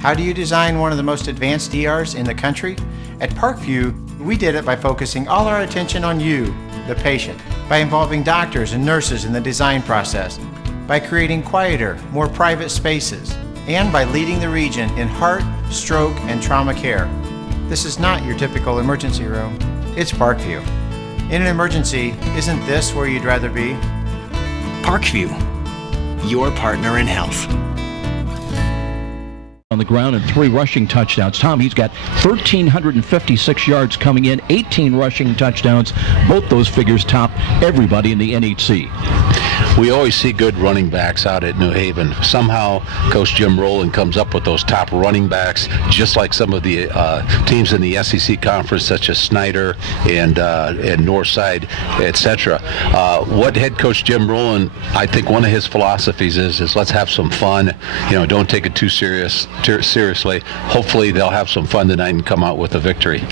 How do you design one of the most advanced ERs in the country? At Parkview, we did it by focusing all our attention on you, the patient, by involving doctors and nurses in the design process, by creating quieter, more private spaces, and by leading the region in heart, stroke, and trauma care. This is not your typical emergency room. It's Parkview. In an emergency, isn't this where you'd rather be? Parkview, your partner in health. On the ground and 3 rushing touchdowns. Tom, he's got 1,356 yards coming in, 18 rushing touchdowns. Both those figures top everybody in the NHC. We always see good running backs out at New Haven. Somehow, Coach Jim Rowland comes up with those top running backs, just like some of the teams in the SEC conference, such as Snyder and Northside, etc. What head coach Jim Rowland, I think one of his philosophies is let's have some fun. Don't take it too seriously. Hopefully, they'll have some fun tonight and come out with a victory.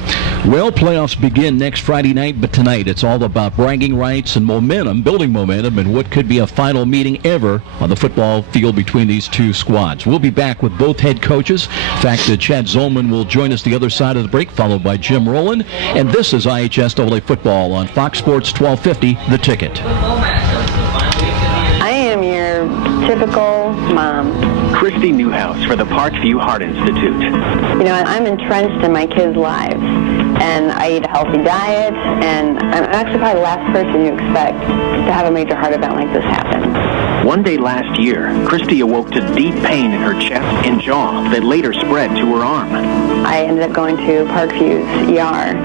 Well, playoffs begin next Friday night, but tonight it's all about bragging rights and momentum, building momentum, and what could be a final meeting ever on the football field between these two squads. We'll be back with both head coaches. In fact, Chad Zollman will join us the other side of the break, followed by Jim Rowland. And this is IHSAA football on Fox Sports 1250, The Ticket. I am your typical mom. Christy Newhouse for the Parkview Heart Institute. I'm entrenched in my kids' lives, and I eat a healthy diet, and I'm actually probably the last person you expect to have a major heart event like this happen. One day last year, Christy awoke to deep pain in her chest and jaw that later spread to her arm. I ended up going to Parkview's ER,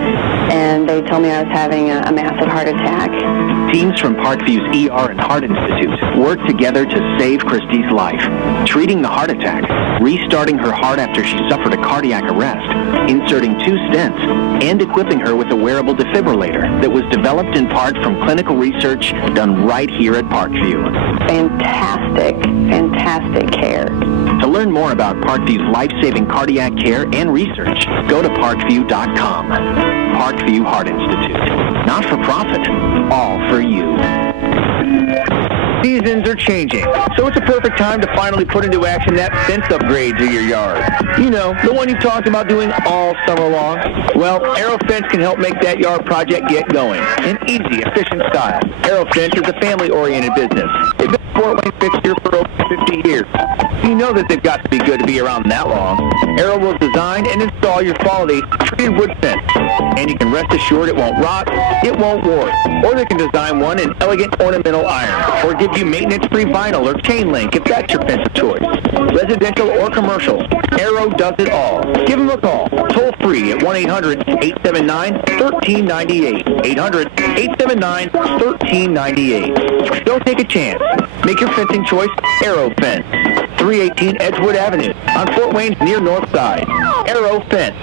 and they told me I was having a massive heart attack. Teams from Parkview's ER and Heart Institute worked together to save Christy's life, treating the heart attack, restarting her heart after she suffered a cardiac arrest, inserting 2 stents, and equipping her with a wearable defibrillator that was developed in part from clinical research done right here at Parkview. Fantastic care. To learn more about Parkview's life-saving cardiac care and research, go to parkview.com. Parkview Heart Institute. Not for profit, all for you. Seasons are changing, so it's a perfect time to finally put into action that fence upgrade to your yard. The one you've talked about doing all summer long. Well, Aero Fence can help make that yard project get going in easy, efficient style. Aero Fence is a family-oriented business. They've been a Fort Wayne fixture for over 50 years. You know that they've got to be good to be around that long. Aero will design and install your quality treated wood fence, and you can rest assured it won't rot, it won't warp, or they can design one in elegant ornamental iron, or give you maintenance-free vinyl or chain link if that's your fence of choice. Residential or commercial, Aero does it all. Give them a call, toll-free at 1-800-879-1398. 800-879-1398. Don't take a chance. Make your fencing choice Aero Fence. 318 Edgewood Avenue on Fort Wayne's near north side. Aero Fence.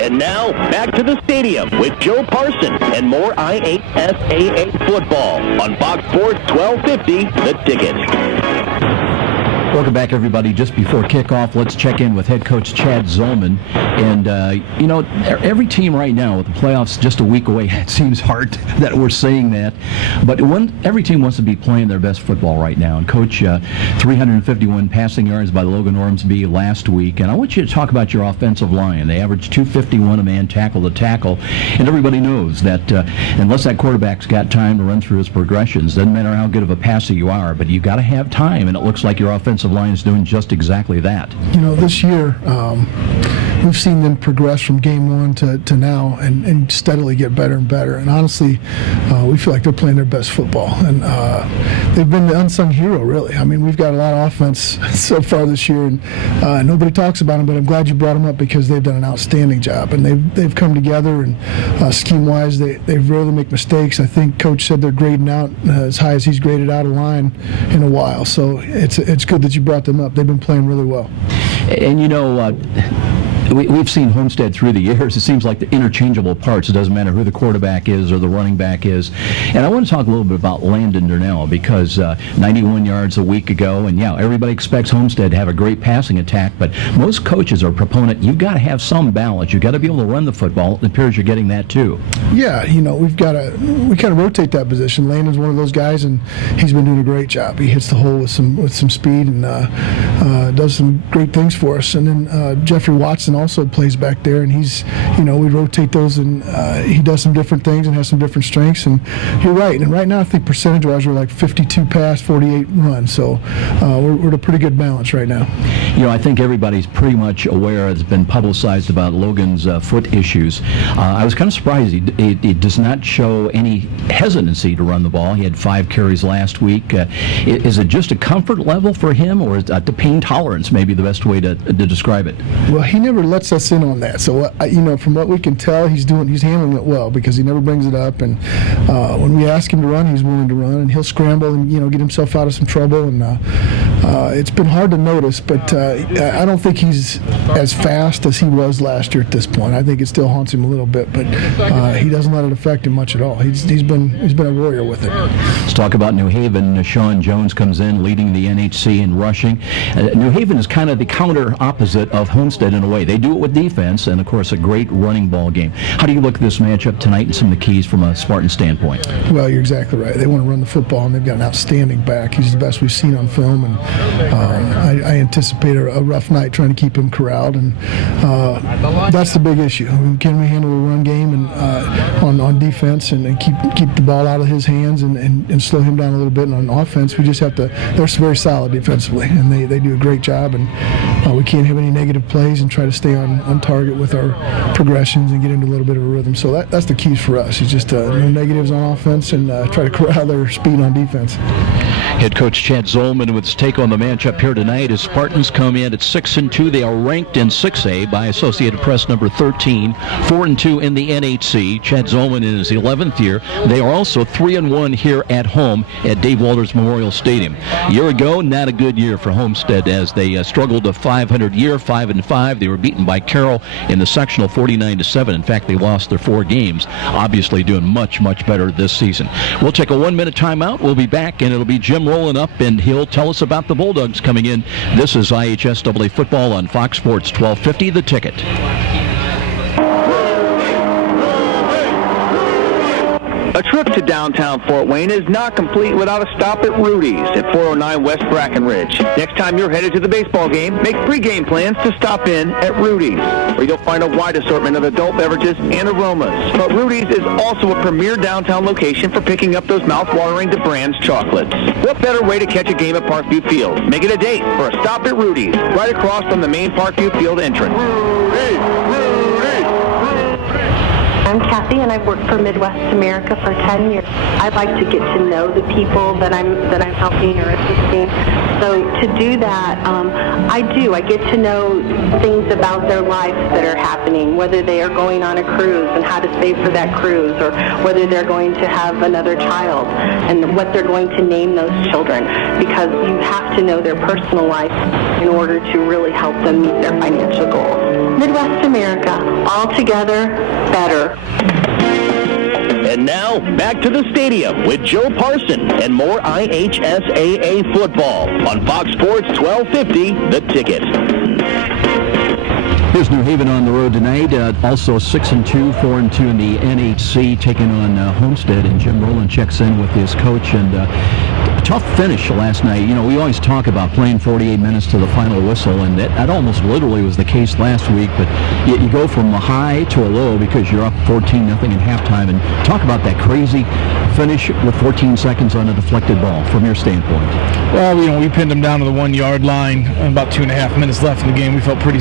And now, back to the stadium with Joe Parson and more IHSAA football on Fox Sports 1250, The Ticket. Welcome back, everybody. Just before kickoff, let's check in with head coach Chad Zollman. And, every team right now with the playoffs just a week away, it seems hard that we're saying that. But every team wants to be playing their best football right now. And, Coach, 351 passing yards by Logan Ormsby last week. And I want you to talk about your offensive line. They averaged 251 a man tackle to tackle. And everybody knows that unless that quarterback's got time to run through his progressions, doesn't matter how good of a passer you are, but you got to have time. And it looks like your offensive line is doing just exactly that. This year, we've seen them progress from game one to now and steadily get better and better. And honestly, we feel like they're playing their best football. And they've been the unsung hero, really. I mean, we've got a lot of offense so far this year, and nobody talks about them, but I'm glad you brought them up because they've done an outstanding job. And they've come together, and scheme-wise, they rarely make mistakes. I think Coach said they're grading out as high as he's graded out of line in a while. So it's good that you brought them up. They've been playing really well. And We've seen Homestead through the years. It seems like the interchangeable parts. It doesn't matter who the quarterback is or the running back is. And I want to talk a little bit about Landon Durnell because 91 yards a week ago, and yeah, everybody expects Homestead to have a great passing attack, but most coaches are proponent. You've got to have some balance. You've got to be able to run the football. It appears you're getting that too. Yeah, we kind of rotate that position. Landon's one of those guys, and he's been doing a great job. He hits the hole with some speed and does some great things for us. And then Jeffrey Watson also plays back there, and he's, we rotate those, and he does some different things and has some different strengths. And you're right. And right now, I think percentage-wise, we're like 52 pass, 48 run. So we're at a pretty good balance right now. I think everybody's pretty much aware. It's been publicized about Logan's foot issues. I was kind of surprised he does not show any hesitancy to run the ball. He had 5 carries last week. Is it just a comfort level for him, or is the pain tolerance maybe the best way to describe it? Well, he never lets us in on that. So, from what we can tell, he's handling it well because he never brings it up. And when we ask him to run, he's willing to run, and he'll scramble and get himself out of some trouble. And it's been hard to notice, but I don't think he's as fast as he was last year at this point. I think it still haunts him a little bit, but he doesn't let it affect him much at all. He's been a warrior with it. Let's talk about New Haven. Sean Jones comes in leading the NHC in rushing. New Haven is kind of the counter opposite of Homestead in a way. They do it with defense and, of course, a great running ball game. How do you look at this matchup tonight and some of the keys from a Spartan standpoint? Well, you're exactly right. They want to run the football, and they've got an outstanding back. He's the best we've seen on film, and I anticipate a rough night trying to keep him corralled, and that's the big issue. Can we handle a run game and on defense and keep the ball out of his hands and slow him down a little bit? And on offense, we just have to. They're very solid defensively, and they do a great job. And we can't have any negative plays and try to stay on target with our progressions and get into a little bit of a rhythm. So that's the keys for us. Is just no negatives on offense and try to corral their speed on defense. Head coach Chad Zolman with his take on the matchup here tonight as Spartans come in at 6-2. They are ranked in 6A by Associated Press number 13, 4-2 in the NHC. Chad Zolman in his 11th year. They are also 3-1 here at home at Dave Walters Memorial Stadium. A year ago, not a good year for Homestead as they struggled a 500 year, 5-5. They were beaten by Carroll in the sectional 49-7. In fact, they lost their 4 games. Obviously doing much, much better this season. We'll take a 1-minute timeout. We'll be back, and it'll be Jim rolling up, and he'll tell us about the Bulldogs coming in. This is IHSAA football on Fox Sports 1250, The Ticket. A trip to downtown Fort Wayne is not complete without a stop at Rudy's at 409 West Brackenridge. Next time you're headed to the baseball game, make pregame plans to stop in at Rudy's, where you'll find a wide assortment of adult beverages and aromas. But Rudy's is also a premier downtown location for picking up those mouth-watering DeBrand's chocolates. What better way to catch a game at Parkview Field? Make it a date for a stop at Rudy's, right across from the main Parkview Field entrance. I'm Kathy, and I've worked for Midwest America for 10 years. I'd like to get to know the people that I'm helping or assisting. So to do that, I get to know things about their life that are happening, whether they are going on a cruise and how to save for that cruise, or whether they're going to have another child and what they're going to name those children, because you have to know their personal life in order to really help them meet their financial goals. Midwest America, all together, better. And now, back to the stadium with Joe Parson and more IHSAA football on Fox Sports 1250, The Ticket. Here's New Haven on the road tonight. Also 6-2, 4-2 in the NHC, taking on Homestead. And Jim Rowland checks in with his coach. And a tough finish last night. We always talk about playing 48 minutes to the final whistle, and that almost literally was the case last week. But you go from a high to a low because you're up 14-0 in halftime. And talk about that crazy finish with 14 seconds on a deflected ball from your standpoint. Well, we pinned them down to the 1-yard line. About 2.5 minutes left in the game. We felt pretty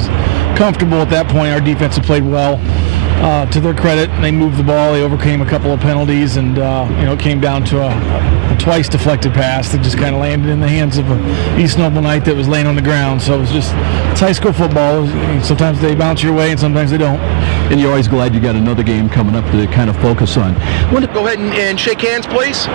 comfortable at that point. Our defense had played well. To their credit, they moved the ball. They overcame a couple of penalties, and it came down to a twice deflected pass that just kind of landed in the hands of a East Noble Knight that was laying on the ground. So it's high school football. Sometimes they bounce your way, and sometimes they don't. And you're always glad you got another game coming up to kind of focus on. Go ahead and shake hands, please.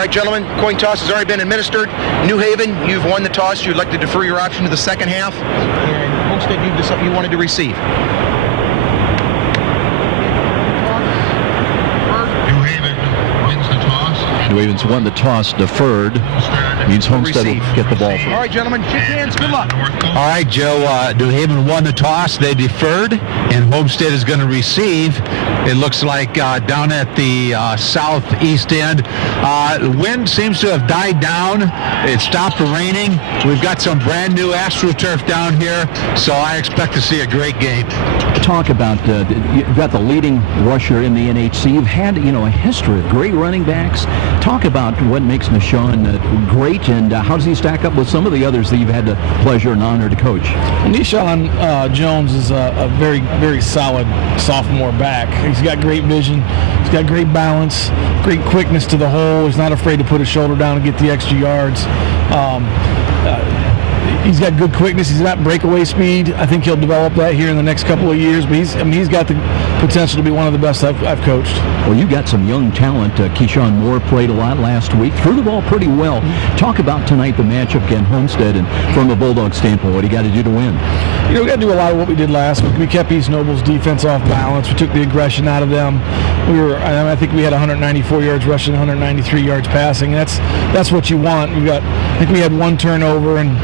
right, gentlemen, coin toss has already been administered. New Haven, you've won the toss. You'd like to defer your option to the second half. And Homestead, you decided you wanted to receive. New Haven's won the toss, deferred. Means Homestead will get the ball. All right, gentlemen, shake hands. Good luck. All right, Joe, New Haven won the toss. They deferred, and Homestead is going to receive. It looks like down at the southeast end. The wind seems to have died down. It stopped raining. We've got some brand new AstroTurf down here, so I expect to see a great game. Talk about, you've got the leading rusher in the NHC. You've had, a history of great running backs. Talk about what makes Nishan great, and how does he stack up with some of the others that you've had the pleasure and honor to coach? Nishan Jones is a very, very solid sophomore back. He's got great vision. He's got great balance, great quickness to the hole. He's not afraid to put his shoulder down and get the extra yards. He's got good quickness. He's got breakaway speed. I think he'll develop that here in the next couple of years. But he's got the potential to be one of the best I've coached. Well, you got some young talent. Keyshawn Moore played a lot last week. Threw the ball pretty well. Talk about tonight the matchup against Homestead, and from a Bulldog standpoint, what do you got to do to win? We got to do a lot of what we did last week. We kept East Noble's defense off balance. We took the aggression out of them. I think we had 194 yards rushing, 193 yards passing. That's what you want. I think we had one turnover, and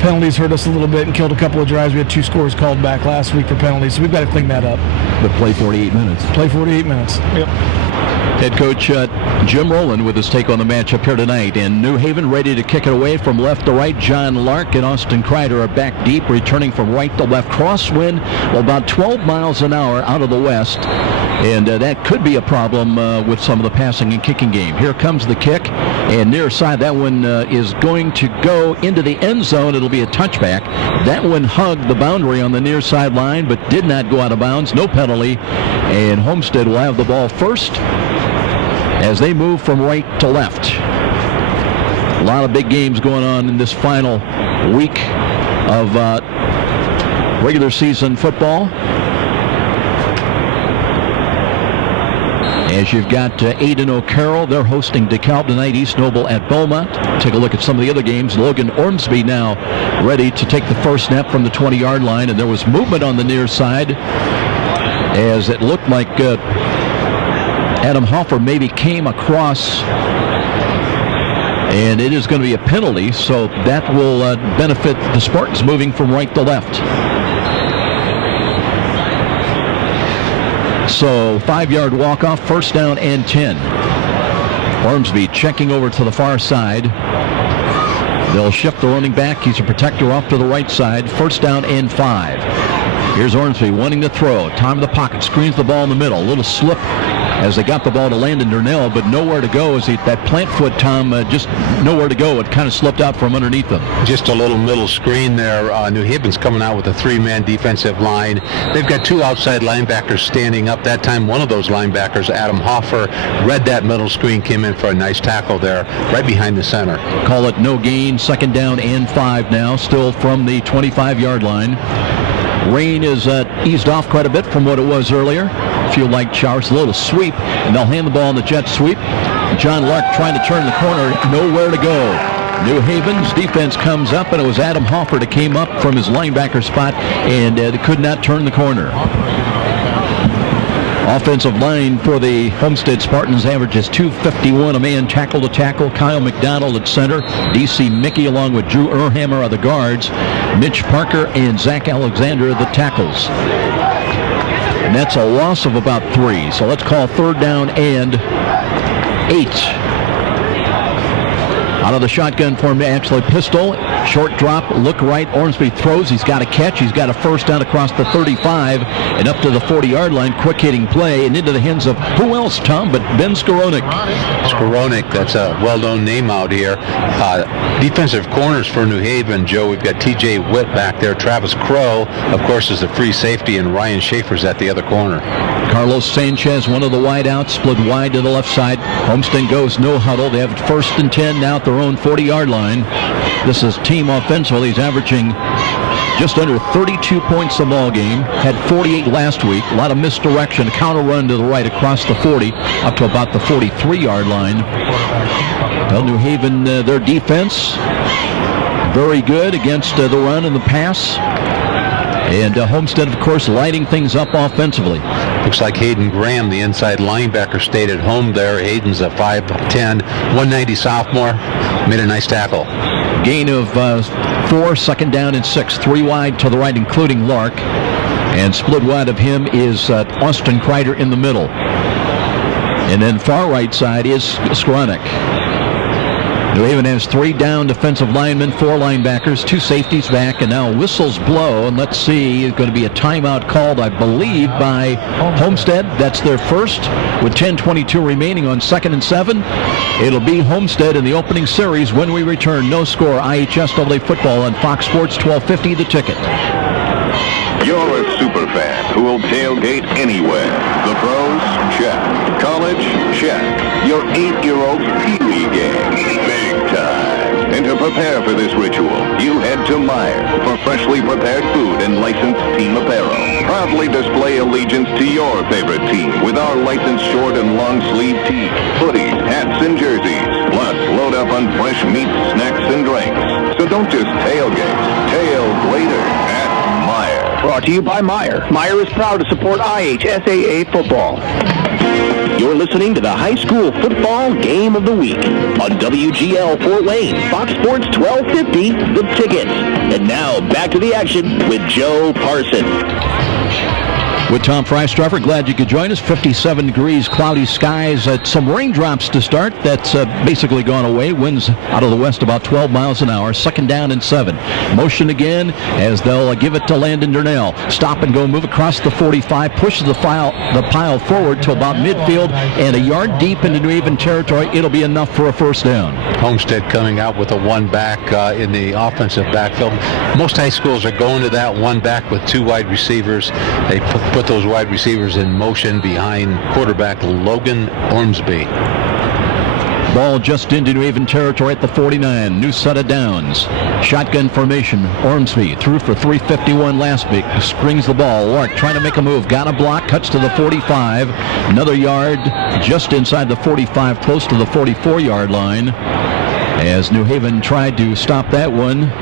penalties hurt us a little bit and killed a couple of drives. We had 2 scores called back last week for penalties, so we've got to clean that up. But play 48 minutes. Play 48 minutes. Yep. Head coach Jim Rowland with his take on the matchup here tonight. And New Haven ready to kick it away from left to right. John Lark and Austin Kreider are back deep, returning from right to left. Crosswind, about 12 miles an hour out of the west. And that could be a problem with some of the passing and kicking game. Here comes the kick, and near side, that one is going to go into the end zone. It'll be a touchback. That one hugged the boundary on the near sideline, but did not go out of bounds. No penalty, and Homestead will have the ball first as they move from right to left. A lot of big games going on in this final week of regular season football. As you've got Aidan O'Carroll, they're hosting DeKalb tonight, East Noble at Beaumont. Take a look at some of the other games. Logan Ormsby now ready to take the first snap from the 20-yard line, and there was movement on the near side as it looked like Adam Hoffer maybe came across, and it is going to be a penalty, so that will benefit the Spartans moving from right to left. So 5-yard walk-off, first down and 10. Ormsby checking over to the far side. They'll shift the running back. He's a protector off to the right side. First down and 5. Here's Ormsby wanting to throw. Time of the pocket. Screens the ball in the middle. A little slip as they got the ball to Landon Durnell, but nowhere to go. As that plant foot, Tom, just nowhere to go. It kind of slipped out from underneath them. Just a little middle screen there. New Haven's coming out with a 3-man defensive line. They've got 2 outside linebackers standing up. That time, one of those linebackers, Adam Hoffer, read that middle screen, came in for a nice tackle there, right behind the center. Call it no gain, second down and 5 now, still from the 25-yard line. Rain is eased off quite a bit from what it was earlier. Few light showers, a little sweep, and they'll hand the ball in the jet sweep. John Lark trying to turn the corner, nowhere to go. New Haven's defense comes up, and it was Adam Hoffer that came up from his linebacker spot and could not turn the corner. Offensive line for the Homestead Spartans averages 251 a man, tackle to tackle. Kyle McDonald at center. D.C. Mickey along with Drew Erhammer are the guards. Mitch Parker and Zach Alexander are the tackles. And that's a loss of about 3. So let's call third down and 8. Out of the shotgun form, actually pistol. Short drop, look right. Ormsby throws. He's got a catch. He's got a first down across the 35 and up to the 40-yard line. Quick hitting play and into the hands of who else, Tom, but Ben Skoronik. Skoronik, that's a well-known name out here. Defensive corners for New Haven, Joe. We've got T.J. Witt back there. Travis Crow, of course, is the free safety, and Ryan Schaefer's at the other corner. Carlos Sanchez, one of the wideouts, split wide to the left side. Homestead goes no huddle. They have first and 10 now at their own 40-yard line. This is team offensively. He's averaging just under 32 points a ball game. Had 48 last week. A lot of misdirection. A counter run to the right across the 40 up to about the 43-yard line. Well, New Haven, their defense, very good against the run and the pass. And Homestead, of course, lighting things up offensively. Looks like Hayden Graham, the inside linebacker, stayed at home there. Hayden's a 5'10", 190 sophomore. Made a nice tackle. Gain of 4, second down and 6. 3 wide to the right, including Lark. And split wide of him is Austin Kreider in the middle. And then far right side is Skronik. New Haven has 3 down defensive linemen, 4 linebackers, 2 safeties back, and now whistles blow. And let's see, it's going to be a timeout called, I believe, by Homestead. That's their first, with 10:22 remaining on 2nd and 7. It'll be Homestead in the opening series when we return. No Score, IHSAA football on Fox Sports 1250, The Ticket. You're a super fan who will tailgate anywhere. The pros? Check. College? Check. Your 8-year-old's Pee-wee game? Big time. And to prepare for this ritual, you head to Meijer for freshly prepared food and licensed team apparel. Proudly display allegiance to your favorite team with our licensed short and long sleeve tees, hoodies, hats, and jerseys. Plus, load up on fresh meats, snacks, and drinks. So don't just tailgate. Tail greater. Brought to you by Meijer. Meijer is proud to support IHSAA football. You're listening to the high school football game of the week on WGL Fort Wayne, Fox Sports 1250, The Ticket. And now back to the action with Joe Parson. With Tom Freistruffer, glad you could join us. 57 degrees, cloudy skies, some raindrops to start. That's basically gone away. Winds out of the west about 12 miles an hour. 2nd down and 7. Motion again as they'll give it to Landon Durnell. Stop and go, move across the 45, pushes the pile forward to about midfield, and a yard deep into New Haven territory. It'll be enough for a first down. Homestead coming out with a 1-back in the offensive backfield. Most high schools are going to that 1-back with 2 wide receivers. They put those wide receivers in motion behind quarterback Logan Ormsby. Ball just into New Haven territory at the 49. New set of downs. Shotgun formation. Ormsby threw for 351 last week. Springs the ball. Lark trying to make a move. Got a block. Cuts to the 45. Another yard just inside the 45, close to the 44-yard line. As New Haven tried to stop that one.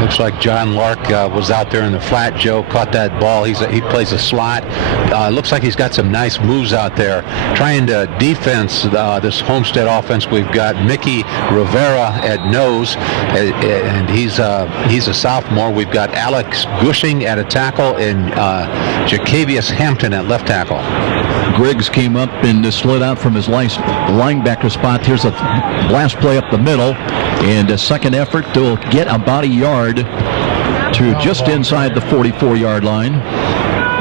Looks like John Lark was out there in the flat. Joe caught that ball. He plays a slot. Looks like he's got some nice moves out there. Trying to defense this Homestead offense. We've got Mickey Rivera at nose, and he's a sophomore. We've got Alex Gushing at a tackle, and Jacavius Hampton at left tackle. Griggs came up and slid out from his linebacker spot. Here's a blast play up the middle, and a second effort to get about a yard to just inside the 44-yard line.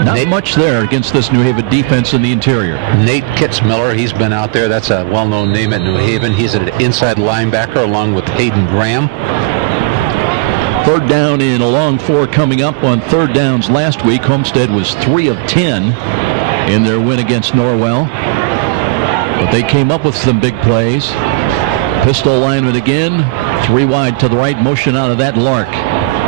Not much there against this New Haven defense in the interior. Nate Kitzmiller, he's been out there. That's a well-known name at New Haven. He's an inside linebacker along with Hayden Graham. 3rd down in a long 4 coming up on 3rd downs last week. Homestead was 3 of 10 in their win against Norwell. But they came up with some big plays. Pistol alignment again. 3 wide to the right. Motion out of that Lark.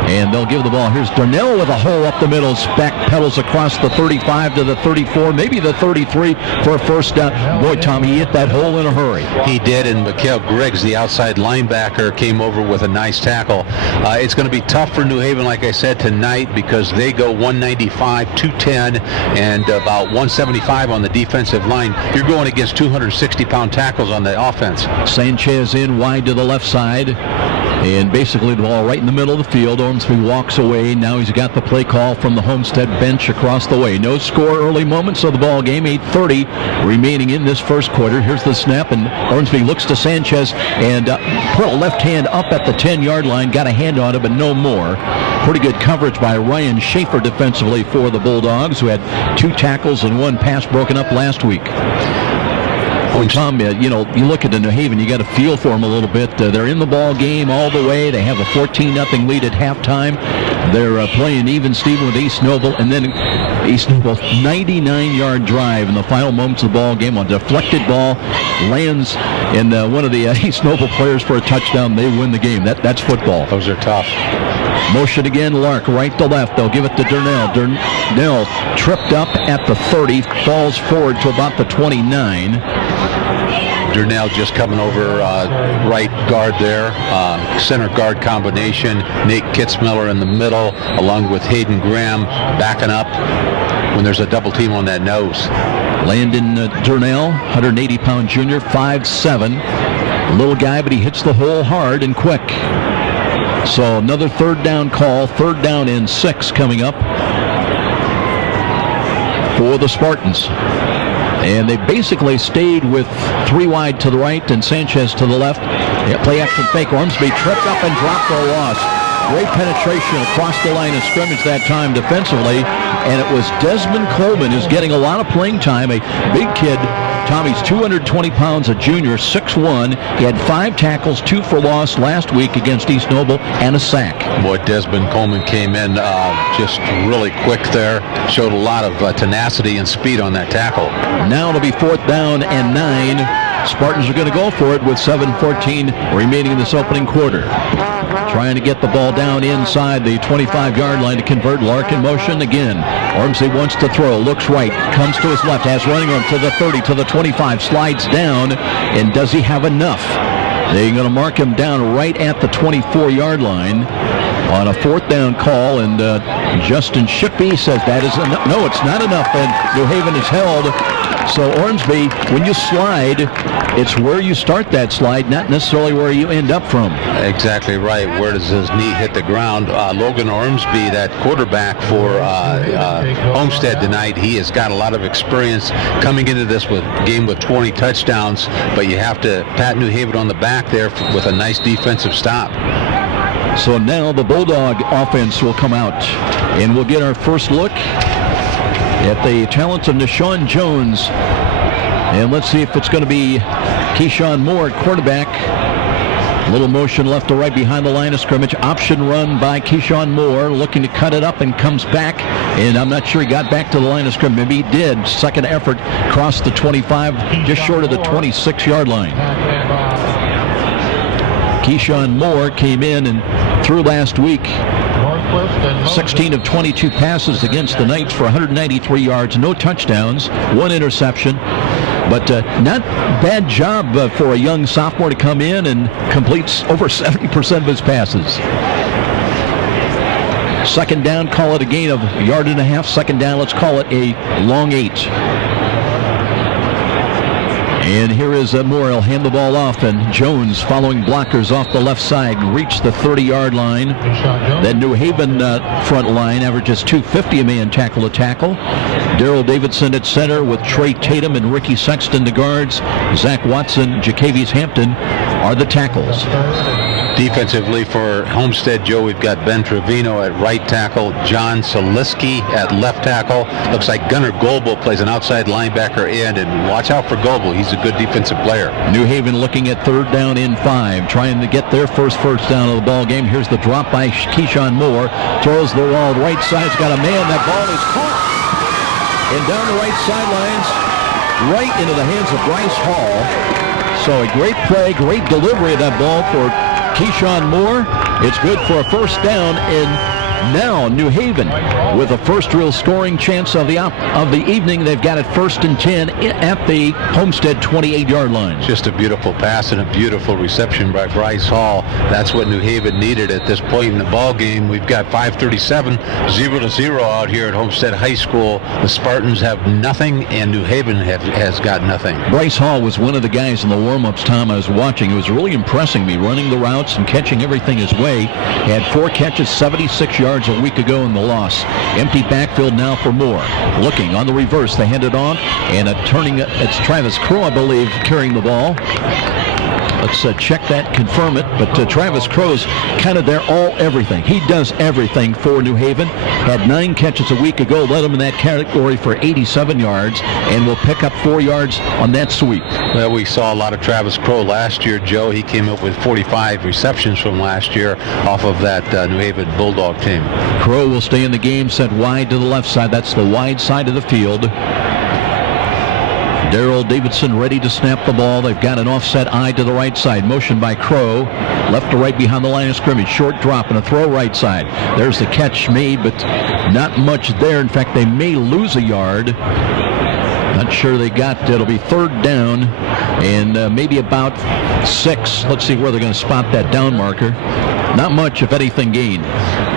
And they'll give the ball. Here's Darnell with a hole up the middle. Back pedals across the 35 to the 34, maybe the 33 for a first down. Boy, Tommy, he hit that hole in a hurry. He did, and Mikhail Griggs, the outside linebacker, came over with a nice tackle. It's going to be tough for New Haven, like I said, tonight because they go 195, 210, and about 175 on the defensive line. You're going against 260-pound tackles on the offense. Sanchez in wide to the left side. And basically the ball right in the middle of the field. Ormsby walks away. Now he's got the play call from the Homestead bench across the way. No score early moments of the ball game. 8:30 remaining in this first quarter. Here's the snap, and Ormsby looks to Sanchez and put a left hand up at the 10-yard line. Got a hand on it, but no more. Pretty good coverage by Ryan Schaefer defensively for the Bulldogs, who had 2 tackles and 1 pass broken up last week. Well, Tom, you look at the New Haven, you got to feel for them a little bit. They're in the ball game all the way. They have a 14-0 lead at halftime. They're playing even Steven with East Noble, and then East Noble's 99-yard drive in the final moments of the ball game. A deflected ball lands in one of the East Noble players for a touchdown. They win the game. That's football. Those are tough. Motion again, Lark, right to left. They'll give it to Durnell. Durnell tripped up at the 30, falls forward to about the 29. Durnell just coming over right guard there. Center guard combination. Nate Kitzmiller in the middle, along with Hayden Graham backing up when there's a double team on that nose. Landon Durnell, 180-pound junior, 5'7". Little guy, but he hits the hole hard and quick. So another third down call, 3rd down and 6 coming up for the Spartans. And they basically stayed with 3 wide to the right and Sanchez to the left. Play action fake. Ormsby tripped up and dropped for a loss. Great penetration across the line of scrimmage that time defensively. And it was Desmond Coleman who's getting a lot of playing time. A big kid. Tommy's 220 pounds, a junior, 6'1". He had 5 tackles, 2 for loss last week against East Noble, and a sack. Boy, Desmond Coleman came in just really quick there. Showed a lot of tenacity and speed on that tackle. Now it'll be 4th down and 9. Spartans are going to go for it with 7:14 remaining in this opening quarter. Trying to get the ball down inside the 25-yard line to convert. Lark in motion again. Ormsby wants to throw, looks right, comes to his left, has running room to the 30, to the 25, slides down, and does he have enough? They're going to mark him down right at the 24-yard line on a 4th down call, and Justin Shippey says that is enough. No, it's not enough, and New Haven is held. So Ormsby, when you slide, it's where you start that slide, not necessarily where you end up from. Exactly right. Where does his knee hit the ground? Logan Ormsby, that quarterback for Homestead tonight, he has got a lot of experience coming into this game with 20 touchdowns, but you have to pat New Haven on the back there with a nice defensive stop. So now the Bulldog offense will come out, and we'll get our first look at the talents of Nashawn Jones. And let's see if it's going to be Keyshawn Moore at quarterback. Little motion left to right behind the line of scrimmage. Option run by Keyshawn Moore, looking to cut it up and comes back. And I'm not sure he got back to the line of scrimmage. Maybe he did. Second effort, crossed the 25, just short of the 26-yard line. Keyshawn Moore came in and threw last week 16 of 22 passes against the Knights for 193 yards, no touchdowns, 1 interception. But not bad job for a young sophomore to come in and complete over 70% of his passes. Second down, call it a gain of 1.5 yards. 2nd down, let's call it a long 8. And here is Moore. He'll hand the ball off, and Jones, following blockers off the left side, reached the 30-yard line. Then New Haven front line averages 250 a man tackle to tackle. Darrell Davidson at center with Trey Tatum and Ricky Sexton the guards. Zach Watson, Jacavius Hampton are the tackles. Defensively for Homestead, Joe, we've got Ben Trevino at right tackle, John Soliski at left tackle. Looks like Gunnar Goebel plays an outside linebacker end, and watch out for Goebel. He's a good defensive player. New Haven looking at 3rd down and 5, trying to get their first down of the ball game. Here's the drop by Keyshawn Moore. Throws the ball right side's got a man. That ball is caught. And down the right sidelines, right into the hands of Bryce Hall. So a great play, great delivery of that ball for Keyshawn Moore. It's good for a 1st down, and now New Haven with a first real scoring chance of the evening. They've got it 1st and 10 at the Homestead 28-yard line. Just a beautiful pass and a beautiful reception by Bryce Hall. That's what New Haven needed at this point in the ball game. We've got 5:37, 0-0 out here at Homestead High School. The Spartans have nothing, and New Haven has got nothing. Bryce Hall was one of the guys in the warm-ups, Tom, I was watching. It was really impressing me, running the routes and catching everything his way. He had 4 catches, 76 yards a week ago in the loss. Empty backfield now for Moore. Looking on the reverse, they hand it on, and it's Travis Crow, I believe, carrying the ball. Let's check that, confirm it. But Travis Crow's kind of their everything. He does everything for New Haven. Had 9 catches a week ago, led them in that category for 87 yards, and will pick up 4 yards on that sweep. Well, we saw a lot of Travis Crow last year, Joe. He came up with 45 receptions from last year off of that New Haven Bulldog team. Crow will stay in the game, sent wide to the left side. That's the wide side of the field. Darrell Davidson ready to snap the ball. They've got an offset eye to the right side. Motion by Crow. Left to right behind the line of scrimmage. Short drop and a throw right side. There's the catch made, but not much there. In fact, they may lose a yard. Not sure they got. It'll be 3rd down and maybe about 6. Let's see where they're going to spot that down marker. Not much, if anything, gained.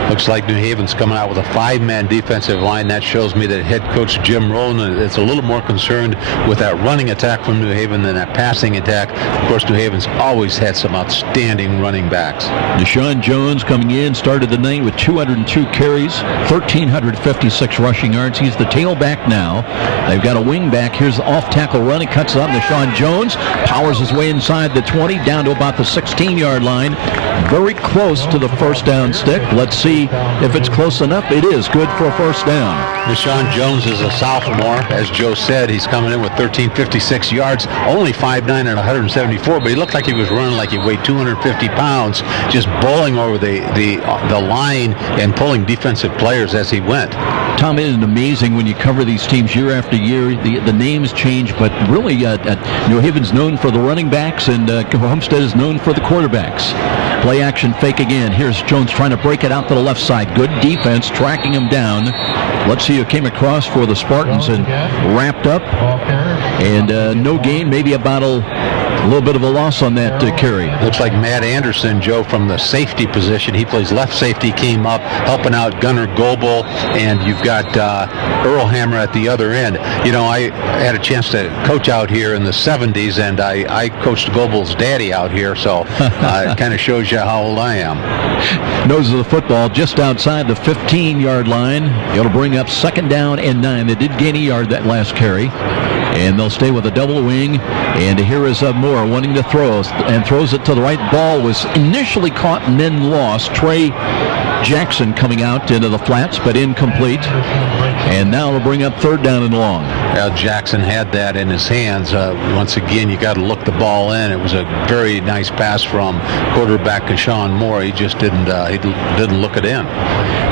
Looks like New Haven's coming out with a 5-man defensive line. That shows me that head coach Jim Rowland is a little more concerned with that running attack from New Haven than that passing attack. Of course, New Haven's always had some outstanding running backs. Deshaun Jones coming in, started the night with 202 carries, 1,356 rushing yards. He's the tailback now. They've got a wing back. Here's the off-tackle run. He cuts it up. Deshaun Jones powers his way inside the 20, down to about the 16-yard line. Very close to the first down stick. Let's see if it's close enough. It is good for a first down. Deshaun Jones is a sophomore. As Joe said, he's coming in with 1,356 yards, only 5'9" and 174, but he looked like he was running like he weighed 250 pounds, just bowling over the line and pulling defensive players as he went. Tom, it is amazing when you cover these teams year after year. The names change, but really New Haven's known for the running backs, and Homestead is known for the quarterbacks. Play action fake again. Here's Jones trying to break it out to the left side. Good defense, tracking him down. Let's see who came across for the Spartans and wrapped up. And no gain, maybe about a little bit of a loss on that carry. Looks like Matt Anderson, Joe, from the safety position. He plays left safety, came up, helping out Gunnar Goebel, and you've got Earl Hammer at the other end. You know, I had a chance to coach out here in the 70s, and I coached Goebel's daddy out here, so it kind of shows you how old I am. Nose of the football just outside the 15-yard line. It'll bring up 2nd down and 9. They did gain a yard that last carry. And they'll stay with a double wing. And here is Moore wanting to throw, and throws it to the right. Ball was initially caught and then lost. Trey Jackson coming out into the flats, but incomplete. And now it'll bring up 3rd down and long. Well, Jackson had that in his hands. Once again, you got to look the ball in. It was a very nice pass from quarterback Keshawn Moore. He just didn't look it in.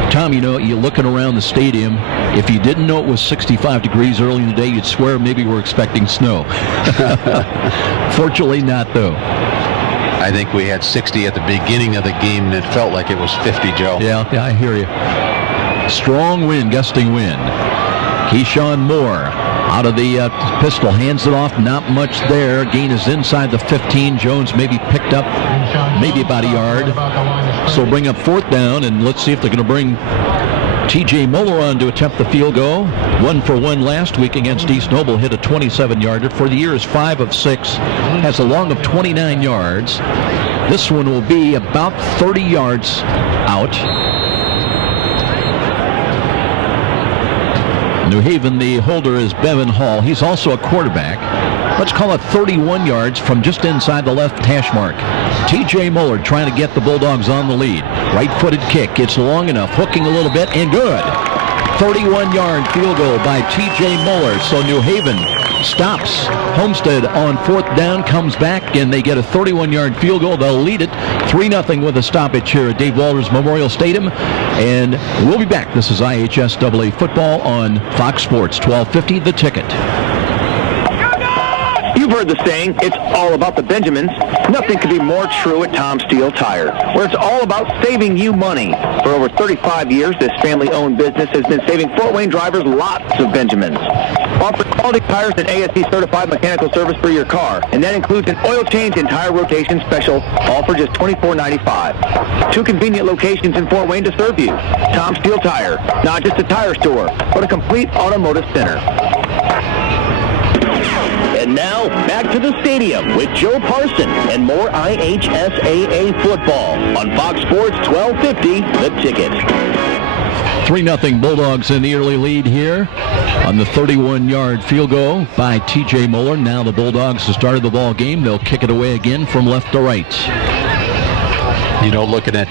Tom, you know, you're looking around the stadium. If you didn't know it was 65 degrees early in the day, you'd swear maybe we're expecting snow. Fortunately not, though. I think we had 60 at the beginning of the game, and it felt like it was 50, Joe. Yeah, I hear you. Strong wind, gusting wind. Keshawn Moore out of the pistol, hands it off, not much there. Gain is inside the 15. Jones maybe picked up maybe about a yard. So bring up 4th down, and let's see if they're going to bring T.J. Moeller on to attempt the field goal. 1 for 1 last week against East Noble, hit a 27-yarder. For the year is 5 of 6, has a long of 29 yards. This one will be about 30 yards out. New Haven, the holder is Bevan Hall. He's also a quarterback. Let's call it 31 yards from just inside the left hash mark. T.J. Moeller trying to get the Bulldogs on the lead. Right-footed kick. It's long enough, hooking a little bit, and good. 31-yard field goal by T.J. Moeller. So New Haven stops Homestead on 4th down, comes back, and they get a 31-yard field goal. They'll lead it 3-0 with a stoppage here at Dave Walters Memorial Stadium. And we'll be back. This is IHSAA football on Fox Sports 1250, The Ticket. You've heard the saying, it's all about the Benjamins. Nothing could be more true at Tom Steele Tire, where it's all about saving you money. For over 35 years, this family-owned business has been saving Fort Wayne drivers lots of Benjamins. Offer quality tires and ASE-certified mechanical service for your car, and that includes an oil change and tire rotation special, all for just $24.95. 2 convenient locations in Fort Wayne to serve you. Tom Steele Tire, not just a tire store, but a complete automotive center. And now, back to the stadium with Joe Parson and more IHSAA football on Fox Sports 1250, The Ticket. 3-0 Bulldogs in the early lead here on the 31-yard field goal by T.J. Moeller. Now the Bulldogs have started the ball game. They'll kick it away again from left to right. You know, looking at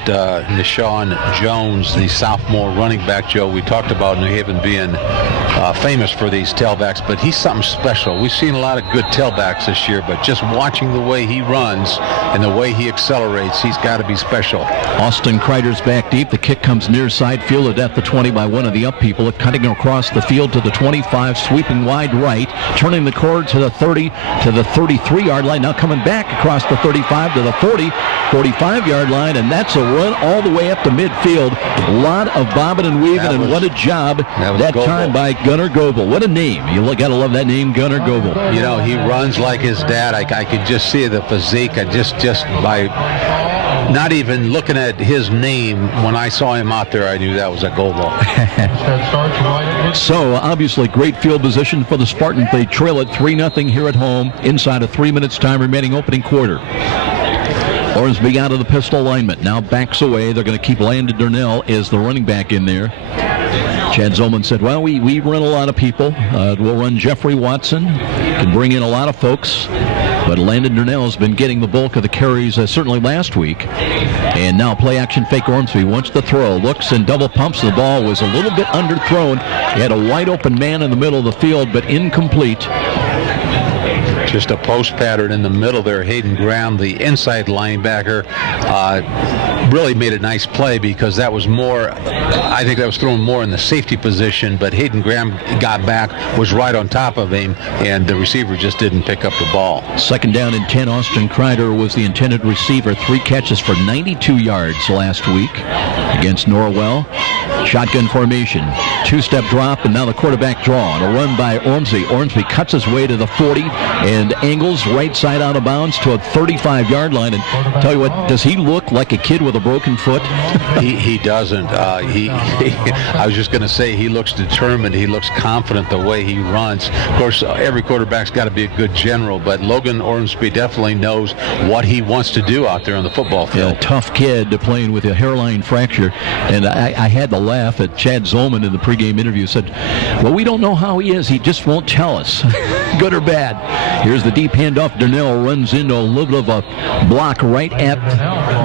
Nishawn Jones, the sophomore running back, Joe, we talked about New Haven being famous for these tailbacks, but he's something special. We've seen a lot of good tailbacks this year, but just watching the way he runs and the way he accelerates, he's got to be special. Austin Kreider's back deep. The kick comes near side, fielded at the 20 by one of the up people, cutting across the field to the 25, sweeping wide right, turning the cord to the 30, to the 33-yard line, now coming back across the 35 to the 40, 45-yard line, and that's a run all the way up to midfield. A lot of bobbing and weaving, and what a job that time by Gunnar Goebel. What a name. You got to love that name, Gunnar Goebel. You know, he runs like his dad. I could just see the physique. Just by not even looking at his name, when I saw him out there, I knew that was a Goebel. So, obviously, great field position for the Spartans. They trail it 3-0 here at home inside of 3 minutes time remaining opening quarter. Ormsby out of the pistol alignment. Now backs away. They're going to keep Landon Durnell as the running back in there. Chad Zolman said, well, we run a lot of people. We'll run Jeffrey Watson. Can bring in a lot of folks. But Landon Durnell has been getting the bulk of the carries certainly last week. And now play action fake Ormsby wants the throw. Looks and double pumps. The ball was a little bit underthrown. He had a wide open man in the middle of the field, but incomplete. Just a post pattern in the middle there. Hayden Graham, the inside linebacker, really made a nice play because that was more, I think that was thrown more in the safety position, but Hayden Graham got back, was right on top of him, and the receiver just didn't pick up the ball. 2nd down and 10. Austin Kreider was the intended receiver. 3 catches for 92 yards last week against Norwell. Shotgun formation. 2-step drop, and now the quarterback draw. And a run by Ormsby. Ormsby cuts his way to the 40 and angles right side out of bounds to a 35-yard line. And tell you what, does he look like a kid with a broken foot? He doesn't. I was just going to say he looks determined. He looks confident the way he runs. Of course, every quarterback's got to be a good general, but Logan Ormsby definitely knows what he wants to do out there on the football field. Yeah, tough kid playing with a hairline fracture. And I had to laugh at Chad Zolman in the pregame interview. Said, well, we don't know how he is. He just won't tell us, good or bad. Here's the deep handoff. Durnell runs into a little bit of a block right at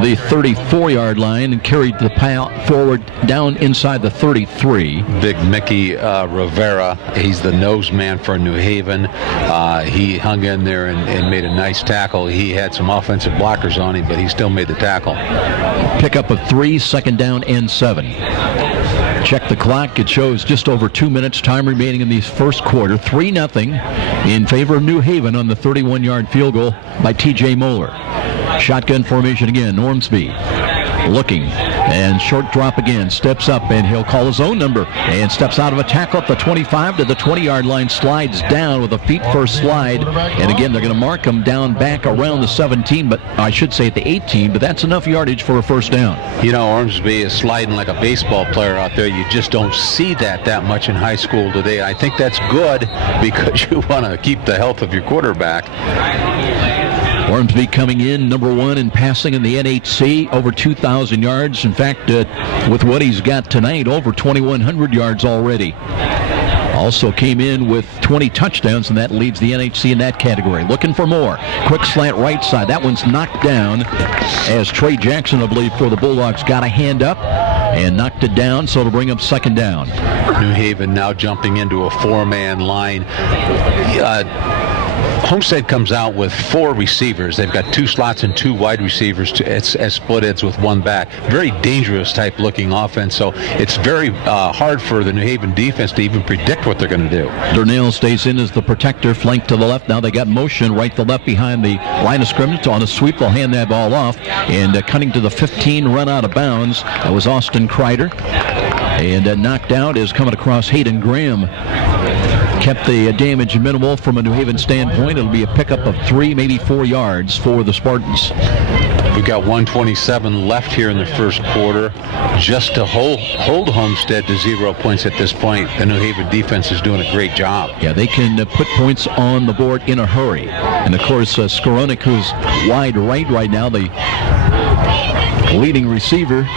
the 34-yard line and carried the pile forward down inside the 33. Big Mickey Rivera, he's the nose man for New Haven. He hung in there and made a nice tackle. He had some offensive blockers on him, but he still made the tackle. Pickup of 3, 2nd down and 7. Check the clock. It shows just over 2 minutes time remaining in the first quarter. 3-0 in favor of New Haven on the 31-yard field goal by T.J. Moeller. Shotgun formation again. Ormsby looking, and short drop again, steps up, and he'll call his own number, and steps out of a tackle at the 25 to the 20-yard line, slides down with a feet-first slide, and again, they're going to mark him down back around the 17, but I should say at the 18, but that's enough yardage for a first down. You know, Ormsby is sliding like a baseball player out there. You just don't see that much in high school today. I think that's good because you want to keep the health of your quarterback. Ormsby coming in number 1 in passing in the NHC, over 2,000 yards. In fact, with what he's got tonight, over 2,100 yards already. Also came in with 20 touchdowns, and that leads the NHC in that category. Looking for more. Quick slant right side. That one's knocked down as Trey Jackson, I believe, for the Bulldogs, got a hand up and knocked it down, so it'll bring up 2nd down. New Haven now jumping into a 4-man line. Homestead comes out with 4 receivers. They've got 2 slots and 2 wide receivers as split ends with 1 back. Very dangerous type looking offense, so it's very hard for the New Haven defense to even predict what they're going to do. Durnell stays in as the protector, flank to the left. Now they got motion right to left behind the line of scrimmage. On a sweep, they'll hand that ball off, and cutting to the 15, run out of bounds. That was Austin Kreider, and knocked out is coming across Hayden Graham. Kept the damage minimal from a New Haven standpoint. It'll be a pickup of 3, maybe 4 yards for the Spartans. We've got 1:27 left here in the first quarter. Just to hold Homestead to 0 points at this point, the New Haven defense is doing a great job. Yeah, they can put points on the board in a hurry. And, of course, Skoronik, who's wide right now, the leading receiver,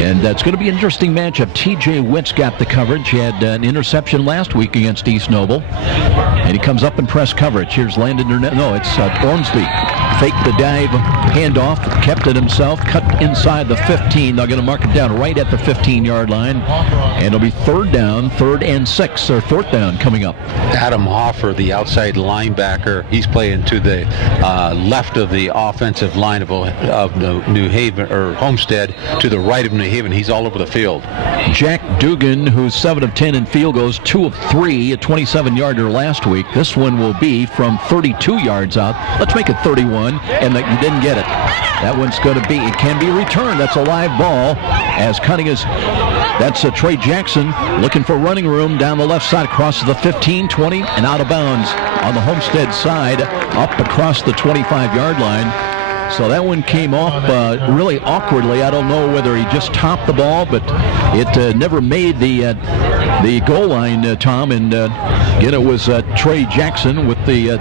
And it's going to be an interesting matchup. T.J. Witt's got the coverage. He had an interception last week against East Noble. And he comes up in press coverage. Here's Landon Burnett. No, it's Ormsby. Faked the dive, handoff, kept it himself, cut inside the 15. They're going to mark it down right at the 15-yard line. And it'll be third down, 3rd and 6, or 4th down coming up. Adam Hoffer, the outside linebacker, he's playing to the left of the offensive line of New Haven, or Homestead, to the right of New Haven. He's all over the field. Jack Dugan, who's 7 of 10 in field goals, 2 of 3, a 27-yarder last week. This one will be from 32 yards out. Let's make it 31, and you didn't get it. That one's going to be, it can be returned. That's a live ball as that's Trey Jackson looking for running room down the left side, across the 15, 20, and out of bounds on the Homestead side, up across the 25-yard line. So that one came off really awkwardly. I don't know whether he just topped the ball, but it never made the goal line, Tom. And again, it was Trey Jackson with the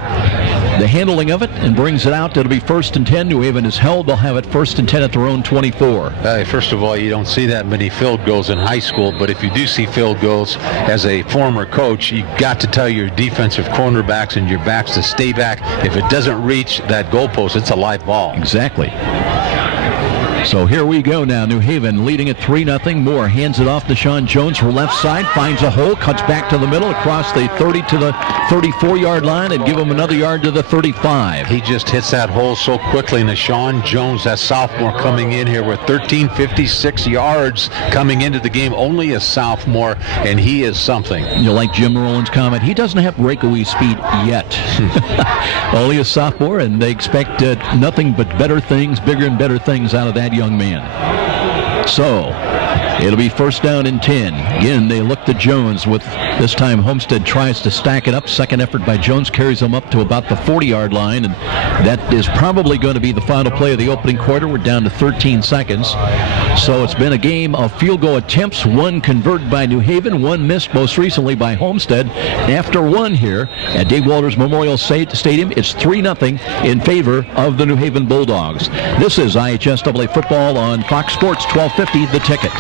handling of it and brings it out. It'll be 1st and 10. New Haven is held. They'll have it 1st and 10 at their own 24. First of all, you don't see that many field goals in high school, but if you do see field goals as a former coach, you got to tell your defensive cornerbacks and your backs to stay back. If it doesn't reach that goalpost, it's a live ball. Exactly. So here we go now. New Haven leading at 3-0. Moore hands it off to Sean Jones for left side, finds a hole, cuts back to the middle, across the 30 to the 34-yard line, and give him another yard to the 35. He just hits that hole so quickly. And Sean Jones, that sophomore, coming in here with 1356 yards coming into the game, only a sophomore, and he is something. You like Jim Rowland's comment? He doesn't have breakaway speed yet. Only a sophomore, and they expect nothing but better things, bigger and better things out of that young man. So it'll be 1st down and 10. Again, they look to Jones. With this time Homestead tries to stack it up. Second effort by Jones carries them up to about the 40-yard line, and that is probably going to be the final play of the opening quarter. We're down to 13 seconds. So it's been a game of field goal attempts, one converted by New Haven, one missed most recently by Homestead. After one here at Dave Walters Memorial Stadium, it's 3-0 in favor of the New Haven Bulldogs. This is IHSAA football on Fox Sports 1250, The Ticket.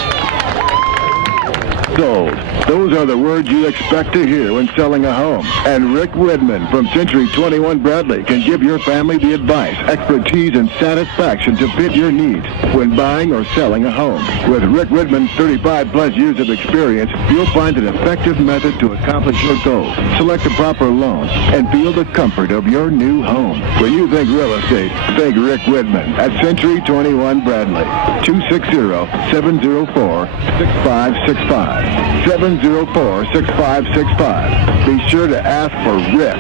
Sold. Those are the words you expect to hear when selling a home. And Rick Widman from Century 21 Bradley can give your family the advice, expertise, and satisfaction to fit your needs when buying or selling a home. With Rick Widman's 35-plus years of experience, you'll find an effective method to accomplish your goals, select a proper loan, and feel the comfort of your new home. When you think real estate, think Rick Widman at Century 21 Bradley. 260-704-6565. 704-6565. Be sure to ask for Rick.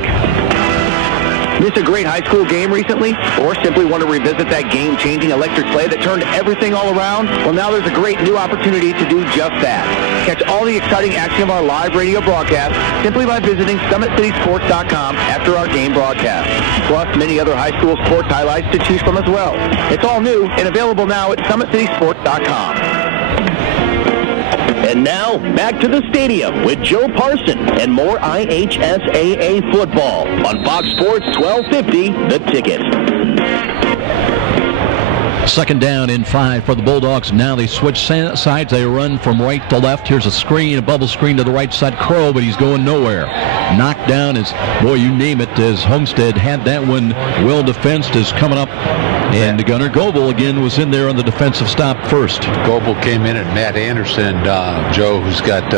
Miss a great high school game recently? Or simply want to revisit that game-changing electric sleigh that turned everything all around? Well, now there's a great new opportunity to do just that. Catch all the exciting action of our live radio broadcast simply by visiting SummitCitySports.com after our game broadcast. Plus, many other high school sports highlights to choose from as well. It's all new and available now at SummitCitySports.com. And now, back to the stadium with Joe Parson and more IHSAA football on Fox Sports 1250, The Ticket. 2nd down and 5 for the Bulldogs. Now they switch sides. They run from right to left. Here's a screen, a bubble screen to the right side. Crow, but he's going nowhere. Knocked down as, boy, you name it, as Homestead had that one well defensed, is coming up. And Gunnar Goebel again was in there on the defensive stop first. Goebel came in, and Matt Anderson, Joe, who's got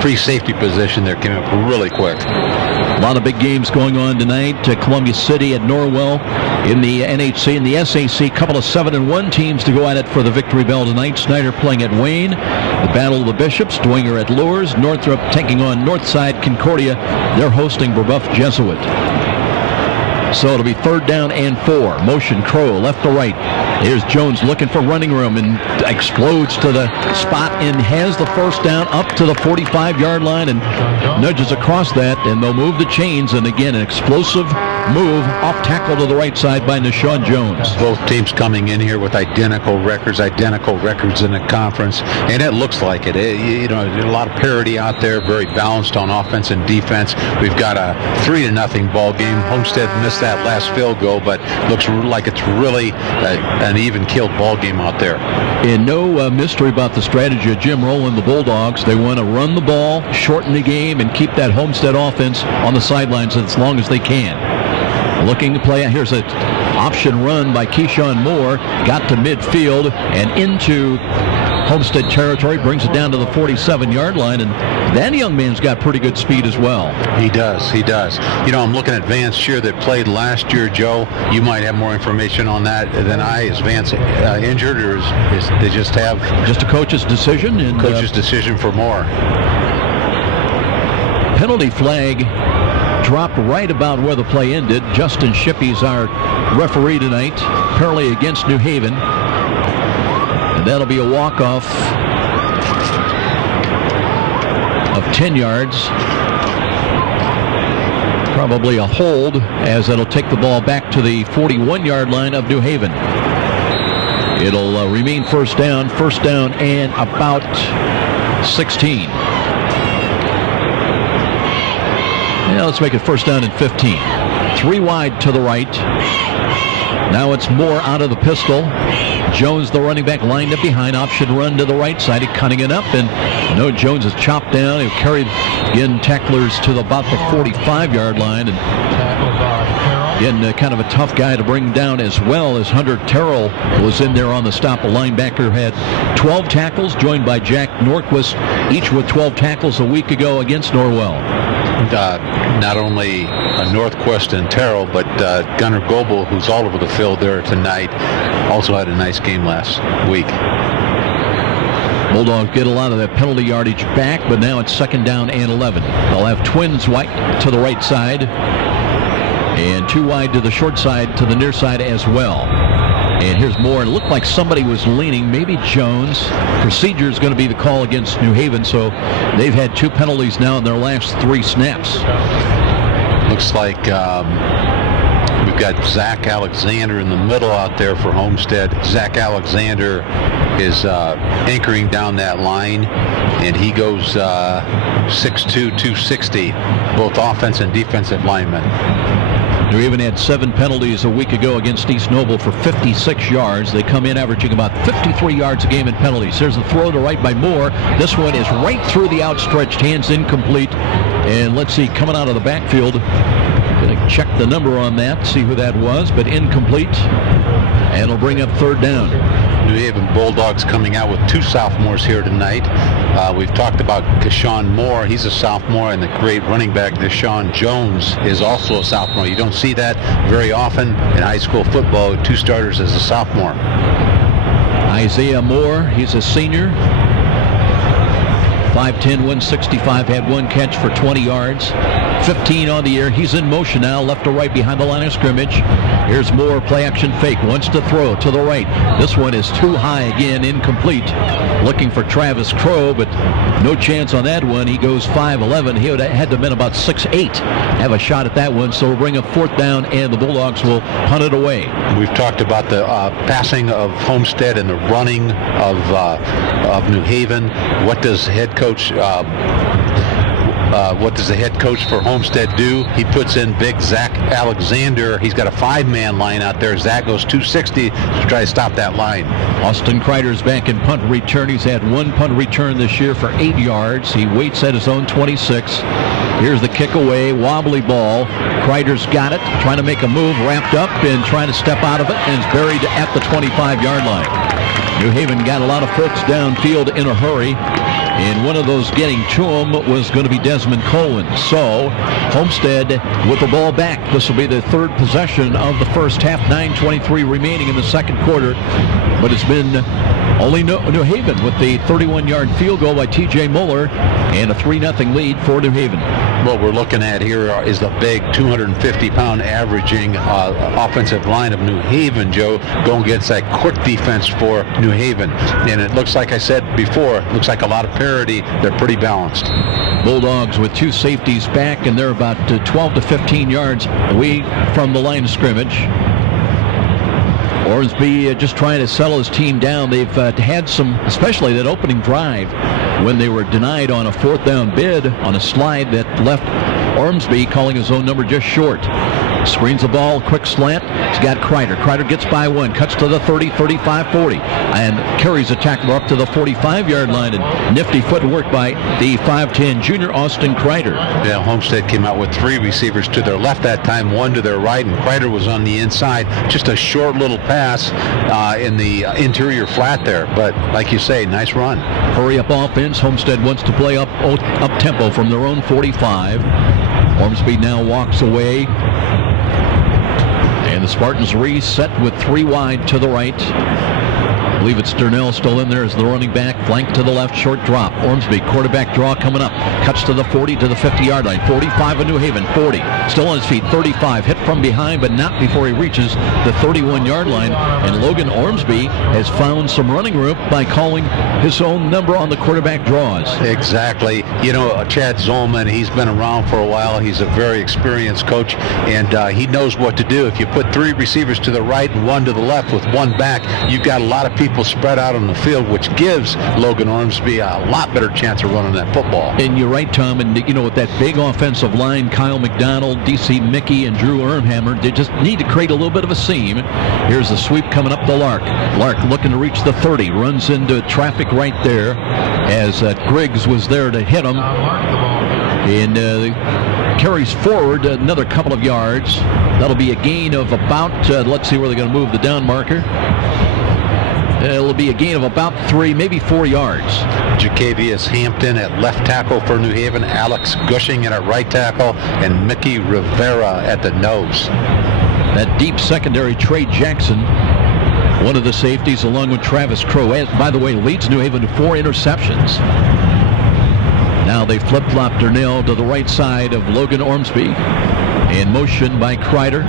free safety position there, came up really quick. A lot of big games going on tonight. Columbia City at Norwell in the NHC and the SAC. Couple of 7-1 teams to go at it for the victory bell tonight. Snyder playing at Wayne. The Battle of the Bishops. Dwenger at Lourdes. Northrop taking on Northside Concordia. They're hosting Brebeuf Jesuit. So it'll be 3rd down and 4. Motion Crow left to right. Here's Jones looking for running room and explodes to the spot and has the 1st down up to the 45-yard line and nudges across that, and they'll move the chains. And again, an explosive move off tackle to the right side by Nashawn Jones. Both teams coming in here with identical records in the conference, and it looks like it. A lot of parity out there, very balanced on offense and defense. We've got a 3-0 ball game. Homestead missed that last field goal, but looks like it's really an even-keeled ball game out there. And no mystery about the strategy of Jim Roll and the Bulldogs. They want to run the ball, shorten the game, and keep that Homestead offense on the sidelines as long as they can. Looking to play. Here's an option run by Keyshawn Moore. Got to midfield and into Homestead territory. Brings it down to the 47-yard line. And that young man's got pretty good speed as well. He does. I'm looking at Vance Shear that played last year, Joe. You might have more information on that than I. Is Vance injured, or is they just have... Just a coach's decision. And coach's decision for Moore. Penalty flag dropped right about where the play ended. Justin Shippey's our referee tonight, apparently against New Haven. And that'll be a walk-off of 10 yards. Probably a hold, as it'll take the ball back to the 41-yard line of New Haven. It'll remain first down and about 16. Yeah, let's make it first down and 15. 3 wide to the right. Now it's Moore out of the pistol. Jones, the running back, lined up behind. Option run to the right side. He's cutting it up, and no, Jones is chopped down. He carried again tacklers to about the 45-yard line. And again, kind of a tough guy to bring down, as well as Hunter Terrell was in there on the stop. A linebacker had 12 tackles, joined by Jack Norquist, each with 12 tackles a week ago against Norwell. Not only Northquist and Terrell, but Gunnar Goebel, who's all over the field there tonight, also had a nice game last week. Bulldogs get a lot of that penalty yardage back, but now it's second down and 11. They'll have twins white to the right side and 2 wide to the short side, to the near side as well. And here's Moore. It looked like somebody was leaning, maybe Jones. Procedure is going to be the call against New Haven, so they've had 2 penalties now in their last 3 snaps. Looks like we've got Zach Alexander in the middle out there for Homestead. Zach Alexander is anchoring down that line, and he goes 6'2", 260, both offense and defensive linemen. New Haven had 7 penalties a week ago against East Noble for 56 yards. They come in averaging about 53 yards a game in penalties. There's a throw to right by Moore. This one is right through the outstretched hands, incomplete. And let's see, coming out of the backfield, going to check the number on that, see who that was, but incomplete. And it'll bring up third down. New Haven Bulldogs coming out with 2 sophomores here tonight. We've talked about Keyshawn Moore. He's a sophomore, and the great running back Nashawn Jones is also a sophomore. You don't see that very often in high school football, 2 starters as a sophomore. Isaiah Moore, he's a senior. 5'10", 165, had 1 catch for 20 yards. 15 on the year. He's in motion now, left to right behind the line of scrimmage. Here's Moore, play action fake, wants to throw to the right. This one is too high again, incomplete. Looking for Travis Crow, but no chance on that one. He goes 5'11". He would have had to have been about 6'8", have a shot at that one. So we'll bring up fourth down, and the Bulldogs will punt it away. We've talked about the passing of Homestead and the running of New Haven. What does head coach for Homestead do? He puts in big Zach Alexander. He's got a 5-man line out there. Zach goes 260 to try to stop that line. Austin Kreider's back in punt return. He's had 1 punt return this year for 8 yards. He waits at his own 26. Here's the kick away, wobbly ball. Kreider's got it, trying to make a move, wrapped up and trying to step out of it, and is buried at the 25-yard line. New Haven got a lot of folks downfield in a hurry, and one of those getting to him was going to be Desmond Cohen. So Homestead with the ball back. This will be the 3rd possession of the first half, 9:23 remaining in the second quarter. But it's been only New Haven with the 31-yard field goal by T.J. Muller and a 3-0 lead for New Haven. What we're looking at here is the big 250-pound averaging offensive line of New Haven, Joe, going against that quick defense for New New Haven. And it looks like I said before, it looks like a lot of parity. They're pretty balanced. Bulldogs with two safeties back, and they're about 12 to 15 yards away from the line of scrimmage. Ormsby just trying to settle his team down. They've had some, especially that opening drive, when they were denied on a fourth down bid on a slide that left Ormsby calling his own number just short. Screens the ball, quick slant. He's got Kreider. Kreider gets by one, cuts to the 30, 35, 40, and carries a tackler up to the 45-yard line. And nifty footwork by the 5'10 junior Austin Kreider. Yeah, Homestead came out with three receivers to their left that time, one to their right, and Kreider was on the inside. Just a short little pass in the interior flat there. But like you say, nice run. Hurry up offense. Homestead wants to play up tempo from their own 45. Ormsby now walks away. And the Spartans reset with three wide to the right. I believe it's Durnell still in there as the running back. Flank to the left, short drop. Ormsby, quarterback draw coming up. Cuts to the 40 to the 50-yard line. 45 of New Haven, 40. Still on his feet, 35. Hit from behind, but not before he reaches the 31-yard line. And Logan Ormsby has found some running room by calling his own number on the quarterback draws. Exactly. You know, Chad Zolman, he's been around for a while. He's a very experienced coach, and he knows what to do. If you put three receivers to the right and one to the left with one back, you've got a lot of people spread out on the field, which gives Logan Ormsby a lot better chance of running that football. And you're right, Tom, and you know, with that big offensive line, Kyle McDonald, DC Mickey, and Drew Ernhammer, they just need to create a little bit of a seam. Here's the sweep coming up to Lark. Lark looking to reach the 30, runs into traffic right there as Griggs was there to hit him. And carries forward another couple of yards. That'll be a gain of about, let's see where they're going to move the down marker. It'll be a gain of about 3, maybe 4 yards. Jacavius Hampton at left tackle for New Haven, Alex Gushing at right tackle, and Mickey Rivera at the nose. That deep secondary, Trey Jackson, one of the safeties, along with Travis Crow, by the way, leads New Haven to 4 interceptions. Now they flip-flop Durnell to the right side of Logan Ormsby. In motion by Kreider.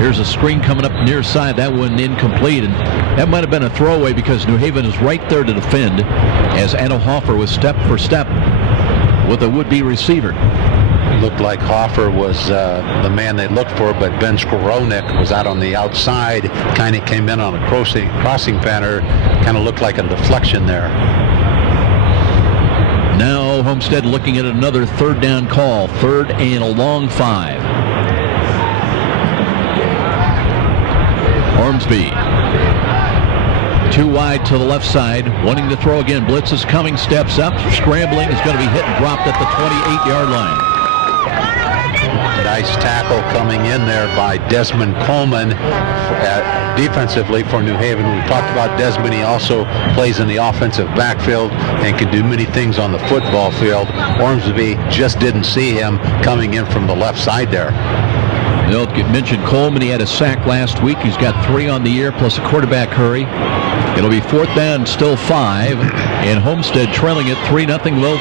Here's a screen coming up near side. That one incomplete. And that might have been a throwaway because New Haven is right there to defend as Anna Hoffer was step for step with a would-be receiver. Looked like Hoffer was the man they looked for, but Ben Skoronik was out on the outside. Kind of came in on a crossing pattern. Kind of looked like a deflection there. Now Homestead looking at another third down call. 3rd and a long 5. Ormsby, 2 wide to the left side, wanting to throw again. Blitz is coming, steps up, scrambling, is going to be hit and dropped at the 28-yard line. Nice tackle coming in there by Desmond Coleman defensively for New Haven. We talked about Desmond. He also plays in the offensive backfield and can do many things on the football field. Ormsby just didn't see him coming in from the left side there. You mentioned Coleman. He had a sack last week. He's got 3 on the year plus a quarterback hurry. It'll be 4th down, still 5, and Homestead trailing it 3-0. Will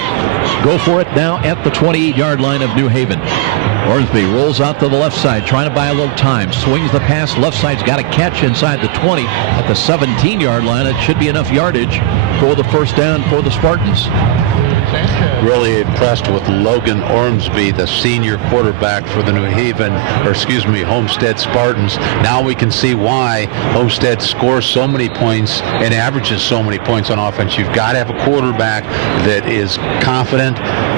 go for it now at the 28-yard line of New Haven. Ormsby rolls out to the left side, trying to buy a little time. Swings the pass. Left side's got a catch inside the 20 at the 17-yard line. It should be enough yardage for the first down for the Spartans. Really impressed with Logan Ormsby, the senior quarterback for the Homestead Spartans. Now we can see why Homestead scores so many points and averages so many points on offense. You've got to have a quarterback that is confident,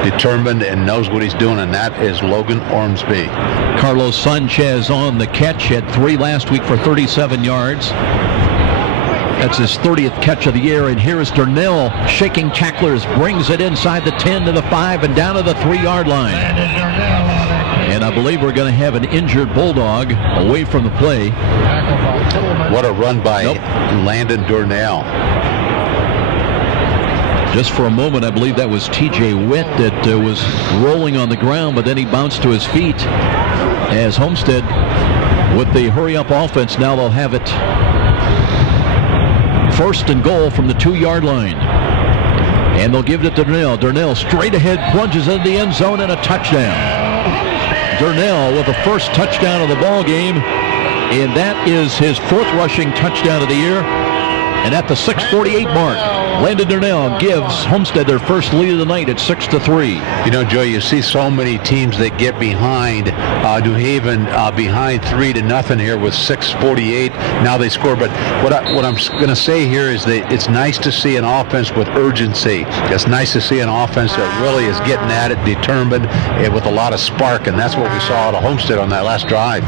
determined, and knows what he's doing, and that is Logan Ormsby. Carlos Sanchez on the catch, had 3 last week for 37 yards. That's his 30th catch of the year, and here is Durnell shaking tacklers, brings it inside the 10 to the 5 and down to the 3-yard line. And I believe we're going to have an injured Bulldog away from the play. What a run by Landon Durnell. Just for a moment, I believe that was TJ Witt that was rolling on the ground, but then he bounced to his feet as Homestead, with the hurry-up offense, now they'll have it 1st and goal from the 2-yard line. And they'll give it to Durnell. Durnell straight ahead, plunges into the end zone, and a touchdown. Durnell with the first touchdown of the ball game, and that is his 4th rushing touchdown of the year. And at the 6:48 mark, Landon Durnell gives Homestead their first lead of the night at 6-3. You know, Joe, you see so many teams that get behind. New Haven behind 3-0 here with 6:48. Now they score. But what I'm going to say here is that it's nice to see an offense with urgency. It's nice to see an offense that really is getting at it, determined, and with a lot of spark. And that's what we saw out of Homestead on that last drive.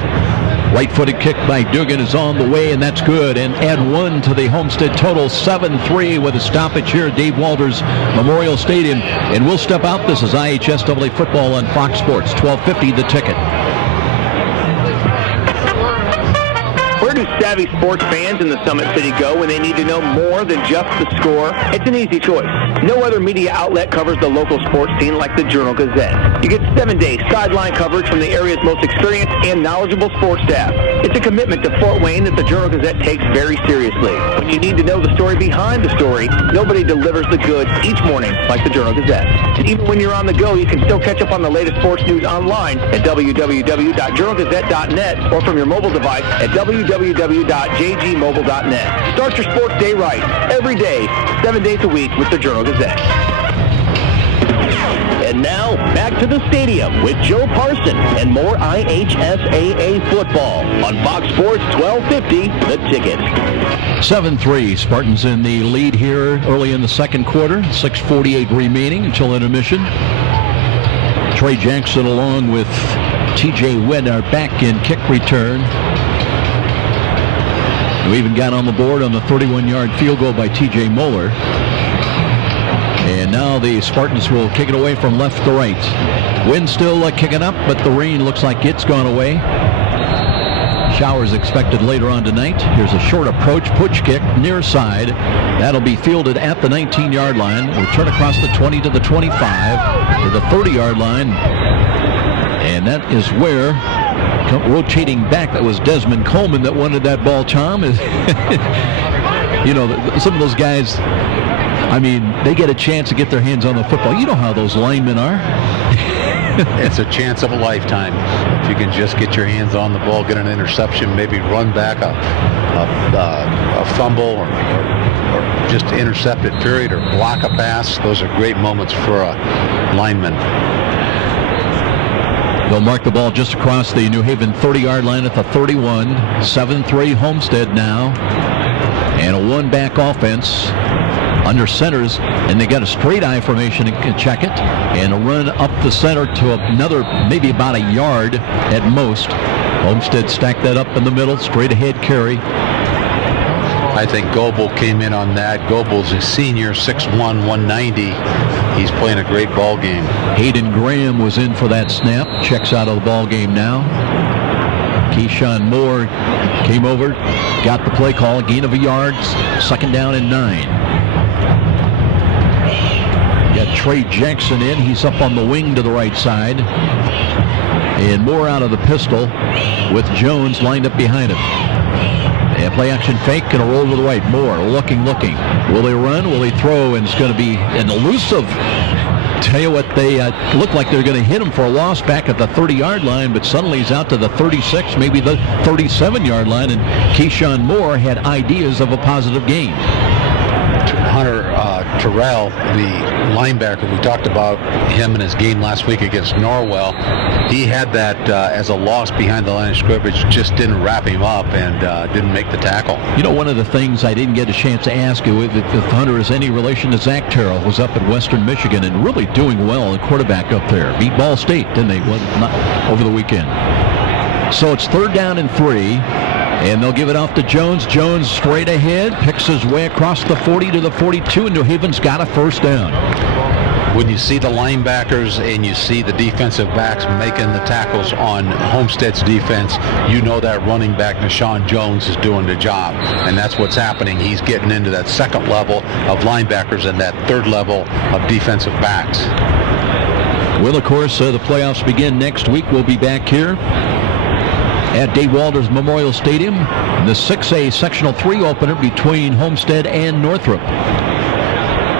Right-footed kick by Dugan is on the way, and that's good. And add 1 to the Homestead total, 7-3 with a stoppage here at Dave Walters Memorial Stadium. And we'll step out. This is IHSAA football on Fox Sports, 1250 The Ticket. Where do savvy sports fans in the Summit City go when they need to know more than just the score? It's an easy choice. No other media outlet covers the local sports scene like the Journal-Gazette. You get 7-day sideline coverage from the area's most experienced and knowledgeable sports staff. It's a commitment to Fort Wayne that the Journal-Gazette takes very seriously. When you need to know the story behind the story, nobody delivers the goods each morning like the Journal-Gazette. And even when you're on the go, you can still catch up on the latest sports news online at www.journalgazette.net or from your mobile device at www.jgmobile.net. Start your sports day right, every day, 7 days a week with the Journal-Gazette. And now, back to the stadium with Joe Parson and more IHSAA football on Fox Sports 1250, The Ticket. 7-3, Spartans in the lead here early in the second quarter, 6:48 remaining until intermission. Trey Jackson along with TJ Wedd are back in kick return. We even got on the board on the 31-yard field goal by TJ Moeller. And now the Spartans will kick it away from left to right. Wind still kicking up, but the rain looks like it's gone away. Showers expected later on tonight. Here's a short approach push kick near side. That'll be fielded at the 19-yard line. Return across the 20 to the 25 to the 30-yard line. And that is where, rotating back, that was Desmond Coleman that wanted that ball, Tom. You know, some of those guys, I mean, they get a chance to get their hands on the football. You know how those linemen are. It's a chance of a lifetime. If you can just get your hands on the ball, get an interception, maybe run back a fumble or just intercept it, period, or block a pass. Those are great moments for a lineman. They'll mark the ball just across the New Haven 30-yard line at the 31. 7-3 Homestead now. And a one-back offense under centers, and they got a straight I formation and check it, and a run up the center to another maybe about a yard at most. Homestead stacked that up in the middle, straight ahead carry. I think Goebel came in on that. Goebel's a senior, 6'1", 190. He's playing a great ball game. Hayden Graham was in for that snap. Checks out of the ball game now. Keyshawn Moore came over, got the play call, gain of a yard, second down and 9. Got Trey Jackson in. He's up on the wing to the right side. And Moore out of the pistol with Jones lined up behind him. And play action fake and a roll to the right. Moore looking. Will they run? Will they throw? And it's going to be an elusive. Tell you what, they look like they're going to hit him for a loss back at the 30-yard line, but suddenly he's out to the 36, maybe the 37-yard line, and Keyshawn Moore had ideas of a positive gain. Hunter Terrell, the linebacker, we talked about him in his game last week against Norwell. He had that as a loss behind the line of scrimmage, just didn't wrap him up and didn't make the tackle. You know, one of the things I didn't get a chance to ask you, if Hunter is any relation to Zach Terrell, who's up at Western Michigan and really doing well, the quarterback up there. Beat Ball State, didn't they, over the weekend? So it's 3rd down and 3. And they'll give it off to Jones. Jones straight ahead, picks his way across the 40 to the 42, and New Haven's got a first down. When you see the linebackers and you see the defensive backs making the tackles on Homestead's defense, you know that running back, Nashawn Jones, is doing the job. And that's what's happening. He's getting into that second level of linebackers and that third level of defensive backs. Well, of course, the playoffs begin next week. We'll be back here at Dave Walters Memorial Stadium, the 6A Sectional 3 opener between Homestead and Northrop.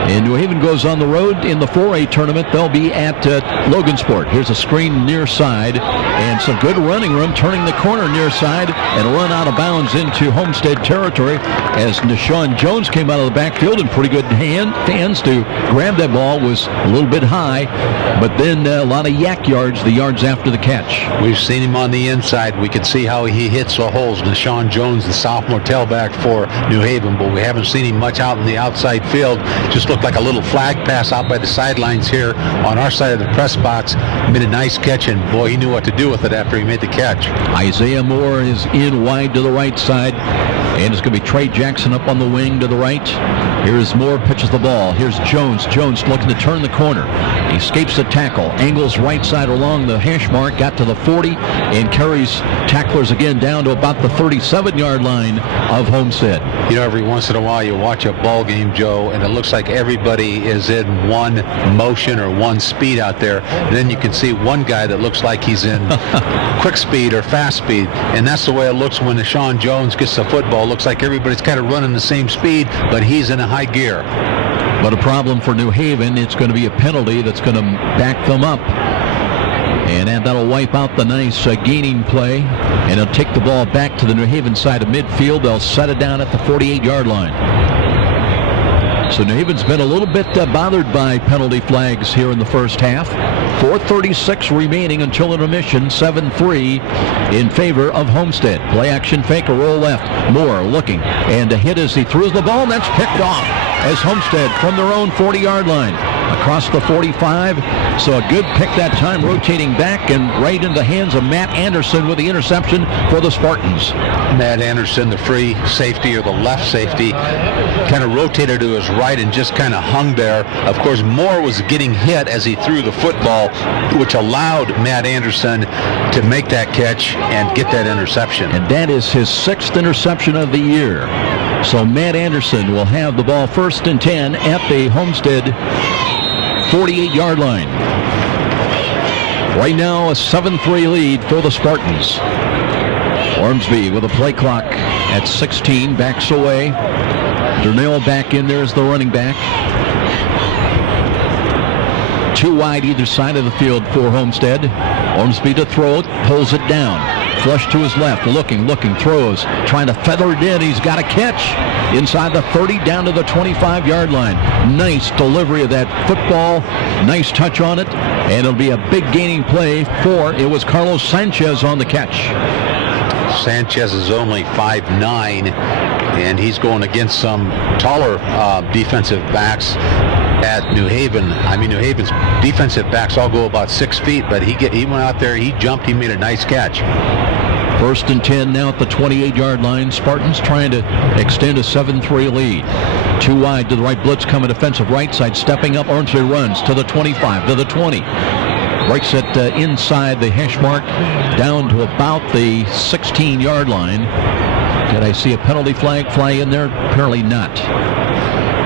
And New Haven goes on the road in the 4A tournament. They'll be at Logansport. Here's a screen near side and some good running room, turning the corner near side and a run out of bounds into Homestead territory as Deshaun Jones came out of the backfield in pretty good hands to grab that ball. Was a little bit high, but then a lot of yak yards, the yards after the catch. We've seen him on the inside. We can see how he hits the holes. Deshaun Jones, the sophomore tailback for New Haven, but we haven't seen him much out in the outside field. Just looked like a little flag pass out by the sidelines here on our side of the press box. Made a nice catch, and boy, he knew what to do with it after he made the catch. Isaiah Moore is in wide to the right side, and it's going to be Trey Jackson up on the wing to the right. Here's Moore, pitches the ball. Here's Jones. Jones looking to turn the corner. He escapes the tackle, angles right side along the hash mark, got to the 40, and carries tacklers again down to about the 37-yard line of Homestead. You know, every once in a while you watch a ball game, Joe, and it looks like everybody is in one motion or one speed out there. And then you can see one guy that looks like he's in quick speed or fast speed, and that's the way it looks when Deshaun Jones gets the football. It looks like everybody's kind of running the same speed, but he's in a high gear. But a problem for New Haven, it's going to be a penalty that's going to back them up. And that'll wipe out the nice gaining play. And it'll take the ball back to the New Haven side of midfield. They'll set it down at the 48-yard line. So New Haven's been a little bit bothered by penalty flags here in the first half. 4:36 remaining until intermission, 7-3 in favor of Homestead. Play action fake, a roll left. Moore looking, and a hit as he throws the ball, and that's picked off as Homestead from their own 40-yard line. Across the 45, so a good pick that time, rotating back and right into the hands of Matt Anderson with the interception for the Spartans. Matt Anderson, the free safety or the left safety, kind of rotated to his right and just kind of hung there. Of course, Moore was getting hit as he threw the football, which allowed Matt Anderson to make that catch and get that interception. And that is his 6th interception of the year. So Matt Anderson will have the ball 1st and 10 at the Homestead 48-yard line. Right now, a 7-3 lead for the Spartans. Ormsby with a play clock at 16, backs away. Darnell back in there as the running back. 2 wide either side of the field for Homestead. Ormsby to throw it, pulls it down. Flush to his left, looking, throws, trying to feather it in. He's got a catch inside the 30 down to the 25-yard line. Nice delivery of that football. Nice touch on it. And it'll be a big gaining play for, it was Carlos Sanchez on the catch. Sanchez is only 5'9", and he's going against some taller defensive backs at New Haven. I mean, New Haven's defensive backs all go about 6 feet, but he went out there, he jumped, he made a nice catch. 1st and 10 now at the 28-yard line. Spartans trying to extend a 7-3 lead. 2 wide to the right, blitz coming defensive right side, stepping up. Ormsby runs to the 25, to the 20. Breaks it inside the hash mark down to about the 16-yard line. Did I see a penalty flag fly in there? Apparently not.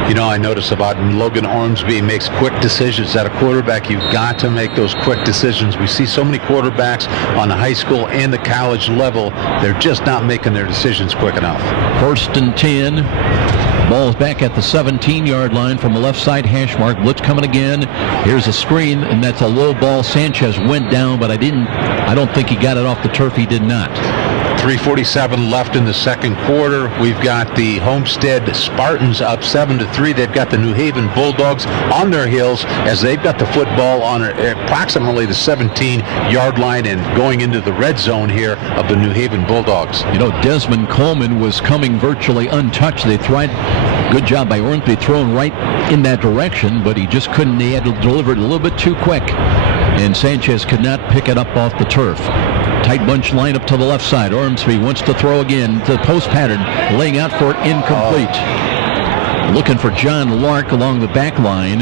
You know, I notice about Logan Ormsby makes quick decisions. At a quarterback, you've got to make those quick decisions. We see so many quarterbacks on the high school and the college level. They're just not making their decisions quick enough. 1st and 10. Ball's back at the 17-yard line from the left side hash mark. Blitz coming again. Here's a screen, and that's a low ball. Sanchez went down, but I don't think he got it off the turf. He did not. 3:47 left in the second quarter. We've got the Homestead Spartans up 7-3. They've got the New Haven Bulldogs on their heels as they've got the football on approximately the 17-yard line and going into the red zone here of the New Haven Bulldogs. You know, Desmond Coleman was coming virtually untouched. They tried, good job by Ormsby throwing right in that direction, but he just couldn't. He had to deliver it a little bit too quick, and Sanchez could not pick it up off the turf. Tight bunch lineup to the left side. Ormsby wants to throw again to the post pattern, laying out for it, incomplete. Looking for John Lark along the back line.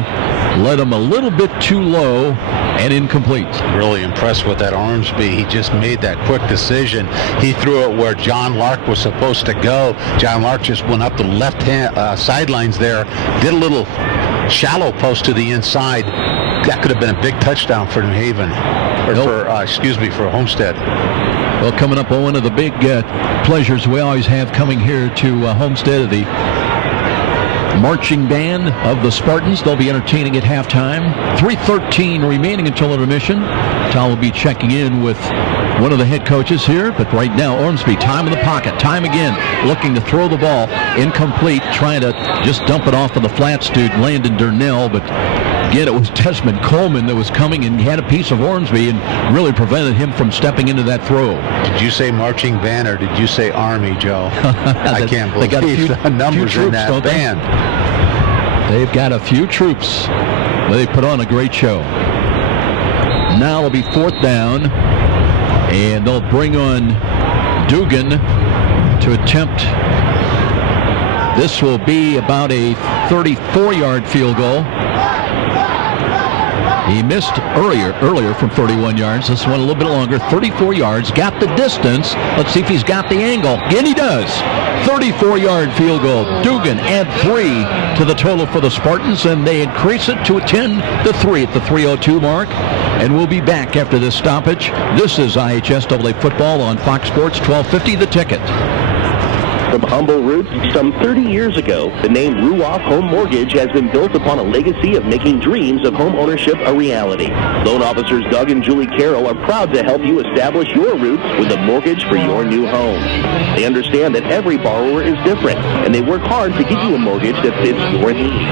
Led him a little bit too low and incomplete. Really impressed with that Ormsby. He just made that quick decision. He threw it where John Lark was supposed to go. John Lark just went up the left sidelines there, did a little shallow post to the inside. That could have been a big touchdown for New Haven, or for Homestead. Well, coming up on one of the big pleasures we always have coming here to Homestead, the marching band of the Spartans. They'll be entertaining at halftime. 3:13 remaining until intermission. Tom will be checking in with one of the head coaches here, but right now Ormsby, time in the pocket, time again, looking to throw the ball, incomplete, trying to just dump it off of the flats to Landon Durnell, but again, it was Desmond Coleman that was coming and had a piece of Ormsby and really prevented him from stepping into that throw. Did you say marching band or did you say Army, Joe? I can't believe they got a few, the numbers troops, in that band. They've got a few troops. They put on a great show. Now it'll be 4th down, and they'll bring on Dugan to attempt. This will be about a 34-yard field goal. He missed earlier from 31 yards. This one a little bit longer, 34 yards. Got the distance. Let's see if he's got the angle. And he does. 34-yard field goal. Dugan add 3 to the total for the Spartans, and they increase it to a 10-3 at the 3:02 mark. And we'll be back after this stoppage. This is IHSAA football on Fox Sports 1250, The Ticket. From humble roots, some 30 years ago, the name Ruoff Home Mortgage has been built upon a legacy of making dreams of home ownership a reality. Loan officers Doug and Julie Carroll are proud to help you establish your roots with a mortgage for your new home. They understand that every borrower is different, and they work hard to get you a mortgage that fits your needs.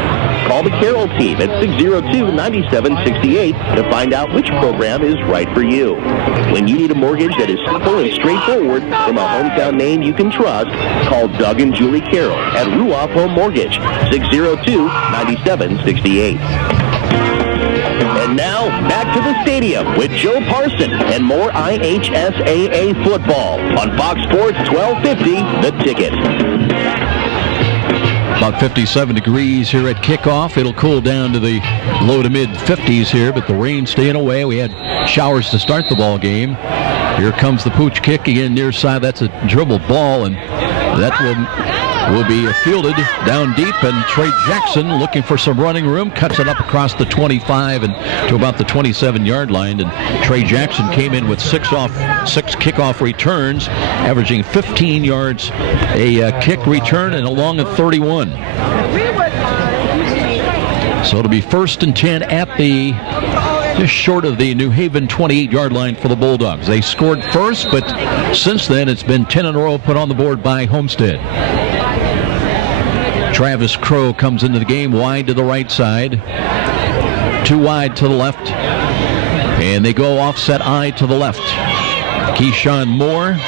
Call the Carroll team at 602-9768 to find out which program is right for you. When you need a mortgage that is simple and straightforward from a hometown name you can trust, call Doug and Julie Carroll at Ruoff Home Mortgage, 602-9768. And now, back to the stadium with Joe Parson and more IHSAA football on Fox Sports 1250, The Ticket. About 57 degrees here at kickoff. It'll cool down to the low to mid 50s here, but the rain staying away. We had showers to start the ball game. Here comes the pooch kick again near side. That's a dribbled ball, and that will be fielded down deep, and Trey Jackson looking for some running room, cuts it up across the 25 and to about the 27-yard line. And Trey Jackson came in with six kickoff returns, averaging 15 yards a kick return and along at 31. So it'll be 1st and 10 at the just short of the New Haven 28-yard line for the Bulldogs. They scored first, but since then it's been 10 in a row put on the board by Homestead. Travis Crow comes into the game wide to the right side, 2 wide to the left, and they go offset I to the left. Keyshawn Moore,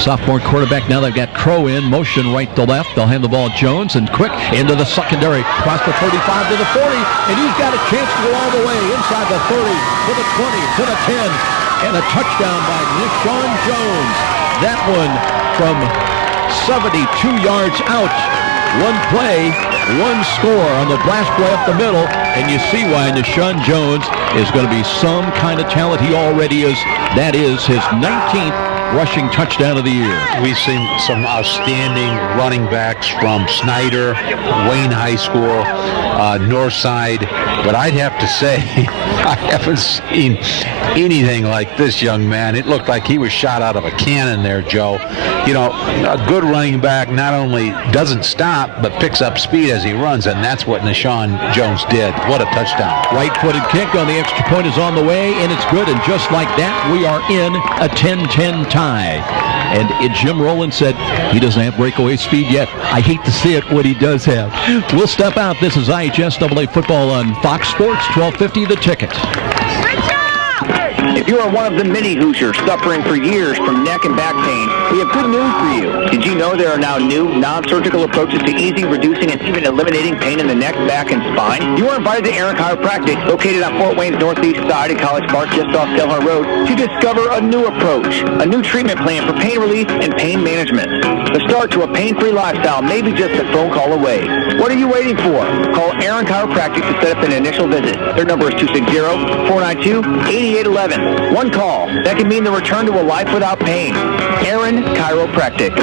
sophomore quarterback. Now they've got Crow in motion right to left. They'll hand the ball to Jones, and quick into the secondary, across the 35 to the 40, and he's got a chance to go all the way inside the 30 to the 20 to the 10, and a touchdown by Nishawn Jones. That one from 72 yards out. 1 play, 1 score on the blast play up the middle, and you see why Nishawn Jones is going to be some kind of talent. He already is. That is his 19th rushing touchdown of the year. We've seen some outstanding running backs from Snyder, Wayne High School, Northside, but I'd have to say I haven't seen anything like this young man. It looked like he was shot out of a cannon there, Joe. You know, a good running back not only doesn't stop, but picks up speed as he runs, and that's what Nishawn Jones did. What a touchdown. Right-footed kick on the extra point is on the way, and it's good, and just like that, we are in a 10-10 tie. And Jim Rowland said he doesn't have breakaway speed yet. I hate to see it, what he does have. We'll step out. This is IHSAA football on Fox Sports 1250, The Ticket. If you are one of the many Hoosiers suffering for years from neck and back pain, we have good news for you. Did you know there are now new non-surgical approaches to easing, reducing, and even eliminating pain in the neck, back, and spine? You are invited to Aaron Chiropractic, located on Fort Wayne's northeast side at College Park just off Delhar Road, to discover a new approach, a new treatment plan for pain relief and pain management. The start to a pain-free lifestyle may be just a phone call away. What are you waiting for? Call Aaron Chiropractic to set up an initial visit. Their number is 260-492-8811. One call. That can mean the return to a life without pain. Aaron Chiropractic.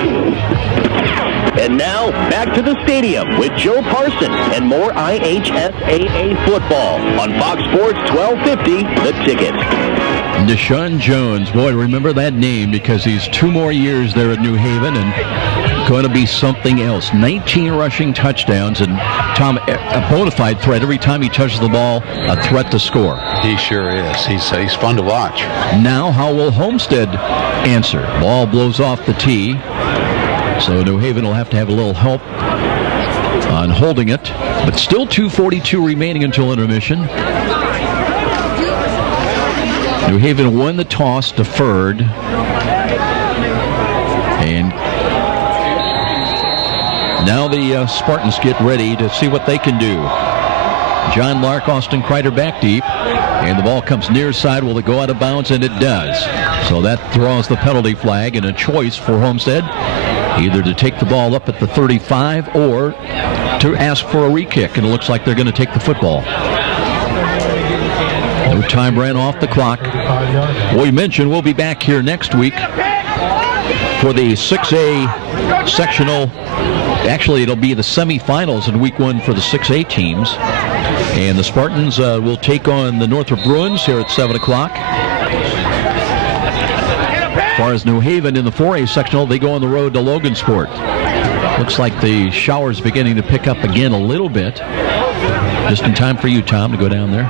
And now, back to the stadium with Joe Parson and more IHSAA football on Fox Sports 1250, The Ticket. And Deshaun Jones, boy, remember that name because he's 2 more years there at New Haven and going to be something else. 19 rushing touchdowns, and Tom, a bona fide threat. Every time he touches the ball, a threat to score. He sure is. He's fun to watch. Now, how will Homestead answer? Ball blows off the tee, so New Haven will have to have a little help on holding it, but still 2:42 remaining until intermission. New Haven won the toss, deferred, and now the Spartans get ready to see what they can do. John Lark, Austin Kreider back deep, and the ball comes near side. Will it go out of bounds? And it does. So that throws the penalty flag, and a choice for Homestead, either to take the ball up at the 35 or to ask for a re-kick, and it looks like they're going to take the football. No time ran off the clock. We mentioned we'll be back here next week for the 6A sectional. Actually, it'll be the semifinals in week 1 for the 6A teams. And the Spartans will take on the Northrop Bruins here at 7 o'clock. As far as New Haven in the 4A sectional, they go on the road to Logansport. Looks like the shower's beginning to pick up again a little bit. Just in time for you, Tom, to go down there.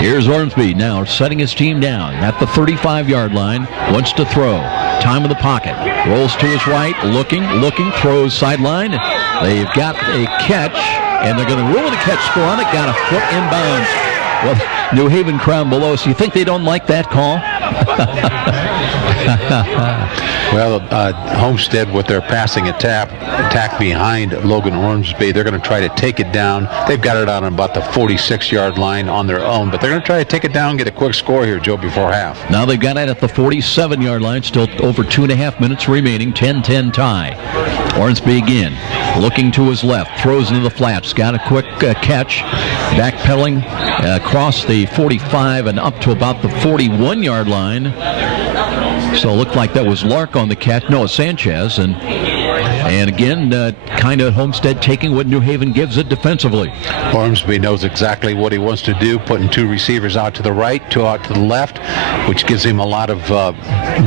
Here's Ormsby now setting his team down at the 35-yard line. Wants to throw. Time in the pocket. Rolls to his right. Looking. Throws sideline. They've got a catch, and they're going to ruin the catch score on it. Got a foot inbounds. Well, New Haven crowd below. So you think they don't like that call? Well, Homestead with their passing attack behind Logan Ormsby, they're going to try to take it down. They've got it on about the 46-yard line on their own, but they're going to try to take it down, get a quick score here, Joe, before half. Now they've got it at the 47-yard line, still over 2.5 minutes remaining, 10-10 tie. Ormsby again, looking to his left, throws into the flats, got a quick catch, backpedaling across the 45 and up to about the 41-yard line. So it looked like that was Lark on the catch. No, it's Sanchez. And again, kind of Homestead taking what New Haven gives it defensively. Ormsby knows exactly what he wants to do, putting 2 receivers out to the right, 2 out to the left, which gives him a lot of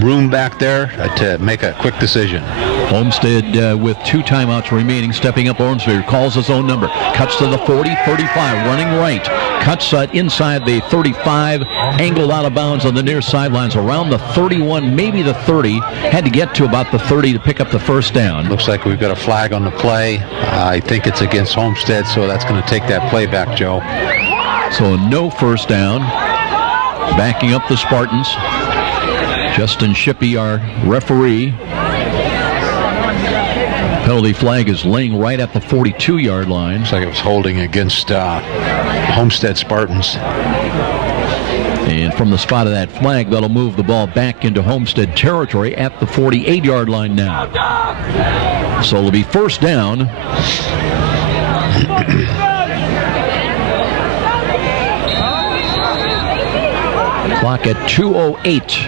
room back there to make a quick decision. Homestead with 2 timeouts remaining, stepping up. Ormsby calls his own number, cuts to the 40, 35, running right, cuts inside the 35, angled out of bounds on the near sidelines, around the 31, maybe the 30, had to get to about the 30 to pick up the first down. Looks like we've got a flag on the play. I think it's against Homestead, so that's going to take that play back, Joe. So no first down. Backing up the Spartans. Justin Shippey, our referee. Penalty flag is laying right at the 42-yard line. Looks like it was holding against Homestead Spartans. And from the spot of that flag, that'll move the ball back into Homestead territory at the 48-yard line now. So it'll be first down. Clock at 2:08.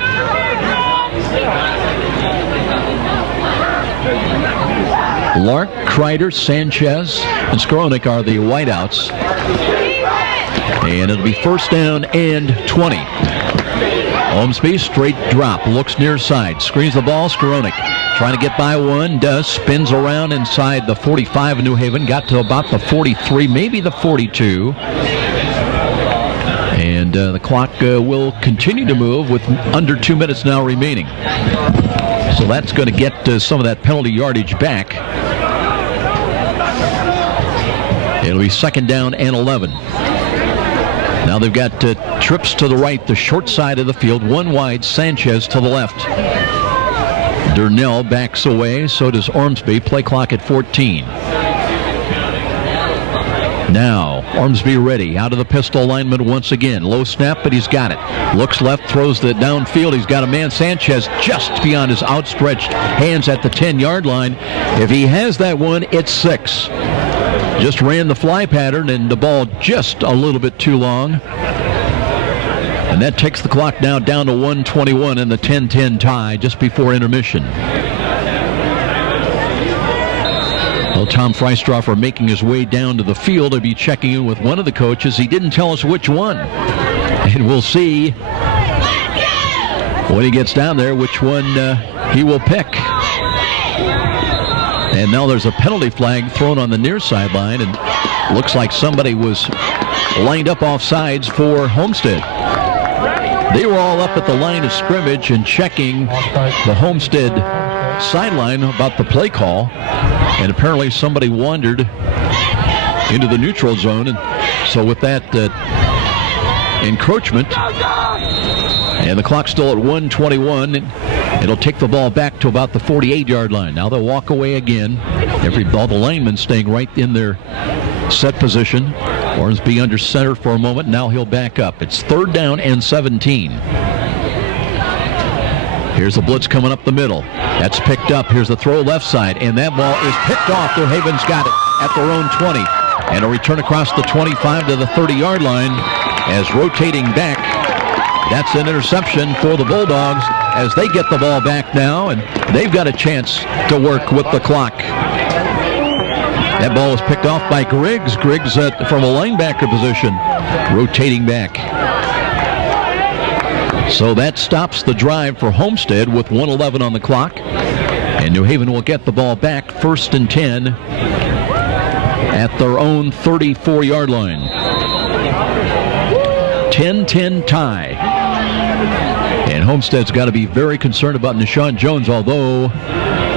Lark, Kreider, Sanchez, and Skronik are the wideouts. And it'll be first down and 20. Ormsby, straight drop, looks near side, screens the ball. Skronik trying to get by one, does, spins around inside the 45 of New Haven, got to about the 43, maybe the 42. And the clock will continue to move with under 2 minutes now remaining. So that's going to get some of that penalty yardage back. It'll be second down and 11. Now they've got trips to the right, the short side of the field, 1 wide, Sanchez to the left. Durnell backs away, so does Ormsby. Play clock at 14. Now, Ormsby ready, out of the pistol alignment once again. Low snap, but he's got it. Looks left, throws the downfield. He's got a man, Sanchez, just beyond his outstretched hands at the 10-yard line. If he has that one, it's 6. Just ran the fly pattern, and the ball just a little bit too long. And that takes the clock now down to 1:21 in the 10-10 tie just before intermission. Well, Tom Freistroffer making his way down to the field to be checking in with one of the coaches. He didn't tell us which one. And we'll see when he gets down there which one he will pick. And now there's a penalty flag thrown on the near sideline, and looks like somebody was lined up off sides for Homestead. They were all up at the line of scrimmage and checking the Homestead sideline about the play call, and apparently somebody wandered into the neutral zone, and so with that encroachment, and the clock's still at 1:21, it'll take the ball back to about the 48-yard line. Now they'll walk away again. All the linemen staying right in their set position. Ormsby under center for a moment. Now he'll back up. It's 3rd down and 17. Here's a blitz coming up the middle. That's picked up. Here's the throw left side, and that ball is picked off. New Haven's got it at their own 20. And a return across the 25 to the 30-yard line as rotating back. That's an interception for the Bulldogs as they get the ball back now, and they've got a chance to work with the clock. That ball was picked off by Griggs. Griggs from a linebacker position, rotating back. So that stops the drive for Homestead with 1:11 on the clock. And New Haven will get the ball back 1st and 10 at their own 34-yard line. 10-10 tie. And Homestead's got to be very concerned about Nishawn Jones, although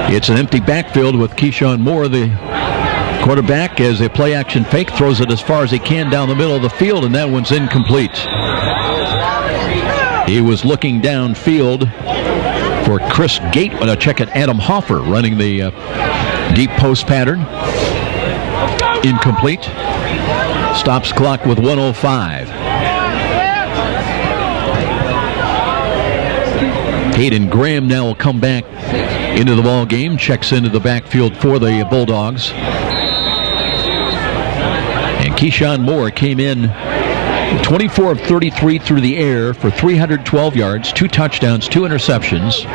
it's an empty backfield with Keyshawn Moore, the quarterback, as a play-action fake, throws it as far as he can down the middle of the field, and that one's incomplete. He was looking downfield for Chris Gate. Check it, Adam Hoffer running the deep post pattern. Incomplete. Stops clock with 1:05. Hayden Graham now will come back into the ball game. Checks into the backfield for the Bulldogs. And Keyshawn Moore came in 24 of 33 through the air for 312 yards, 2 touchdowns, 2 interceptions.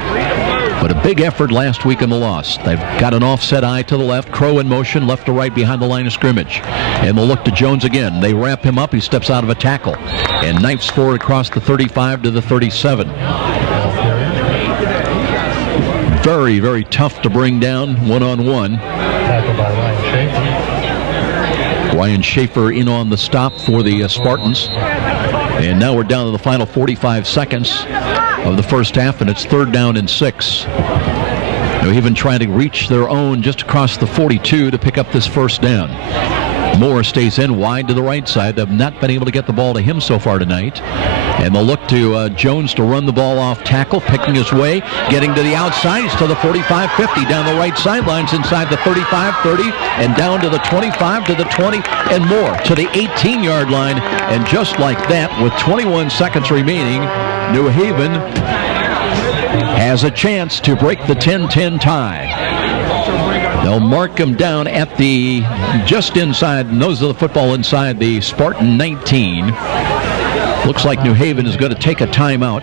But a big effort last week in the loss. They've got an offset eye to the left. Crow in motion, left to right behind the line of scrimmage. And they'll look to Jones again. They wrap him up. He steps out of a tackle and knifes forward across the 35 to the 37. Very, very tough to bring down one-on-one. Tackled by Ryan Schaefer. Ryan Schaefer in on the stop for the Spartans. And now we're down to the final 45 seconds of the first half, and it's 3rd down and 6. New Haven trying to reach their own just across the 42 to pick up this 1st down. Moore stays in wide to the right side. They've not been able to get the ball to him so far tonight. And they'll look to Jones to run the ball off tackle, picking his way, getting to the outside. He's to the 45-50, down the right sidelines, inside the 35-30, and down to the 25, to the 20, and more to the 18-yard line. And just like that, with 21 seconds remaining, New Haven has a chance to break the 10-10 tie. They'll mark him down at the just inside, nose of the football inside the Spartan 19. Looks like New Haven is going to take a timeout.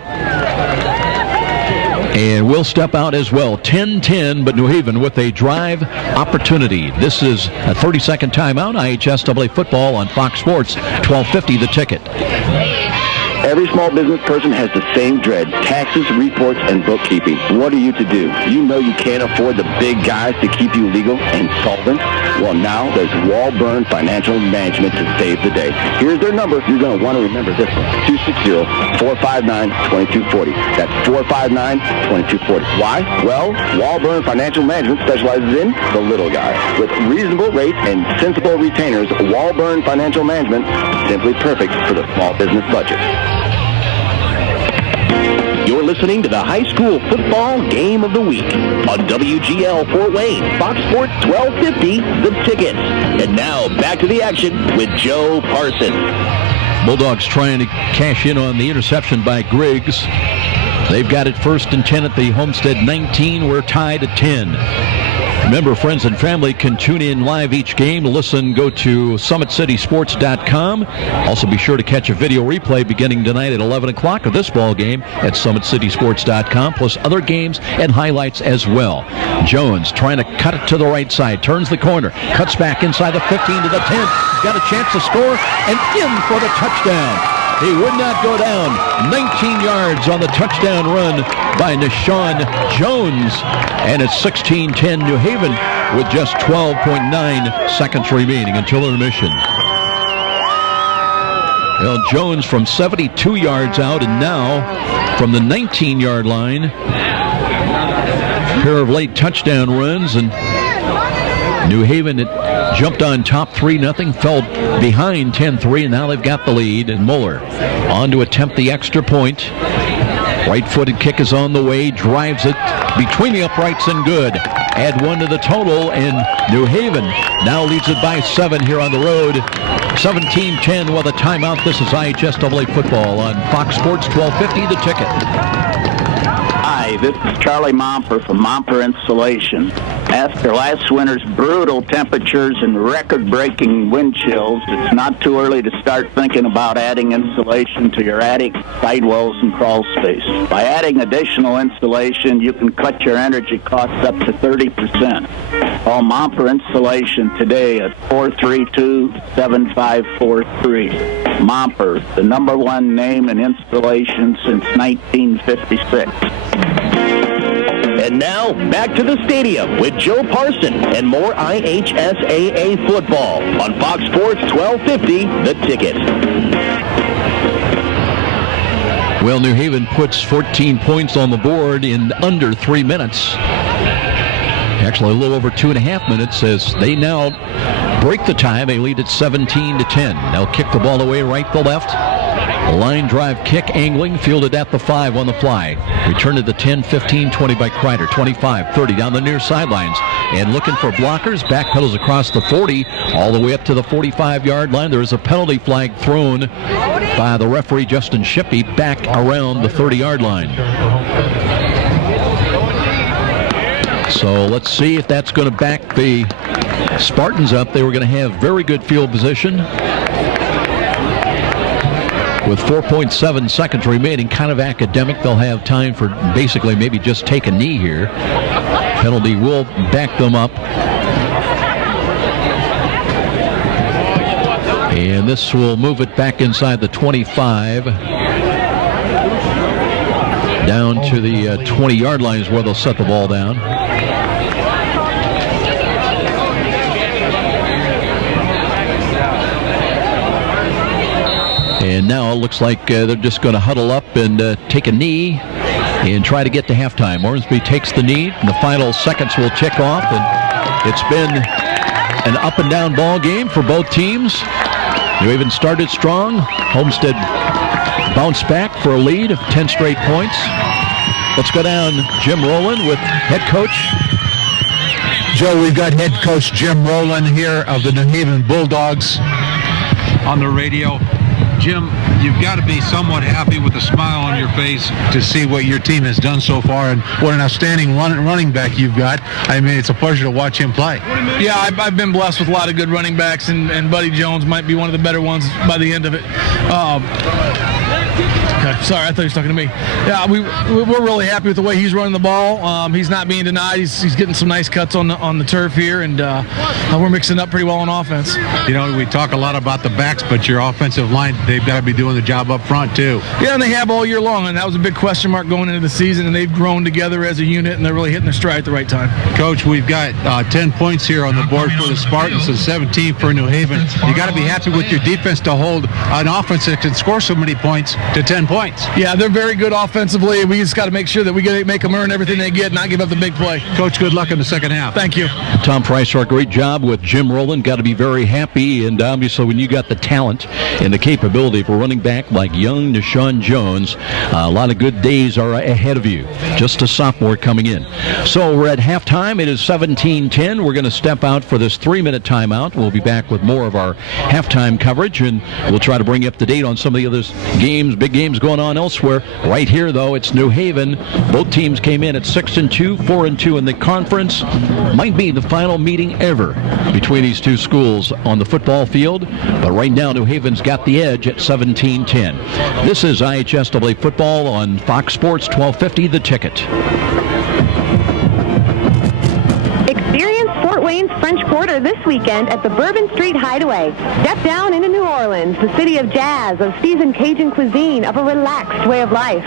And we'll step out as well. 10-10, but New Haven with a drive opportunity. This is a 30-second timeout. IHSAA football on Fox Sports, 1250 the ticket. Every small business person has the same dread: taxes, reports, and bookkeeping. What are you to do? You know you can't afford the big guys to keep you legal and solvent? Well, now there's Walburn Financial Management to save the day. Here's their number. You're going to want to remember this one: 260-459-2240. That's 459-2240. Why? Well, Walburn Financial Management specializes in the little guy. With reasonable rates and sensible retainers, Walburn Financial Management is simply perfect for the small business budget. You're listening to the high school football game of the week on WGL Fort Wayne, Fox Sports 1250, The Ticket. And now back to the action with Joe Parsons. Bulldogs trying to cash in on the interception by Griggs. They've got it 1st and 10 at the Homestead 19. We're tied at 10. Remember, friends and family can tune in live each game. Listen, go to SummitCitySports.com. Also, be sure to catch a video replay beginning tonight at 11 o'clock of this ball game at SummitCitySports.com, plus other games and highlights as well. Jones trying to cut it to the right side, turns the corner, cuts back inside the 15 to the 10. Got a chance to score, and in for the touchdown. He would not go down. 19 yards on the touchdown run by Nashawn Jones. And it's 16-10 New Haven with just 12.9 seconds remaining until intermission. Well, Jones from 72 yards out, and now from the 19-yard line. A pair of late touchdown runs, and New Haven jumped on top 3-0, fell behind 10-3, and now they've got the lead. And Muller on to attempt the extra point. Right-footed kick is on the way, drives it between the uprights and good. Add one to the total, and New Haven now leads it by 7 here on the road. 17-10 with a timeout. This is IHSAA football on Fox Sports 1250, The Ticket. Hi, this is Charlie Momper from Momper Insulation. After last winter's brutal temperatures and record-breaking wind chills, it's not too early to start thinking about adding insulation to your attic, sidewalls, and crawl space. By adding additional insulation, you can cut your energy costs up to 30%. Call Momper Insulation today at 432-7543. Momper, the #1 name in insulation since 1956. And now, back to the stadium with Joe Parson and more IHSAA football on Fox Sports 1250, The Ticket. Well, New Haven puts 14 points on the board in under 3 minutes. Actually, a little over 2.5 minutes as they now break the tie. They lead at 17-10. They'll kick the ball away right to left. Line drive kick, angling, fielded at the 5 on the fly. Returned to the 10, 15, 20 by Kreider. 25, 30 down the near sidelines. And looking for blockers, backpedals across the 40, all the way up to the 45-yard line. There is a penalty flag thrown by the referee, Justin Shippey, back around the 30-yard line. So let's see if that's going to back the Spartans up. They were going to have very good field position. With 4.7 seconds remaining, kind of academic. They'll have time for basically maybe just take a knee here. Penalty will back them up. And this will move it back inside the 25. Down to the 20-yard line is where they'll set the ball down. And now it looks like they're just going to huddle up and take a knee and try to get to halftime. Ormsby takes the knee, and the final seconds will tick off. And it's been an up-and-down ball game for both teams. New Haven started strong. Homestead bounced back for a lead of 10 straight points. Let's go down Jim Rowland with head coach. Joe, we've got head coach Jim Rowland here of the New Haven Bulldogs on the radio. Jim, you've got to be somewhat happy with a smile on your face to see what your team has done so far, and what an outstanding running back you've got. I mean, it's a pleasure to watch him play. Yeah, I've been blessed with a lot of good running backs, and Buddy Jones might be one of the better ones by the end of it. Okay, sorry, I thought he was talking to me. Yeah, we're really happy with the way he's running the ball. He's not being denied. He's getting some nice cuts on the turf here, and we're mixing up pretty well on offense. You know, we talk a lot about the backs, but your offensive line, they've got to be doing the job up front too. Yeah, and they have all year long, and that was a big question mark going into the season, and they've grown together as a unit, and they're really hitting their stride at the right time. Coach, we've got 10 points here on the board for the Spartans and 17 for New Haven. You got to be happy with your defense to hold an offense that can score so many points to 10 points. Yeah, they're very good offensively. We just got to make sure that we make them earn everything they get, not give up the big play. Coach, good luck in the second half. Thank you. Tom Price, great job with Jim Rowland. Got to be very happy, and obviously when you got the talent and the capability for running back like young Nashawn Jones, a lot of good days are ahead of you. Just a sophomore coming in. So we're at halftime. It is 17-10. We're going to step out for this 3-minute timeout. We'll be back with more of our halftime coverage, and we'll try to bring you up to date on some of the other games, big games going on elsewhere. Right here, though, it's New Haven. Both teams came in at 6-2, 4-2 in the conference. Might be the final meeting ever between these two schools on the football field. But right now, New Haven's got the edge at 17-10. This is IHSAA football on Fox Sports 1250, The Ticket. Experience Fort Wayne's French Quarter this weekend at the Bourbon Street Hideaway. Step down into New Orleans, the city of jazz, of seasoned Cajun cuisine, of a relaxed way of life.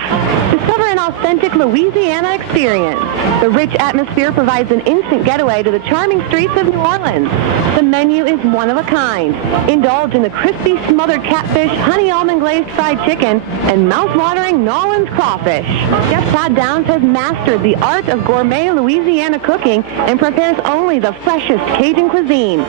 Discover an authentic Louisiana experience. The rich atmosphere provides an instant getaway to the charming streets of New Orleans. The menu is one of a kind. Indulge in the crispy smothered catfish, honey almond glazed fried chicken, and mouth-watering New Orleans crawfish. Chef Todd Downs has mastered the art of gourmet Louisiana cooking and prepares only the freshest Cajun cuisine.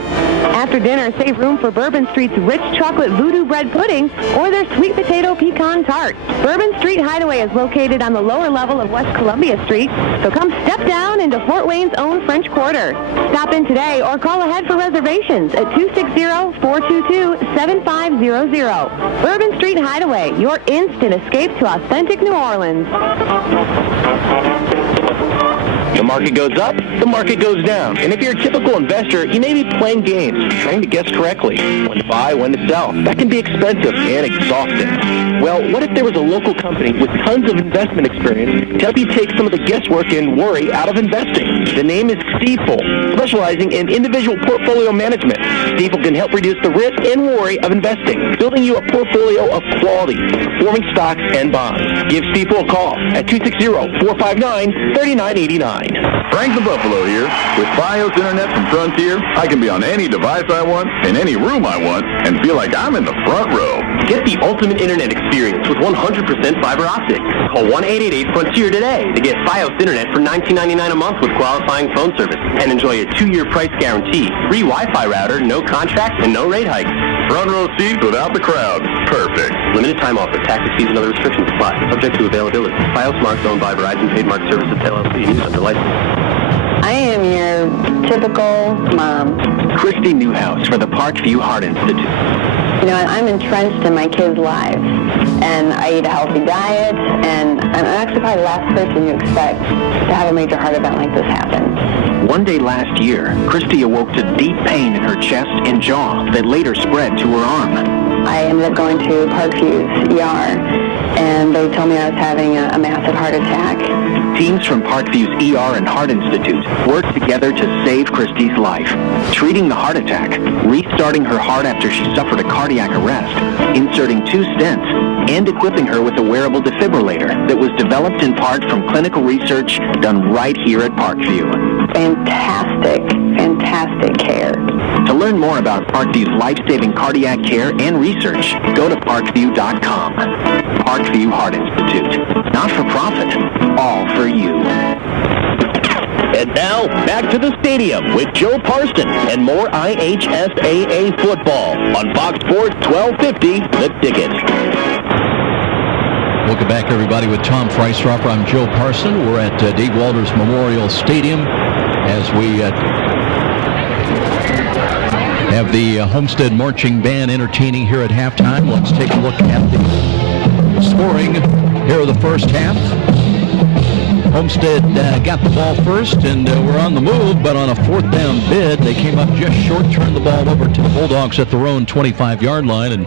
After dinner, save room for Bourbon Street's rich chocolate voodoo bread pudding or their sweet potato pecan tart. Bourbon Street Hideaway is located on the lower level of West Columbia Street, so come step down into Fort Wayne's own French Quarter. Stop in today or call ahead for reservations at 260-422-7500. Bourbon Street Hideaway, your instant escape to authentic New Orleans. The market goes up, the market goes down. And if you're a typical investor, you may be playing games, trying to guess correctly when to buy, when to sell. That can be expensive and exhausting. Well, what if there was a local company with tons of investment experience to help you take some of the guesswork and worry out of investing? The name is Stifel, specializing in individual portfolio management. Stifel can help reduce the risk and worry of investing, building you a portfolio of quality, performing stocks and bonds. Give Stifel a call at 260-459-3989. Frank the Buffalo here. With Fios Internet from Frontier, I can be on any device I want, in any room I want, and feel like I'm in the front row. Get the ultimate internet experience with 100% fiber optics. Call 1-888-FRONTIER today to get Fios Internet for $19.99 a month with qualifying phone service and enjoy a 2-year price guarantee, free Wi-Fi router, no contract, and no rate hikes. Front row seats without the crowd. Perfect. Limited time offer. Taxes, fees, and other restrictions apply. Subject to availability. Fios Marks owned by Verizon Trademark Services LLC. Used under license. I am your typical mom. Christy Newhouse for the Parkview Heart Institute. You know, I'm entrenched in my kids' lives, and I eat a healthy diet, and I'm actually probably the last person you expect to have a major heart event like this happen. One day last year, Christy awoke to deep pain in her chest and jaw that later spread to her arm. I ended up going to Parkview's ER, and they told me I was having a massive heart attack. Teams from Parkview's ER and Heart Institute worked together to save Christy's life, treating the heart attack, restarting her heart after she suffered a cardiac arrest, inserting 2 stents, and equipping her with a wearable defibrillator that was developed in part from clinical research done right here at Parkview. Fantastic, fantastic care. To learn more about Parkview's life-saving cardiac care and research, go to parkview.com. Parkview Heart Institute. Not for profit, all for you. And now, back to the stadium with Joe Parson and more IHSAA football on Fox Sports 1250, The Ticket. Welcome back, everybody, with Tom Freistroff. I'm Joe Parson. We're at Dave Walters Memorial Stadium as we have the Homestead Marching Band entertaining here at halftime. Let's take a look at the scoring here of the first half. Homestead got the ball first, and we're on the move, but on a 4th down bid, they came up just short, turned the ball over to the Bulldogs at their own 25-yard line, and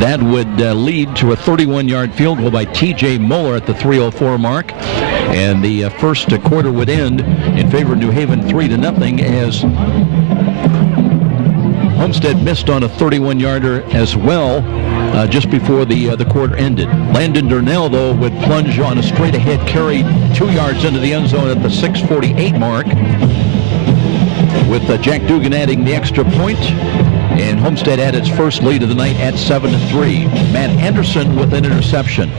that would lead to a 31-yard field goal by T.J. Moeller at the 3:04 mark. And the first quarter would end in favor of New Haven 3-0 as Homestead missed on a 31-yarder as well just before the quarter ended. Landon Durnell, though, would plunge on a straight-ahead carry 2 yards into the end zone at the 6:48 mark, with Jack Dugan adding the extra point, and Homestead had its first lead of the night at 7-3. Matt Anderson with an interception,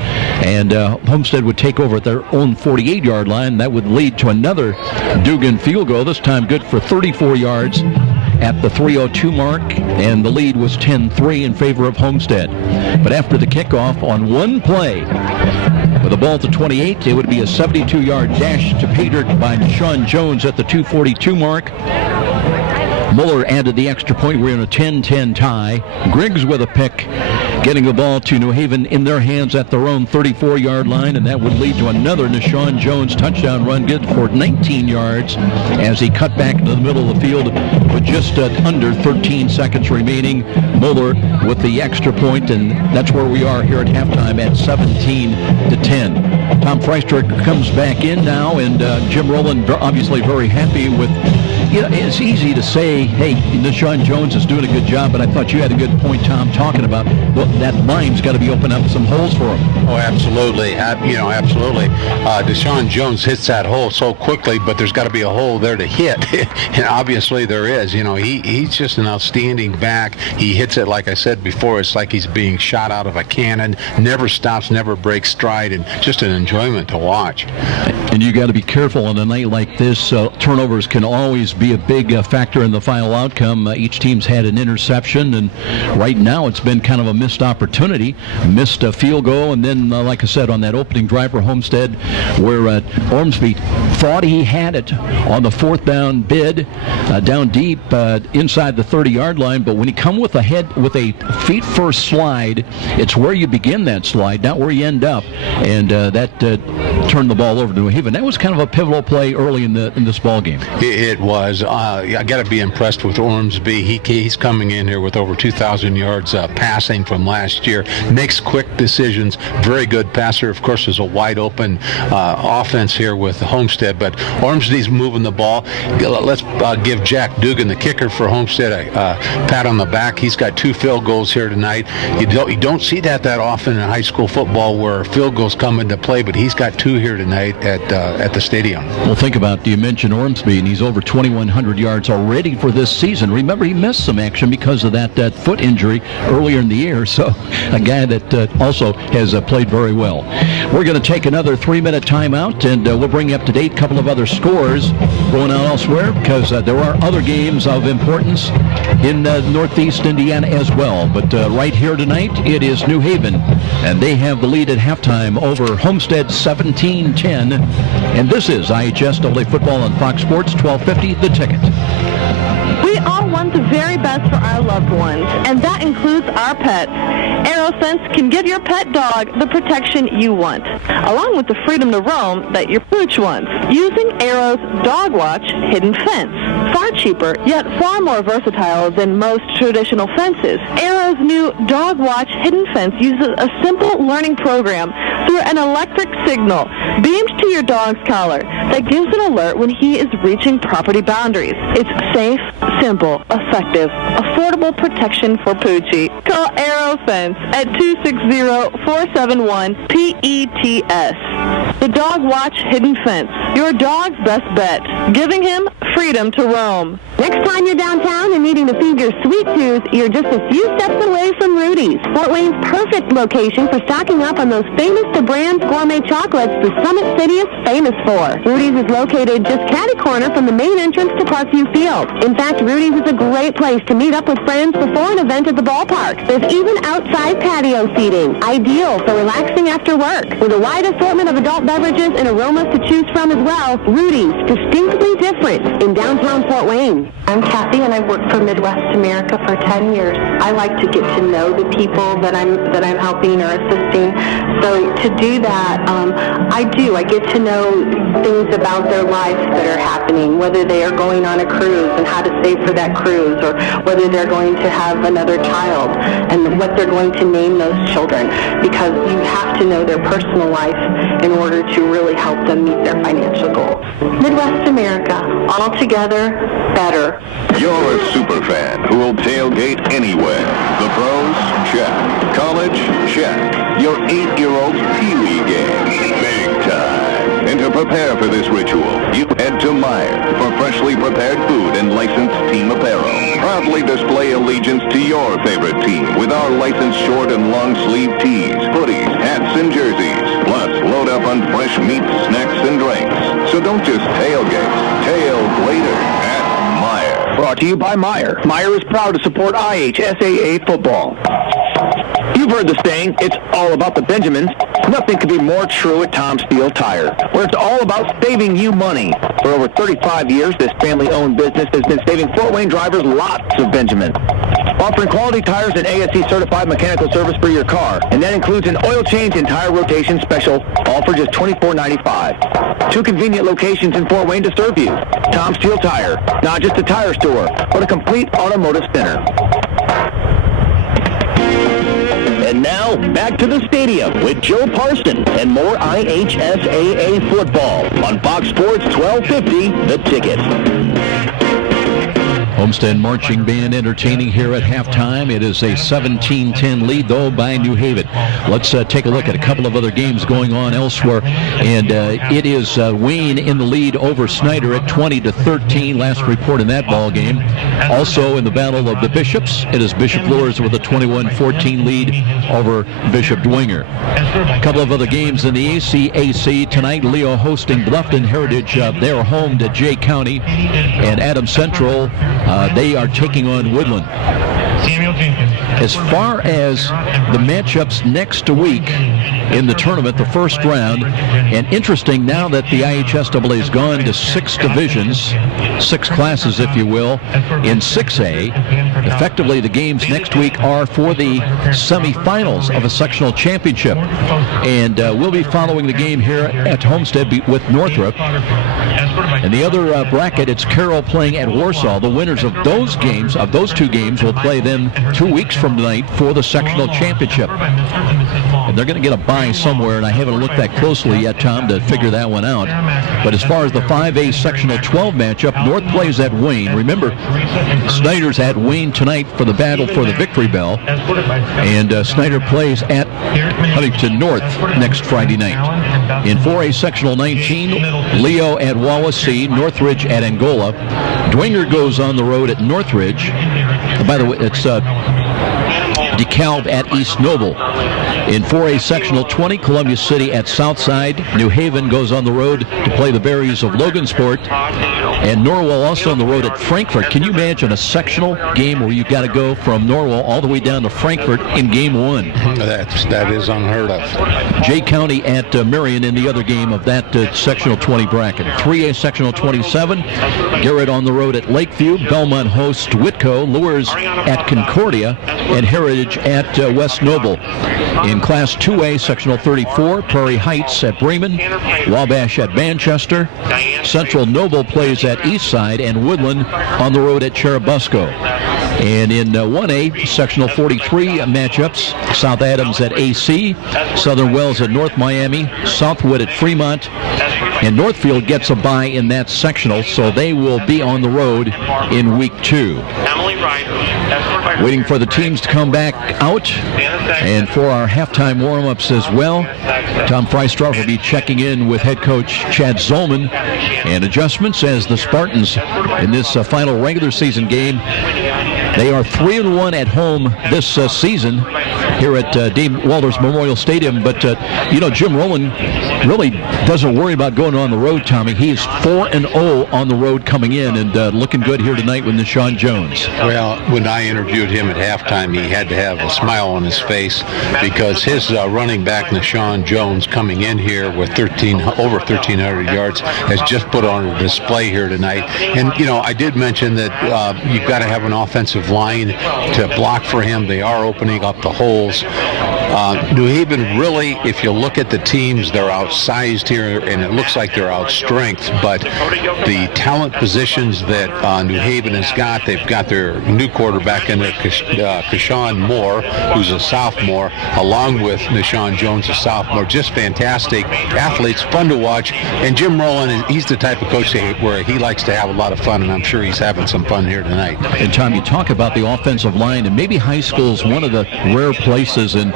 and Homestead would take over at their own 48-yard line. That would lead to another Dugan field goal, this time good for 34 yards at the 3:02 mark, and the lead was 10-3 in favor of Homestead. But after the kickoff, on one play, with the ball at the 28, it would be a 72-yard dash to pay dirt by Sean Jones at the 2:42 mark. Muller added the extra point. We're in a 10-10 tie. Griggs with a pick, getting the ball to New Haven in their hands at their own 34-yard line, and that would lead to another Deshaun Jones touchdown run, good for 19 yards as he cut back into the middle of the field with just under 13 seconds remaining. Muller with the extra point, and that's where we are here at halftime at 17-10. Tom Freister comes back in now, and Jim Rowland obviously very happy with it's easy to say, hey, Deshaun Jones is doing a good job, but I thought you had a good point, Tom, talking about that line's got to be opening up some holes for him. Oh, absolutely. Absolutely. Deshaun Jones hits that hole so quickly, but there's got to be a hole there to hit. And obviously there is. He's just an outstanding back. He hits it, like I said before, it's like he's being shot out of a cannon. Never stops, never breaks stride, and just an enjoyment to watch. And you got to be careful on a night like this. Turnovers can always be a big factor in the final outcome. Each team's had an interception, and right now it's been kind of a missed opportunity, missed a field goal, and then, like I said, on that opening drive for Homestead, where Ormsby thought he had it on the fourth down bid, down deep inside the 30-yard line, but when you come with a feet-first slide, it's where you begin that slide, not where you end up, and that turned the ball over to New Haven. That was kind of a pivotal play early in this ball game. It was. I got to be impressed with Ormsby. He's coming in here with over 2,000 yards passing from last year. Makes quick decisions. Very good passer. Of course, there's a wide open offense here with Homestead, but Ormsby's moving the ball. Let's give Jack Dugan, the kicker for Homestead, a pat on the back. He's got 2 field goals here tonight. You don't see that often in high school football where field goals come into play, but he's got 2 here tonight at the stadium. Well, think about, you mentioned Ormsby, and he's over 2,100 yards already for this season. Remember, he missed some action because of that foot injury earlier in the year, so a guy that also has played very well. We're going to take another 3-minute timeout, and we'll bring you up to date. A couple of other scores going on elsewhere, because there are other games of importance in Northeast Indiana as well. But right here tonight, it is New Haven, and they have the lead at halftime over Homestead 17-10. And this is IHSAA football on Fox Sports 1250, The Ticket. We all want the very best for our loved ones, and that includes our pets. AeroFence can give your pet dog the protection you want, along with the freedom to roam that your pooch wants, using Aero's Dog Watch Hidden Fence. Far cheaper, yet far more versatile than most traditional fences. Aero's new Dog Watch Hidden Fence uses a simple learning program through an electric signal beamed to your dog's collar that gives an alert when he is reaching property boundaries. It's safe, simple, effective, affordable protection for Poochie. Call AeroFence at 260-471-PETS. The Dog Watch Hidden Fence, your dog's best bet, giving him freedom to roam. Next time you're downtown and needing to feed your sweet tooth, you're just a few steps away from Rudy's, Fort Wayne's perfect location for stocking up on those famous to brands gourmet chocolates the Summit City is famous for. Rudy's is located just catty-corner from the main entrance to Parkview Field. In fact, Rudy's is a great place to meet up with friends before an event at the ballpark. There's even outside patio seating, ideal for relaxing after work. With a wide assortment of adult beverages and aromas to choose from as well, Rudy's, distinctly different in downtown Fort Wayne. I'm Kathy, and I've worked for Midwest America for 10 years. I like to get to know the people that I'm helping or assisting. So to do that, I get to know things about their life that are happening, whether they are going on a cruise and how to save for that cruise, or whether they're going to have another child and what they're going to name those children, because you have to know their personal life in order to really help them meet their financial goals. Midwest America, all together, better. You're a super fan who will tailgate anywhere. The pros? Check. College? Check. Your 8-year-old's Pee-wee game? Big time. And to prepare for this ritual, you head to Meijer for freshly prepared food and licensed team apparel. Proudly display allegiance to your favorite team with our licensed short and long sleeve tees, hoodies, hats, and jerseys. Plus, load up on fresh meats, snacks, and drinks. So don't just tailgate. Tail later at Meijer. Brought to you by Meijer. Meijer is proud to support IHSAA football. You've heard the saying, it's all about the Benjamins. Nothing could be more true at Tom Steele Tire, where it's all about saving you money. For over 35 years, this family-owned business has been saving Fort Wayne drivers lots of Benjamins. Offering quality tires and ASE-certified mechanical service for your car, and that includes an oil change and tire rotation special, all for just $24.95. 2 convenient locations in Fort Wayne to serve you. Tom Steele Tire, not just a tire store, but a complete automotive center. And now, back to the stadium with Joe Parson and more IHSAA football on Fox Sports 1250, The Ticket. Homestead Marching Band entertaining here at halftime. It is a 17-10 lead, though, by New Haven. Let's take a look at a couple of other games going on elsewhere. And it is Wayne in the lead over Snyder at 20-13. Last report in that ball game. Also in the Battle of the Bishops, it is Bishop Luers with a 21-14 lead over Bishop Dwenger. A couple of other games in the IHSAA tonight. Leo hosting Bluffton Heritage. They're home to Jay County. And Adams Central, they are taking on Woodland. As far as the matchups next week in the tournament, the first round, and interesting now that the IHSAA has gone to 6 divisions, 6 classes, if you will, in 6A, effectively the games next week are for the semifinals of a sectional championship. And we'll be following the game here at Homestead with Northrop. And the other bracket, it's Carroll playing at Warsaw. The winners of those games, of those 2 games, will play then 2 weeks from tonight for the sectional championship. And they're going to get a bye somewhere, and I haven't looked that closely yet, Tom, to figure that one out. But as far as the 5A sectional 12 matchup, North plays at Wayne. Remember, Snyder's at Wayne tonight for the battle for the Victory Bell. And Snyder plays at Huntington North next Friday night. In 4A sectional 19, Leo at Wawasee, Northridge at Angola. Dwenger goes on the road at Northridge. By the way, it's DeKalb at East Noble. In 4A sectional 20, Columbia City at Southside. New Haven goes on the road to play the Berries of Logansport. And Norwell also on the road at Frankfort. Can you imagine a sectional game where you've got to go from Norwell all the way down to Frankfort in game 1? That is unheard of. Jay County at Marion in the other game of that sectional 20 bracket. 3A sectional 27, Garrett on the road at Lakeview. Belmont hosts Whitco. Luers at Concordia. And Heritage at West Noble. In Class 2A, Sectional 34, Prairie Heights at Bremen, Wabash at Manchester, Central Noble plays at Eastside, and Woodland on the road at Cherubusco. And in 1A, Sectional 43 matchups, South Adams at AC, Southern Wells at North Miami, Southwood at Fremont, and Northfield gets a bye in that sectional, so they will be on the road in week 2. Waiting for the teams to come back out, and for our halftime warm-ups as well. Tom Freistraff will be checking in with head coach Chad Zolman, and adjustments as the Spartans in this final regular season game. They are 3-1 at home this season here at Dave Walters Memorial Stadium. But, Jim Rowland really doesn't worry about going on the road, Tommy. He is 4-0 on the road coming in and looking good here tonight with Nashawn Jones. Well, when I interviewed him at halftime, he had to have a smile on his face because his running back, Nashawn Jones, coming in here with over 1,300 yards, has just put on a display here tonight. And, I did mention that you've got to have an offensive line to block for him. They are opening up the holes. New Haven really, if you look at the teams, they're outsized here, and it looks like they're outstrength, but the talent positions that New Haven has got, they've got their new quarterback in there, Kashawn Moore, who's a sophomore, along with Nashawn Jones, a sophomore. Just fantastic athletes, fun to watch. And Jim Rowland, he's the type of coach where he likes to have a lot of fun, and I'm sure he's having some fun here tonight. And Tom, you talk about the offensive line, and maybe high school is one of the rare places in,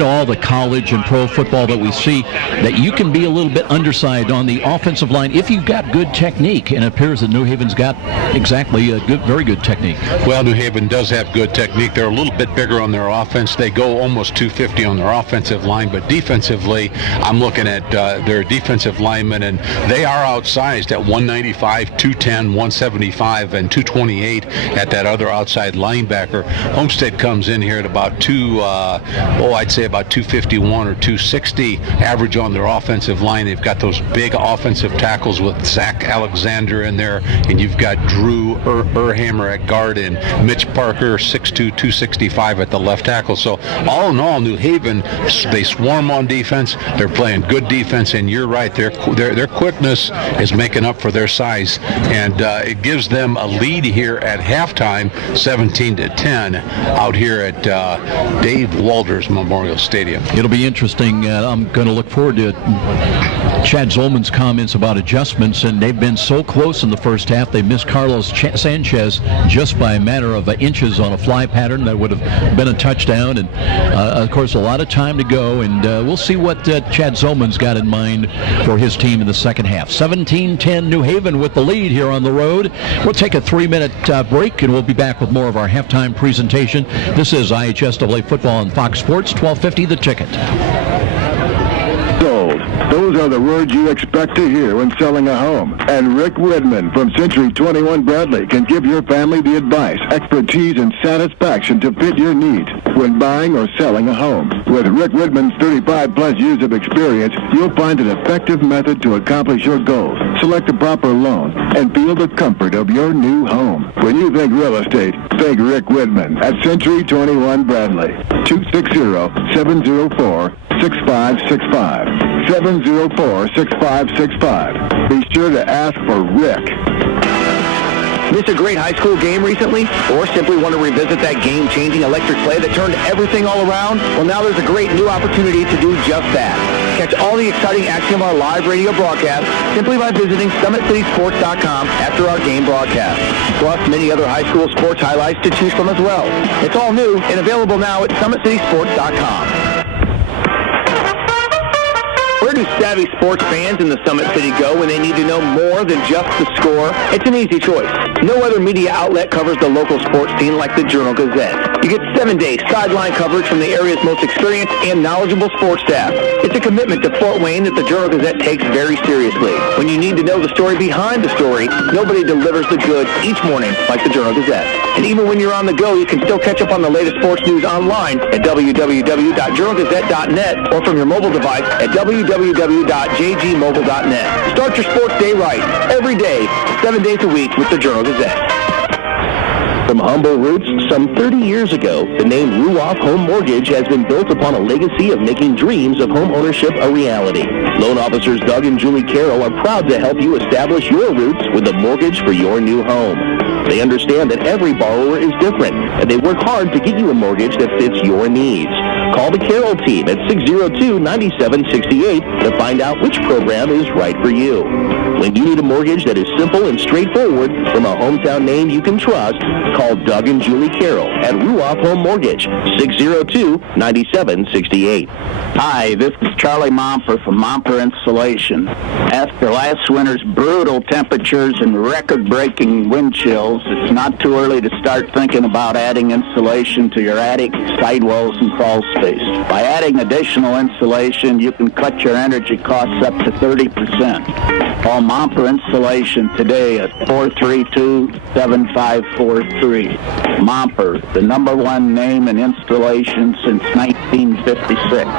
all the college and pro football that we see that you can be a little bit undersized on the offensive line if you've got good technique, and it appears that New Haven's got exactly a very good technique. Well, New Haven does have good technique. They're a little bit bigger on their offense. They go almost 250 on their offensive line, but defensively, I'm looking at their defensive linemen, and they are outsized at 195, 210, 175, and 228 at that other outside linebacker. Homestead comes in here at about I'd say about 251 or 260 average on their offensive line. They've got those big offensive tackles with Zach Alexander in there, and you've got Drew Erhammer at guard and Mitch Parker, 6'2", 265 at the left tackle. So all in all, New Haven, they swarm on defense. They're playing good defense, and you're right, their quickness is making up for their size, and it gives them a lead here at halftime, 17-10, out here at Dave Walters Memorial Memorial Stadium. It'll be interesting. I'm going to look forward to Chad Zolman's comments about adjustments, and they've been so close in the first half. They missed Carlos Sanchez just by a matter of inches on a fly pattern that would have been a touchdown, and of course a lot of time to go, and we'll see what Chad Zolman's got in mind for his team in the second half. 17-10 New Haven with the lead here on the road. We'll take a 3-minute break, and we'll be back with more of our halftime presentation. This is IHSAA football on Fox Sports, 1250 The Ticket. Sold. Those are the words you expect to hear when selling a home. And Rick Whitman from Century 21 Bradley can give your family the advice, expertise, and satisfaction to fit your needs when buying or selling a home. With Rick Whitman's 35-plus years of experience, you'll find an effective method to accomplish your goals. Select the proper loan and feel the comfort of your new home. When you think real estate, think Rick Whitman at Century 21 Bradley. 260-704-6565. 704-6565. Be sure to ask for Rick. Miss a great high school game recently? Or simply want to revisit that game-changing electric play that turned everything all around? Well, now there's a great new opportunity to do just that. Catch all the exciting action of our live radio broadcast simply by visiting SummitCitySports.com after our game broadcast. Plus, many other high school sports highlights to choose from as well. It's all new and available now at SummitCitySports.com. Where do savvy sports fans in the Summit City go when they need to know more than just the score? It's an easy choice. No other media outlet covers the local sports scene like the Journal-Gazette. You get 7-day sideline coverage from the area's most experienced and knowledgeable sports staff. It's a commitment to Fort Wayne that the Journal-Gazette takes very seriously. When you need to know the story behind the story, nobody delivers the goods each morning like the Journal-Gazette. And even when you're on the go, you can still catch up on the latest sports news online at www.journalgazette.net or from your mobile device at www.jgmobile.net. Start your sports day right, every day, 7 days a week with the Journal-Gazette. From humble roots some 30 years ago, the name Ruoff Home Mortgage has been built upon a legacy of making dreams of home ownership a reality. Loan officers Doug and Julie Carroll are proud to help you establish your roots with a mortgage for your new home. They understand that every borrower is different, and they work hard to get you a mortgage that fits your needs. Call the Carroll team at 602-9768 to find out which program is right for you. When you need a mortgage that is simple and straightforward from a hometown name you can trust, call Doug and Julie Carroll at Ruoff Home Mortgage, 602-9768. Hi, this is Charlie Momper from Momper Insulation. After last winter's brutal temperatures and record-breaking wind chills, it's not too early to start thinking about adding insulation to your attic, sidewalls, and crawl space. By adding additional insulation, you can cut your energy costs up to 30%. Call Momper Insulation today at 432-7543. Momper, the #1 name in installation since 1956.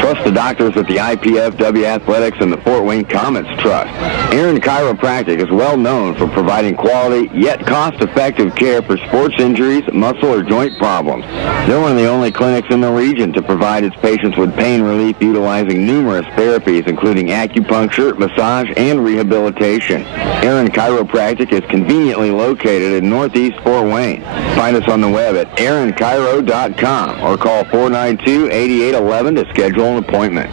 Trust the doctors at the IPFW Athletics and the Fort Wayne Comets Trust. Aaron Chiropractic is well known for providing quality yet cost-effective care for sports injuries, muscle, or joint problems. They're one of the only clinics in the region to provide its patients with pain relief utilizing numerous therapies, including acupuncture, massage, and rehabilitation. Aaron Chiropractic is conveniently located in Northeast Fort Wayne. Find us on the web at aaronchiro.com or call 492-8811 to schedule an appointment.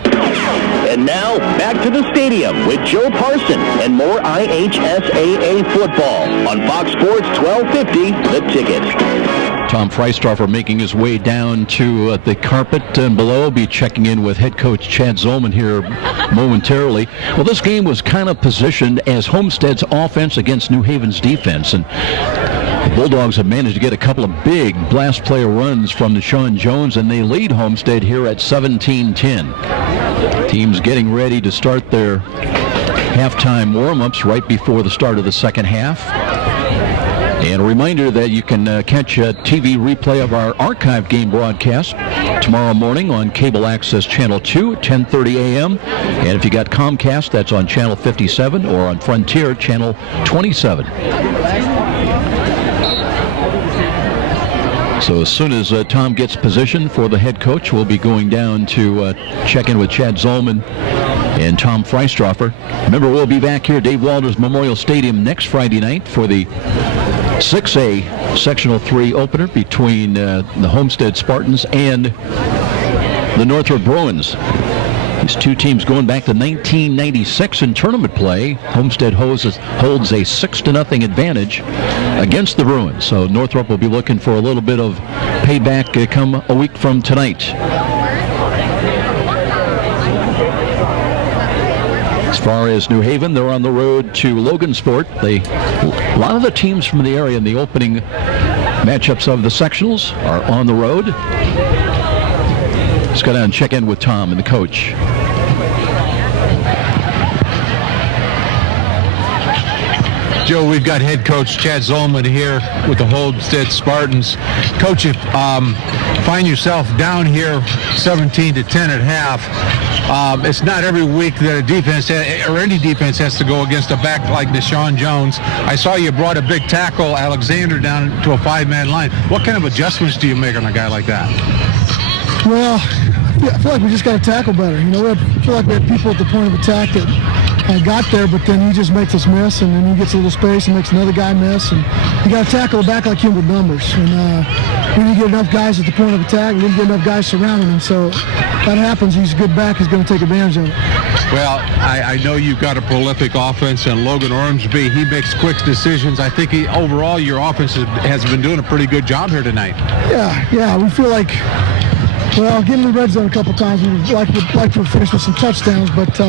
And now, back to the stadium with Joe Parson and more IHSAA football on Fox Sports 1250, The Ticket. Tom Freistrofer making his way down to the carpet and below. Be checking in with head coach Chad Zolman here momentarily. Well, this game was kind of positioned as Homestead's offense against New Haven's defense, and the Bulldogs have managed to get a couple of big blast play runs from Deshaun Jones, and they lead Homestead here at 17-10. Teams getting ready to start their halftime warm-ups right before the start of the second half. And a reminder that you can catch a TV replay of our archive game broadcast tomorrow morning on Cable Access Channel 2 at 10:30 a.m. And if you got Comcast, that's on Channel 57 or on Frontier Channel 27. So as soon as Tom gets positioned for the head coach, we'll be going down to check in with Chad Zolman and Tom Freistrofer. Remember, we'll be back here at Dave Walters Memorial Stadium next Friday night for the 6A Sectional 3 opener between the Homestead Spartans and the Northrop Bruins. These two teams going back to 1996 in tournament play. Homestead holds a 6-0 advantage against the Bruins. So Northrop will be looking for a little bit of payback come a week from tonight. As far as New Haven, they're on the road to Logansport. A lot of the teams from the area in the opening matchups of the sectionals are on the road. Let's go down and check in with Tom and the coach. Joe, we've got head coach Chad Zollman here with the Homestead Spartans. Coach, if find yourself down here 17-10 at half, it's not every week that a defense or any defense has to go against a back like Deshaun Jones. I saw you brought a big tackle, Alexander, down to a 5-man line. What kind of adjustments do you make on a guy like that? Well, I feel like we just got to tackle better. I feel like we had people at the point of attack that got there, but then he just makes us miss, and then he gets a little space and makes another guy miss. And you got to tackle a back like him with numbers. And we didn't get enough guys at the point of attack. We didn't get enough guys surrounding him. So that happens. He's a good back. He's going to take advantage of it. Well, I know you've got a prolific offense, and Logan Ormsby, he makes quick decisions. I think overall your offense has been doing a pretty good job here tonight. Yeah. We feel like, well, getting the red zone a couple times, we'd like to have finished with some touchdowns, but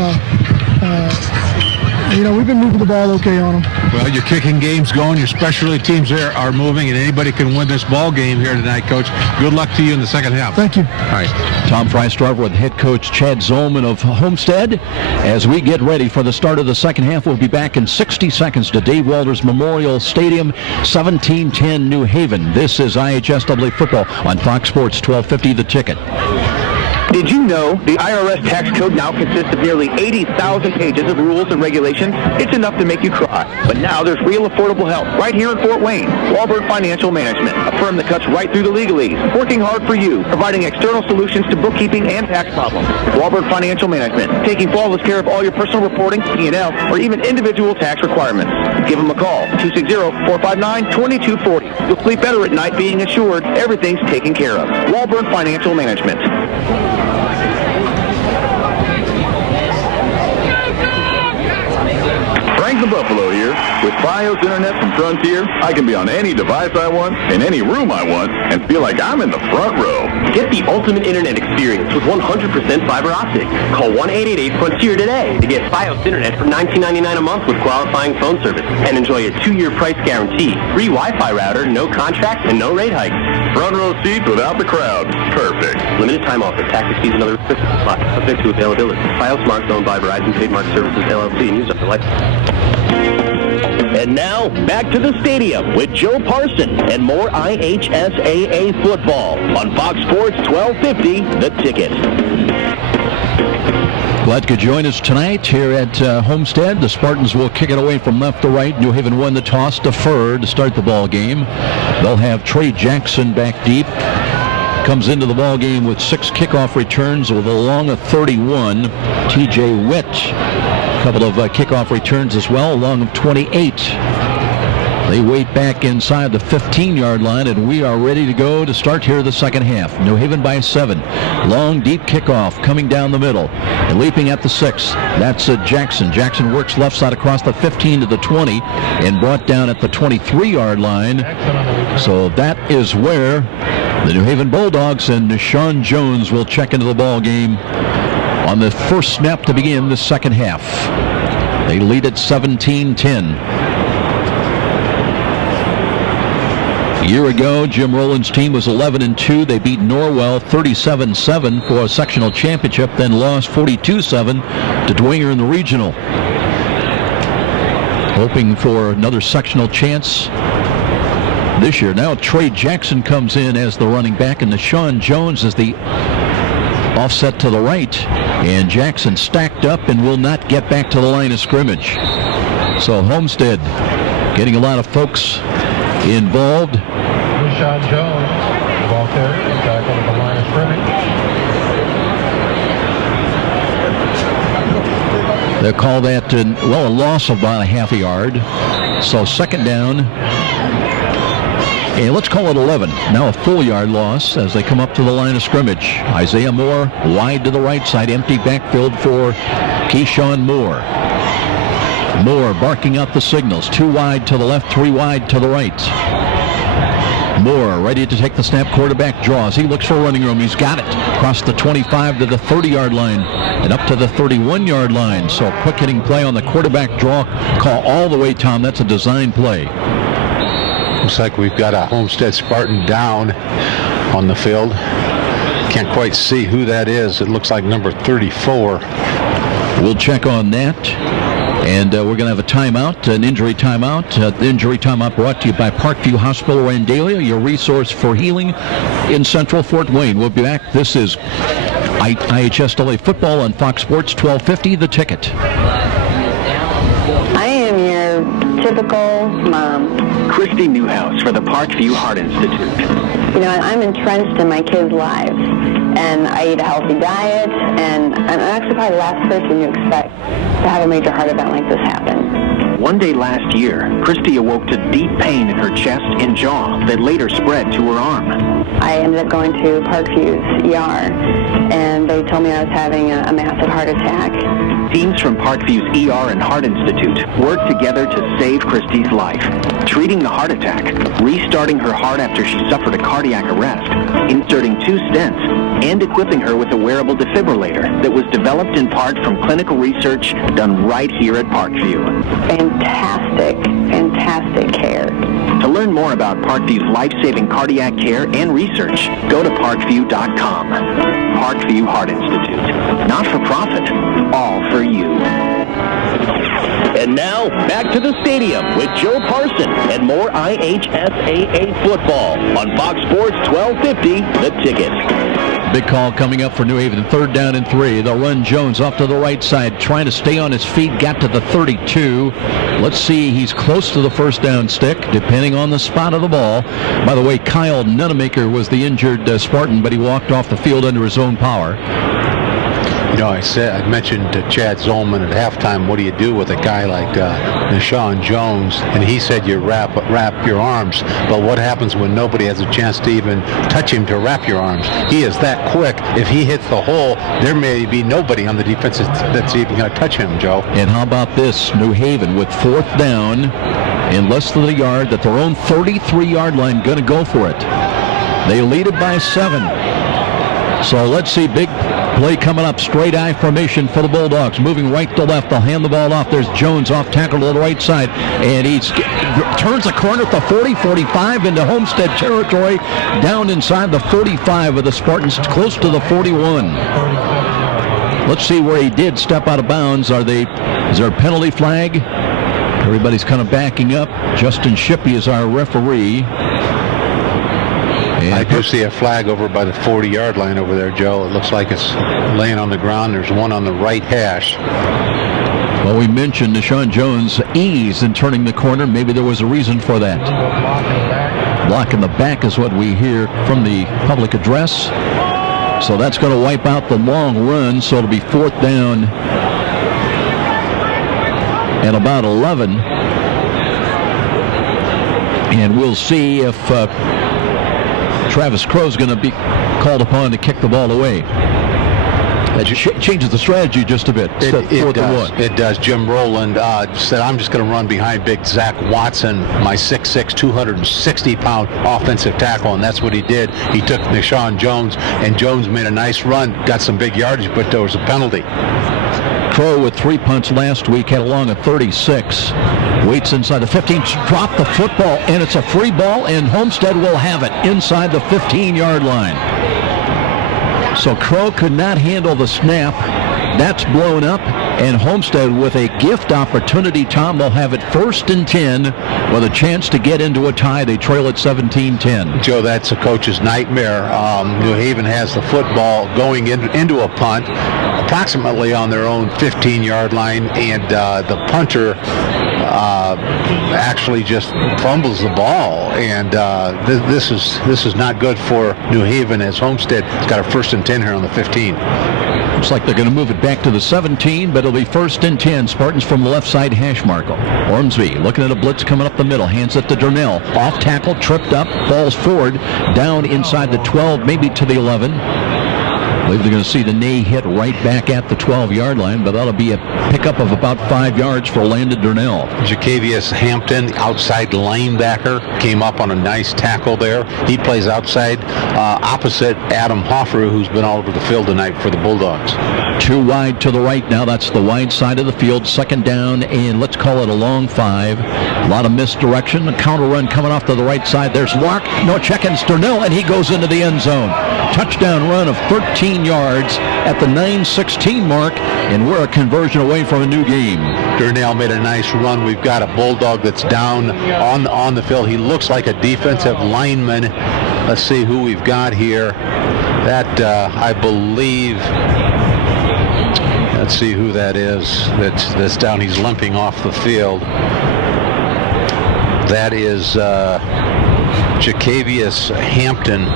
we've been moving the ball okay on them. Well, your kicking game's going, your specialty teams there are moving, and anybody can win this ball game here tonight, Coach. Good luck to you in the second half. Thank you. All right. Tom Freistraub with head coach Chad Zollman of Homestead. As we get ready for the start of the second half, we'll be back in 60 seconds to Dave Walters Memorial Stadium, 17-10 New Haven. This is IHSAA football on Fox Sports 1250 The Ticket. Did you know the IRS tax code now consists of nearly 80,000 pages of rules and regulations? It's enough to make you cry. But now there's real affordable help right here in Fort Wayne. Walburn Financial Management, a firm that cuts right through the legalese, working hard for you, providing external solutions to bookkeeping and tax problems. Walburn Financial Management, taking flawless care of all your personal reporting, P&L, or even individual tax requirements. Give them a call, 260-459-2240. You'll sleep better at night being assured everything's taken care of. Walburn Financial Management. Frank the Buffalo here. With Fios Internet from Frontier, I can be on any device I want, in any room I want, and feel like I'm in the front row. Get the ultimate internet experience with 100% fiber optic. Call 1-888-FRONTIER today to get Fios Internet for $19.99 a month with qualifying phone service and enjoy a 2-year price guarantee, free Wi-Fi router, no contract, and no rate hikes. Front row seats without the crowd. Perfect. Limited time offer. Taxes, fees, and other restrictions apply. Subject to availability. Fios Marks owned by Verizon Trademark Services, LLC, and used under license. And now, back to the stadium with Joe Parson and more IHSAA football on Fox Sports 1250, The Ticket. Glad you could join us tonight here at Homestead. The Spartans will kick it away from left to right. New Haven won the toss, deferred to start the ball game. They'll have Trey Jackson back deep. Comes into the ball game with 6 kickoff returns with a long of 31. TJ Witt, a couple of kickoff returns as well, a long of 28. They wait back inside the 15-yard line, and we are ready to go to start here the second half. New Haven by 7. Long, deep kickoff coming down the middle. And leaping at the 6. That's Jackson. Jackson works left side across the 15 to the 20 and brought down at the 23-yard line. So that is where the New Haven Bulldogs and Deshaun Jones will check into the ball game on the first snap to begin the second half. They lead at 17-10. A year ago, Jim Rowland's team was 11-2. They beat Norwell 37-7 for a sectional championship, then lost 42-7 to Dwenger in the regional. Hoping for another sectional chance this year. Now Trey Jackson comes in as the running back, and Deshaun Jones is the offset to the right. And Jackson stacked up and will not get back to the line of scrimmage. So Homestead getting a lot of folks involved. Deshaun Jones, ball carrier, tackle at the line of scrimmage. They'll call that, a loss of about a half a yard. So second down And let's call it 11. Now a full yard loss as they come up to the line of scrimmage. Isaiah Moore wide to the right side. Empty backfield for Keyshawn Moore. Moore barking out the signals. 2 wide to the left, 3 wide to the right. Moore ready to take the snap. Quarterback draws. He looks for running room. He's got it. Across the 25 to the 30-yard line and up to the 31-yard line. So quick hitting play on the quarterback draw call all the way, Tom. That's a design play. Looks like we've got a Homestead Spartan down on the field. Can't quite see who that is. It looks like number 34. We'll check on that. And we're going to have a timeout, an injury timeout. The injury timeout brought to you by Parkview Hospital Randalia, your resource for healing in Central Fort Wayne. We'll be back. This is IHSAA football on Fox Sports 1250, The Ticket. I am your typical mom. Christy Newhouse for the Parkview Heart Institute. You know, I'm entrenched in my kids' lives, and I eat a healthy diet, and I'm actually probably the last person you expect to have a major heart event like this happen. One day last year, Christy awoke to deep pain in her chest and jaw that later spread to her arm. I ended up going to Parkview's ER, and they told me I was having a massive heart attack. Teams from Parkview's ER and Heart Institute worked together to save Christy's life, treating the heart attack, restarting her heart after she suffered a cardiac arrest, inserting 2 stents, and equipping her with a wearable defibrillator that was developed in part from clinical research done right here at Parkview. Fantastic care. To learn more about Parkview's life-saving cardiac care and research, go to parkview.com. Parkview Heart Institute. Not for profit, all for you. And now, back to the stadium with Joe Parson and more IHSAA football on Fox Sports 1250, The Ticket. Big call coming up for New Haven. 3rd down and 3. They'll run Jones off to the right side, trying to stay on his feet. Got to the 32. Let's see. He's close to the first down stick, depending on the spot of the ball. By the way, Kyle Nunemaker was the injured Spartan, but he walked off the field under his own power. You know, I mentioned to Chad Zolman at halftime, what do you do with a guy like Nashawn Jones? And he said you wrap your arms. But what happens when nobody has a chance to even touch him to wrap your arms? He is that quick. If he hits the hole, there may be nobody on the defense that's even going to touch him, Joe. And how about this? New Haven with 4th down in less than a yard at their own 33-yard line, going to go for it. They lead it by 7. So let's see, big play coming up, straight I formation for the Bulldogs, moving right to left. They'll hand the ball off. There's Jones off tackle to the right side, and he turns a corner at the 40-45 into Homestead territory, down inside the 45 of the Spartans, close to the 41. Let's see where he did step out of bounds. Is there a penalty flag? Everybody's kind of backing up. Justin Shippey is our referee. I do see a flag over by the 40-yard line over there, Joe. It looks like it's laying on the ground. There's one on the right hash. Well, we mentioned Nashawn Jones' ease in turning the corner. Maybe there was a reason for that. Block in the back is what we hear from the public address. So that's going to wipe out the long run. So it'll be 4th down and about 11. And we'll see if Travis Crow's going to be called upon to kick the ball away. That changes the strategy just a bit. It does. Jim Rowland said, I'm just going to run behind big Zach Watson, my 6'6", 260-pound offensive tackle, and that's what he did. He took Nashawn Jones, and Jones made a nice run, got some big yardage, but there was a penalty. Crow with 3 punts last week had along a 36. Waits inside the 15, dropped the football, and it's a free ball, and Homestead will have it inside the 15-yard line. So Crow could not handle the snap. That's blown up, and Homestead with a gift opportunity. Tom, will have it 1st and 10 with a chance to get into a tie. They trail at 17-10. Joe, that's a coach's nightmare. New Haven has the football going into a punt, approximately on their own 15-yard line, and the punter actually just fumbles the ball, and this is not good for New Haven, as Homestead has got a 1st and 10 here on the 15. Looks like they're going to move it back to the 17, but it'll be 1st and 10. Spartans from the left side hash mark. Ormsby looking at a blitz coming up the middle. Hands it to Darnell. Off tackle, tripped up, falls forward, down inside the 12, maybe to the 11. I believe they're going to see the knee hit right back at the 12-yard line, but that'll be a pickup of about 5 yards for Landon Darnell. Jacavius Hampton, outside linebacker, came up on a nice tackle there. He plays outside opposite Adam Hoffer, who's been all over the field tonight for the Bulldogs. 2 wide to the right now. That's the wide side of the field. 2nd down, and let's call it a long 5. A lot of misdirection. A counter run coming off to the right side. There's Lark. No check-ins. Darnell, and he goes into the end zone. Touchdown run of 13 yards at the 9:16 mark, and we're a conversion away from a new game. Darnell made a nice run. We've got a Bulldog that's down on the field. He looks like a defensive lineman. Let's see who we've got here. That, I believe, let's see who that is that's down. He's limping off the field. That is Jacavius Hampton,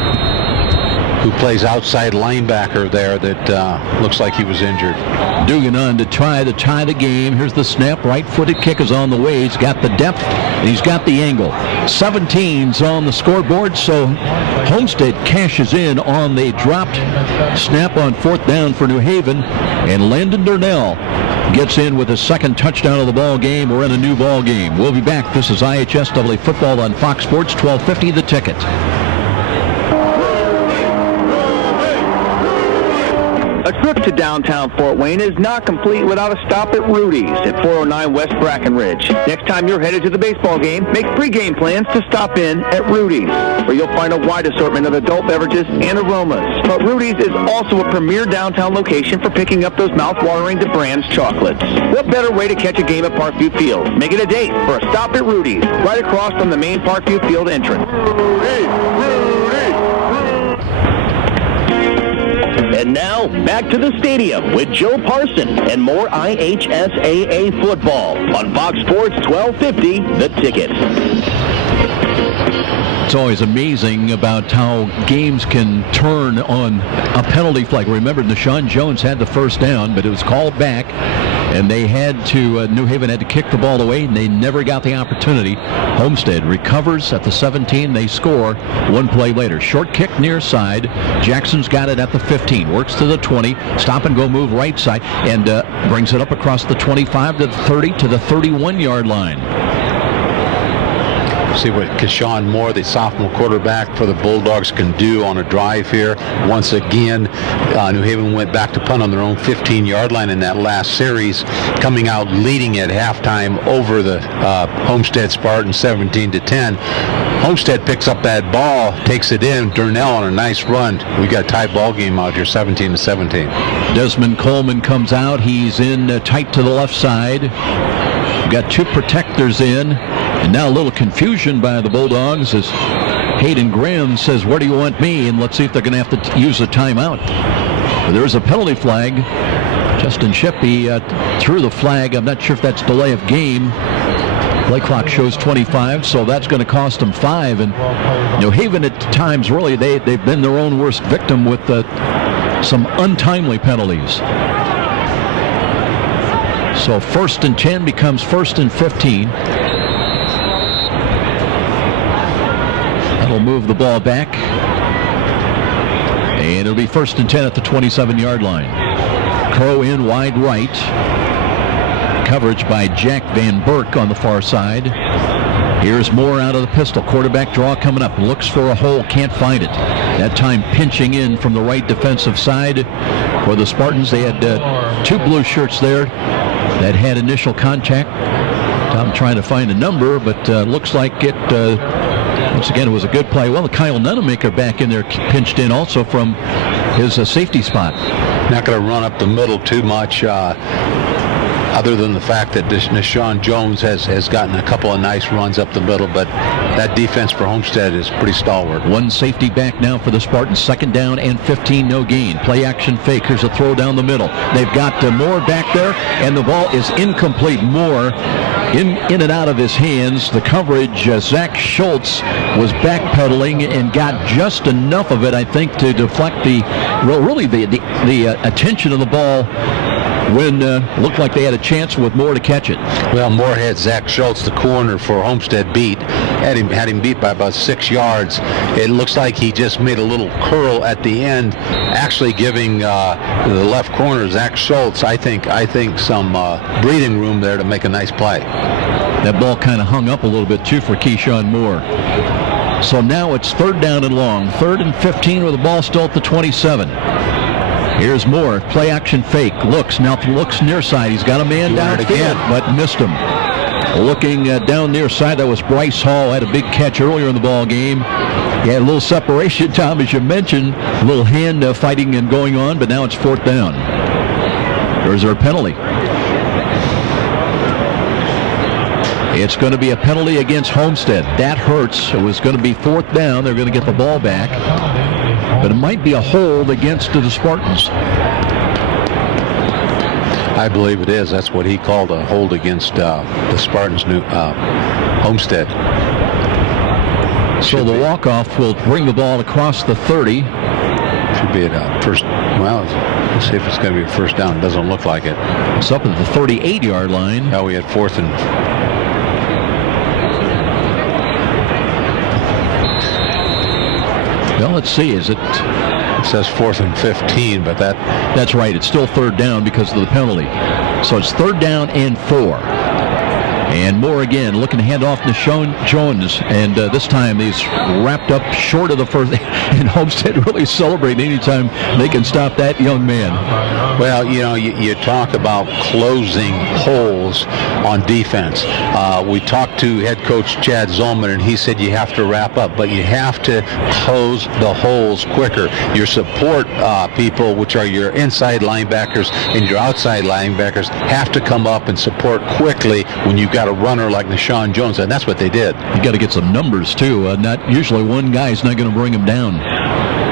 who plays outside linebacker there, that looks like he was injured. Dugan on to try to tie the game. Here's the snap. Right-footed kick is on the way. He's got the depth, and he's got the angle. 17's on the scoreboard, so Homestead cashes in on the dropped snap on 4th down for New Haven, and Landon Darnell gets in with his 2nd touchdown of the ball game. We're in a new ball game. We'll be back. This is IHSAA football on Fox Sports, 1250 The Ticket. A trip to downtown Fort Wayne is not complete without a stop at Rudy's at 409 West Brackenridge. Next time you're headed to the baseball game, make pre-game plans to stop in at Rudy's, where you'll find a wide assortment of adult beverages and aromas. But Rudy's is also a premier downtown location for picking up those mouth-watering DeBrand's chocolates. What better way to catch a game at Parkview Field? Make it a date for a stop at Rudy's, right across from the main Parkview Field entrance. And now, back to the stadium with Joe Parson and more IHSAA football on Fox Sports 1250, The Ticket. It's always amazing about how games can turn on a penalty flag. Remember, Deshaun Jones had the 1st down, but it was called back, and they had to, New Haven had to kick the ball away, and they never got the opportunity. Homestead recovers at the 17. They score 1 play later. Short kick near side. Jackson's got it at the 15. Works to the 20. Stop and go move right side, and brings it up across the 25 to the 30 to the 31-yard line. See what Keshawn Moore, the sophomore quarterback for the Bulldogs, can do on a drive here. Once again, New Haven went back to punt on their own 15-yard line in that last series, coming out leading at halftime over the Homestead Spartans 17-10. Homestead picks up that ball, takes it in. Darnell on a nice run. We got a tight ball game out here, 17-17. Desmond Coleman comes out. He's in tight to the left side. We've got 2 protectors in. And now a little confusion by the Bulldogs as Hayden Graham says, "Where do you want me?" And let's see if they're going to have to use a timeout. But there's a penalty flag. Justin Shippey threw the flag. I'm not sure if that's delay of game. Play clock shows 25, so that's going to cost them 5. And New Haven at times, really, they've been their own worst victim with some untimely penalties. So 1st and 10 becomes 1st and 15. That'll move the ball back. And it'll be 1st and 10 at the 27-yard line. Crow in wide right. Coverage by Jack Van Burk on the far side. Here's Moore out of the pistol. Quarterback draw coming up. Looks for a hole. Can't find it. That time pinching in from the right defensive side for the Spartans. They had 2 blue shirts there that had initial contact. I'm trying to find a number, but looks like it, once again, it was a good play. Well, Kyle Nunemaker back in there pinched in also from his safety spot. Not going to run up the middle too much. other than the fact that Deshaun Jones has gotten a couple of nice runs up the middle, but that defense for Homestead is pretty stalwart. One safety back now for the Spartans. 2nd down and 15, no gain. Play action fake. Here's a throw down the middle. They've got Moore back there, and the ball is incomplete. Moore in and out of his hands. The coverage, Zach Schultz was backpedaling and got just enough of it, I think, to deflect the attention of the ball when looked like they had a chance with Moore to catch it. Well, Moore had Zach Schultz, the corner for Homestead, beat. Had him beat by about 6 yards. It looks like he just made a little curl at the end, actually giving the left corner, Zach Schultz, I think some breathing room there to make a nice play. That ball kind of hung up a little bit, too, for Keyshawn Moore. So now it's 3rd down and long. 3rd and 15 with the ball still at the 27. Here's Moore. Play action fake. Looks near side. He's got a man downfield, but missed him. Looking down near side, that was Bryce Hall. Had a big catch earlier in the ball game. He had a little separation, Tom, as you mentioned. A little hand fighting and going on, but now it's 4th down. Or is there a penalty? It's going to be a penalty against Homestead. That hurts. It was going to be 4th down. They're going to get the ball back. But it might be a hold against the Spartans. I believe it is. That's what he called a hold against the Spartans' new Homestead. So the walk-off will bring the ball across the 30. Should be at first. Well, let's see if it's going to be a 1st down. It doesn't look like it. It's up at the 38-yard line. Now we had 4th and... Well, let's see. Is it? It says 4th and 15, but that's right. It's still 3rd down because of the penalty. So it's 3rd down and 4. And Moore again looking to hand off to Jones, and this time he's wrapped up short of the first. And Homestead really celebrating anytime they can stop that young man. Well, you talk about closing holes on defense. We talked to head coach Chad Zollman, and he said you have to wrap up, but you have to close the holes quicker. Your support people, which are your inside linebackers and your outside linebackers, have to come up and support quickly when you've got a runner like Deshaun Jones, and that's what they did. You got to get some numbers too. Not usually one guy's not going to bring him down.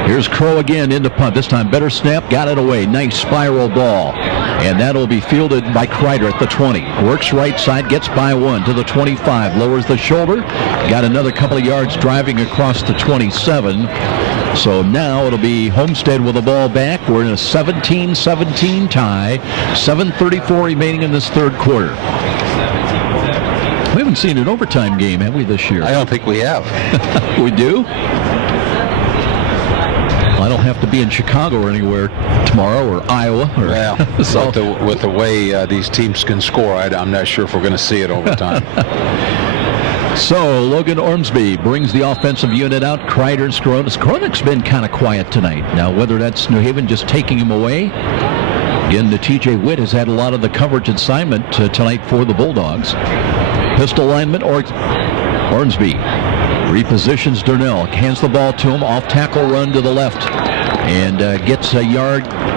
Here's Crow again into punt. This time better snap, got it away. Nice spiral ball. And that'll be fielded by Kreider at the 20. Works right side, gets by 1 to the 25. Lowers the shoulder. Got another couple of yards driving across the 27. So now it'll be Homestead with the ball back. We're in a 17-17 tie. 7:34 remaining in this 3rd quarter. We haven't seen an overtime game, have we, this year? I don't think we have. We do? Well, I don't have to be in Chicago or anywhere tomorrow or Iowa. Or so. With the way these teams can score, I'm not sure if we're going to see it overtime. So Logan Ormsby brings the offensive unit out. Kreider and Skronik. Skronik's been kind of quiet tonight. Now, whether that's New Haven just taking him away. Again, the T.J. Witt has had a lot of the coverage assignment tonight for the Bulldogs. Pistol lineman Ormsby repositions Durnell, hands the ball to him, off tackle run to the left, and gets a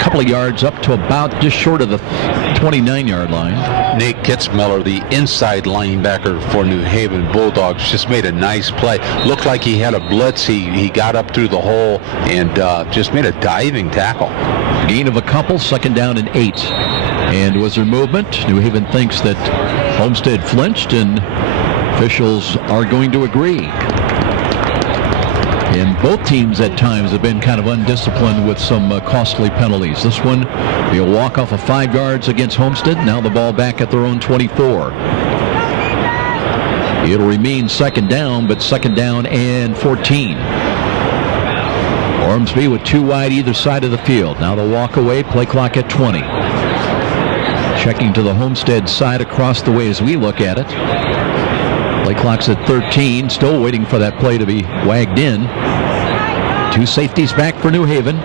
couple of yards up to about just short of the 29-yard line. Nate Kitzmiller, the inside linebacker for New Haven Bulldogs, just made a nice play. Looked like he had a blitz. He got up through the hole and just made a diving tackle. Gain of a couple, 2nd down and 8. And was there movement? New Haven thinks that Homestead flinched, and officials are going to agree. And both teams at times have been kind of undisciplined with some costly penalties. This one, be a walk-off of 5 yards against Homestead. Now the ball back at their own 24. It'll remain 2nd down, but 2nd down and 14. Ormsby with 2 wide either side of the field. Now the walk away, play clock at 20. Checking to the Homestead side across the way as we look at it. Play clock's at 13. Still waiting for that play to be wagged in. 2 safeties back for New Haven.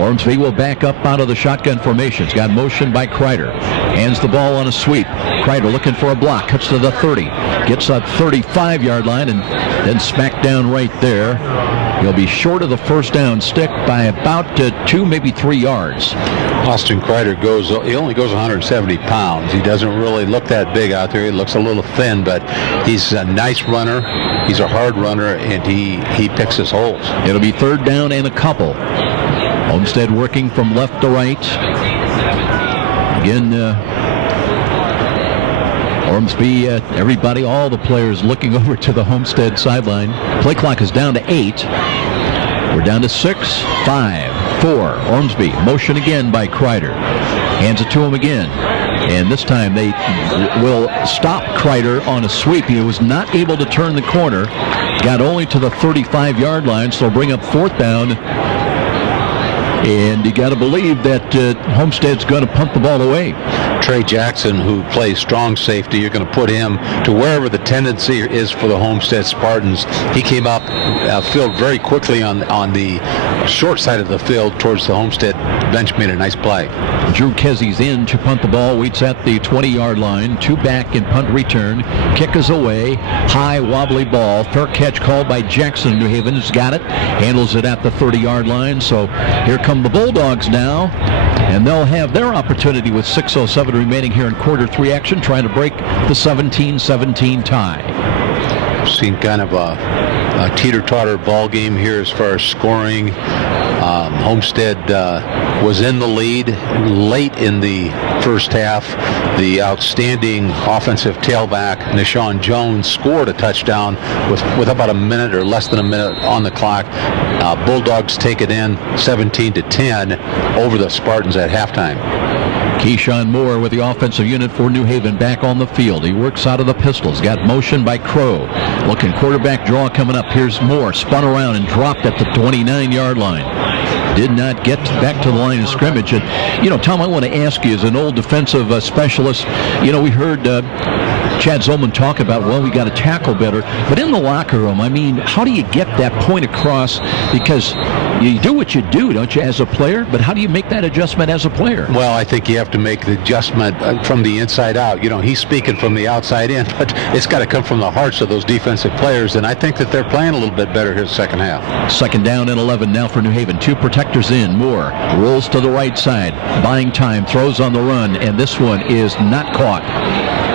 Ormsby will back up out of the shotgun formation. It's got motion by Kreider. Hands the ball on a sweep. Kreider looking for a block. Cuts to the 30. Gets a 35-yard line and then smacked down right there. He'll be short of the first down stick by about 2, maybe 3 yards. Austin Kreider he only goes 170 pounds. He doesn't really look that big out there. He looks a little thin, but he's a nice runner. He's a hard runner, and he picks his holes. It'll be third down and a couple. Homestead working from left to right. Again, Ormsby, everybody, all the players looking over to the Homestead sideline. Play clock is down to 8. We're down to 6, 5, 4. Ormsby, motion again by Kreider. Hands it to him again. And this time they will stop Kreider on a sweep. He was not able to turn the corner. Got only to the 35-yard line, so bring up fourth down. And you got to believe that Homestead's going to punt the ball away. Trey Jackson, who plays strong safety, you're going to put him to wherever the tendency is for the Homestead Spartans. He came up field very quickly on the short side of the field towards the Homestead bench, made a nice play. Drew Kesey's in to punt the ball, waits at the 20-yard line. 2 back and punt return. Kick is away. High, wobbly ball. Fair catch called by Jackson. New Haven has got it. Handles it at the 30-yard line. So here come the Bulldogs now. And they'll have their opportunity with 6:07 remaining here in quarter 3 action, trying to break the 17-17 tie. Seen kind of a teeter-totter ball game here as far as scoring. Homestead was in the lead late in the first half. The outstanding offensive tailback, Nishawn Jones, scored a touchdown with about a minute or less than a minute on the clock. Bulldogs take it in 17-10 over the Spartans at halftime. Keyshawn Moore with the offensive unit for New Haven back on the field. He works out of the pistols. Got motion by Crow. Looking quarterback draw coming up. Here's Moore. Spun around and dropped at the 29-yard line. Did not get back to the line of scrimmage. And, Tom, I want to ask you, as an old defensive specialist, we heard Chad Zollman talk about, we got to tackle better. But in the locker room, how do you get that point across? Because you do what you do, don't you, as a player? But how do you make that adjustment as a player? Well, I think you have to make the adjustment from the inside out. He's speaking from the outside in, but it's got to come from the hearts of those defensive players. And I think that they're playing a little bit better here in the second half. Second down and 11 now for New Haven. 2 protectors in. Moore rolls to the right side. Buying time, throws on the run, and this one is not caught.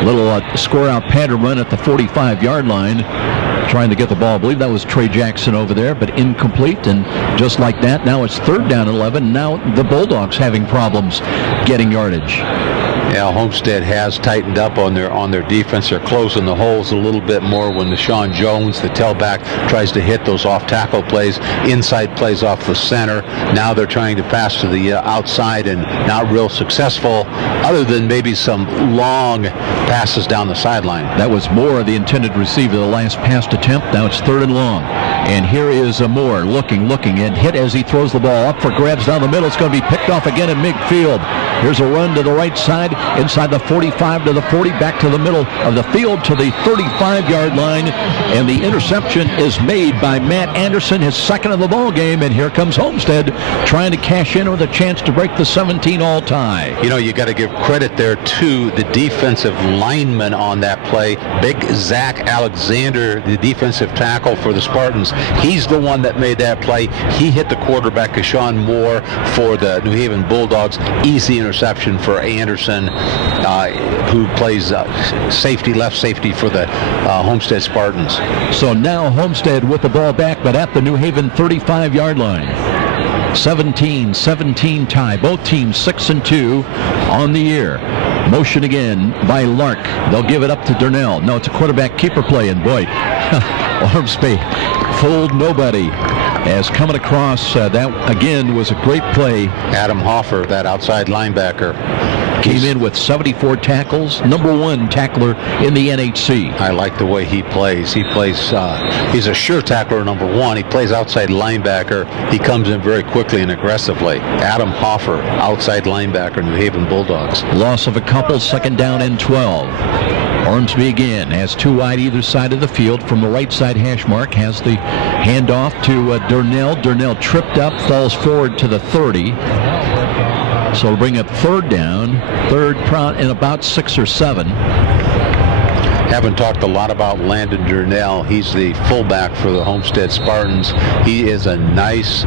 Little score-out pattern run at the 45-yard line, trying to get the ball. I believe that was Trey Jackson over there, but incomplete. And just like that, now it's third down and 11. Now the Bulldogs having problems getting yardage. Yeah, Homestead has tightened up on their defense. They're closing the holes a little bit more when Nishawn Jones, the tailback, tries to hit those off-tackle plays, inside plays off the center. Now they're trying to pass to the outside and not real successful, other than maybe some long passes down the sideline. That was Moore, the intended receiver, the last pass attempt. Now it's third and long. And here is Moore looking, and hit as he throws the ball up for grabs down the middle. It's going to be picked off again in midfield. Here's a run to the right side, inside the 45 to the 40, back to the middle of the field to the 35-yard line. And the interception is made by Matt Anderson, his second of the ball game. And here comes Homestead trying to cash in with a chance to break the 17-all tie. You got to give credit there to the defensive lineman on that play. Big Zach Alexander, the defensive tackle for the Spartans. He's the one that made that play. He hit the quarterback, Keyshawn Moore, for the New Haven Bulldogs. Easy interception for Anderson, who plays left safety for the Homestead Spartans. So now Homestead with the ball back, but at the New Haven 35-yard line. 17-17 tie. Both teams 6-2 on the year. Motion again by Lark. They'll give it up to Durnell. No, it's a quarterback keeper play, and boy, Ormsby fooled nobody. As coming across, that again was a great play. Adam Hoffer, that outside linebacker, came in with 74 tackles, number 1 tackler in the NHC. I like the way he plays. He's a sure tackler, number 1. He plays outside linebacker. He comes in very quickly and aggressively. Adam Hoffer, outside linebacker, New Haven Bulldogs. Loss of a couple, second down and 12. Ormsby again has two wide either side of the field. From the right side hash mark, has the handoff to Durnell. Durnell tripped up, falls forward to the 30. So it'll bring up third down, in about 6 or 7. Haven't talked a lot about Landon Durnell. He's the fullback for the Homestead Spartans. He is a nice,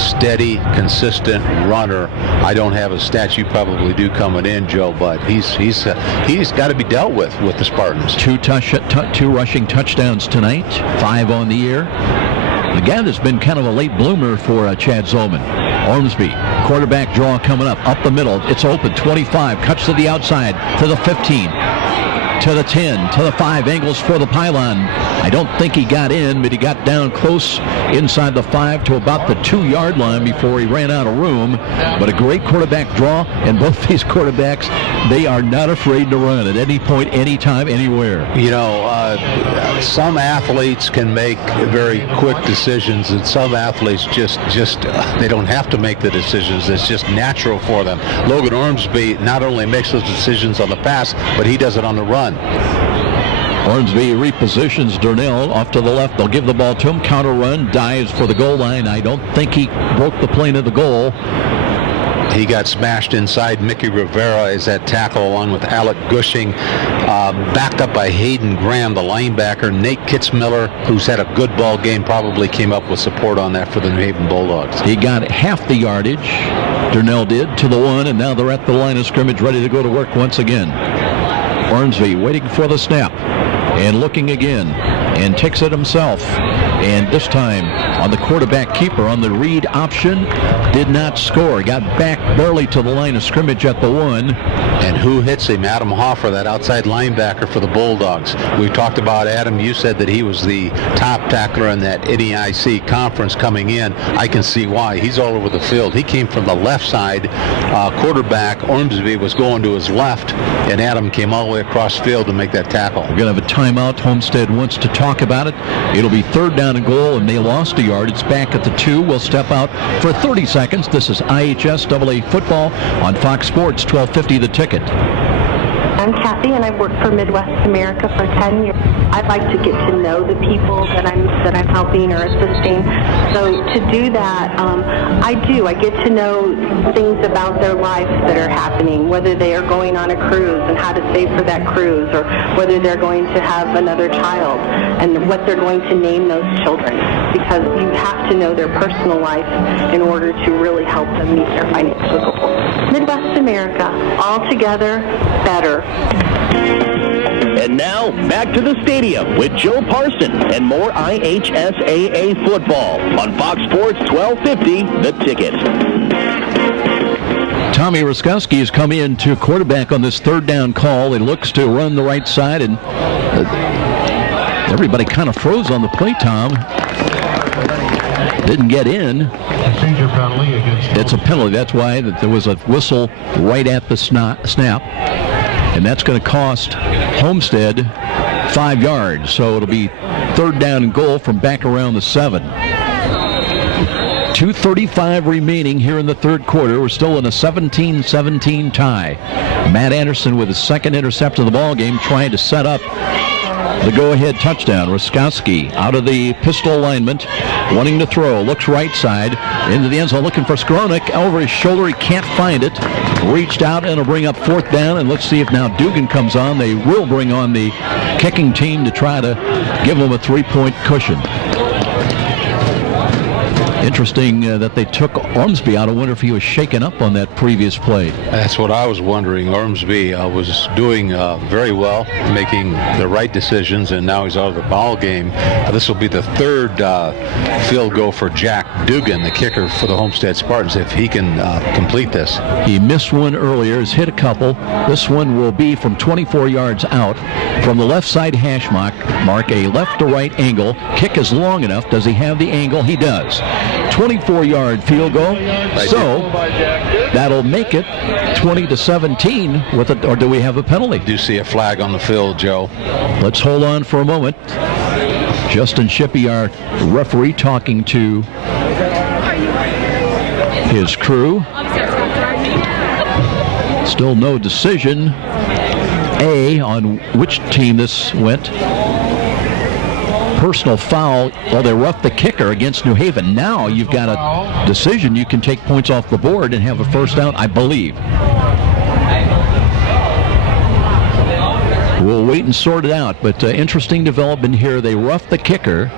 steady, consistent runner. I don't have a stat, you probably do coming in, Joe, but he's got to be dealt with the Spartans. Two rushing touchdowns tonight, 5 on the year. The guy that's been kind of a late bloomer for Chad Zolman. Ormsby, quarterback draw coming up the middle. It's open, 25, cuts to the outside, to the 15. To the 10, to the 5, angles for the pylon. I don't think he got in, but he got down close inside the 5 to about the 2-yard line before he ran out of room. But a great quarterback draw, and both these quarterbacks, they are not afraid to run at any point, anytime, anywhere. You know, some athletes can make very quick decisions, and some athletes just they don't have to make the decisions. It's just natural for them. Logan Ormsby not only makes those decisions on the pass, but he does it on the run. Ormsby repositions Durnell off to the left. They'll give the ball to him. Counter run, dives for the goal line. I don't think he broke the plane of the goal. He got smashed inside. Mickey Rivera is at tackle along with Alec Gushing. Backed up by Hayden Graham, the linebacker. Nate Kitzmiller, who's had a good ball game, probably came up with support on that for the New Haven Bulldogs. He got half the yardage, Durnell did, to the 1, and now they're at the line of scrimmage ready to go to work once again. Ormsby waiting for the snap and looking again and takes it himself. And this time on the quarterback keeper on the read option, did not score. Got back barely to the line of scrimmage at the 1. And who hits him? Adam Hoffer, that outside linebacker for the Bulldogs. We talked about Adam. You said that he was the top tackler in that NEIC conference coming in. I can see why. He's all over the field. He came from the left side. Quarterback Ormsby was going to his left, and Adam came all the way across field to make that tackle. We're going to have a timeout. Homestead wants to talk about it. It'll be third down and goal, and they lost a yard. It's back at the 2. We'll step out for 30 seconds. This is IHSAA football on Fox Sports 1250 The Ticket. I'm Kathy, and I've worked for Midwest America for 10 years. I'd like to get to know the people that I'm helping or assisting. So to do that, I get to know things about their lives that are happening, whether they are going on a cruise and how to save for that cruise, or whether they're going to have another child and what they're going to name those children. Because you have to know their personal life in order to really help them meet their financial goals. Midwest America, all together, better. And now, back to the stadium with Joe Parson and more IHSAA football on Fox Sports 1250, The Ticket. Tommy Ruskowski has come in to quarterback on this third down call. He looks to run the right side, and everybody kind of froze on the play, Tom. Didn't get in. Procedure penalty against. It's a penalty. That's why that there was a whistle right at the snap. And that's going to cost Homestead 5 yards. So it'll be third down and goal from back around the 7. 2:35 remaining here in the third quarter. We're still in a 17-17 tie. Matt Anderson with his second intercept of the ball game, trying to set up the go-ahead touchdown. Ruskowski out of the pistol alignment, wanting to throw. Looks right side into the end zone, looking for Skronik. Over his shoulder, he can't find it. Reached out, and it'll bring up fourth down. And let's see if now Dugan comes on. They will bring on the kicking team to try to give them a 3-point cushion. Interesting that they took Ormsby out. I wonder if he was shaken up on that previous play. That's what I was wondering. Ormsby was doing very well, making the right decisions, and now he's out of the ball game. This will be the third field goal for Jack Dugan, the kicker for the Homestead Spartans, if he can complete this. He missed one earlier, has hit a couple. This one will be from 24 yards out. From the left side hash mark, a left to right angle. Kick is long enough. Does he have the angle? He does. 24-yard field goal. So that'll make it 20-17 with it. Or do we have a penalty? I do see a flag on the field, Joe. Let's hold on for a moment. Justin Shippey, our referee, talking to his crew. Still no decision. on which team this went. Personal foul. Well, they roughed the kicker against New Haven. Now you've got a decision. You can take points off the board and have a first down, I believe. We'll wait and sort it out, but interesting development here. They roughed the kicker.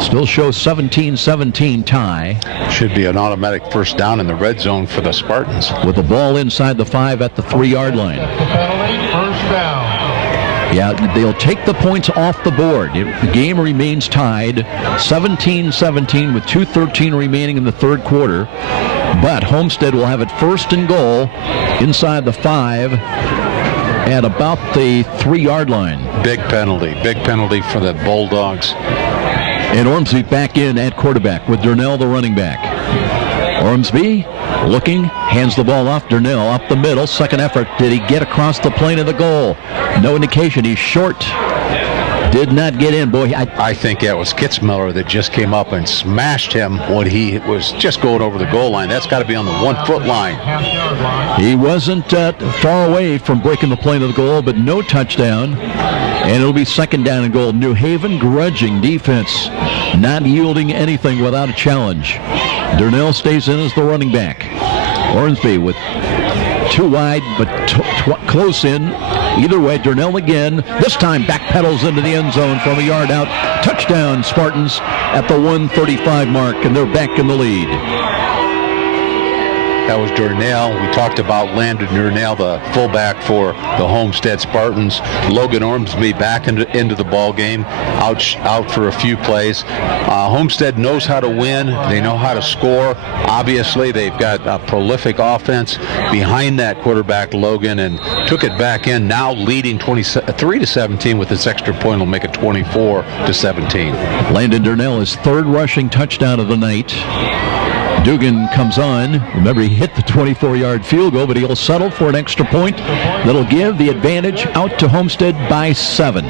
Still shows 17-17 tie. Should be an automatic first down in the red zone for the Spartans. With the ball inside the 5 at the 3-yard line. First down. Yeah, they'll take the points off the board. The game remains tied, 17-17 with 2:13 remaining in the third quarter. But Homestead will have it first and goal inside the 5 at about the 3-yard line. Big penalty for the Bulldogs. And Ormsby back in at quarterback with Durnell, the running back. Ormsby looking, hands the ball off. Durnell up the middle. Second effort. Did he get across the plane of the goal? No indication. He's short. Did not get in. Boy, I think that was Kitzmiller that just came up and smashed him when he was just going over the goal line. That's got to be on the 1-foot line. He wasn't far away from breaking the plane of the goal, but no touchdown. And it'll be second down and goal. New Haven grudging defense, not yielding anything without a challenge. Durnell stays in as the running back. Ormsby with too wide, but close in. Either way, Durnell again. This time backpedals into the end zone from a yard out. Touchdown, Spartans at the 135 mark, and they're back in the lead. That was Durnell. We talked about Landon Durnell, the fullback for the Homestead Spartans. Logan Ormsby back into the ball game, out for a few plays. Homestead knows how to win. They know how to score. Obviously, they've got a prolific offense behind that quarterback, Logan, and took it back in. Now leading 23-17 with this extra point will make it 24-17. Landon Durnell, his third rushing touchdown of the night. Dugan comes on. Remember, he hit the 24-yard field goal, but he'll settle for an extra point that'll give the advantage out to Homestead by 7.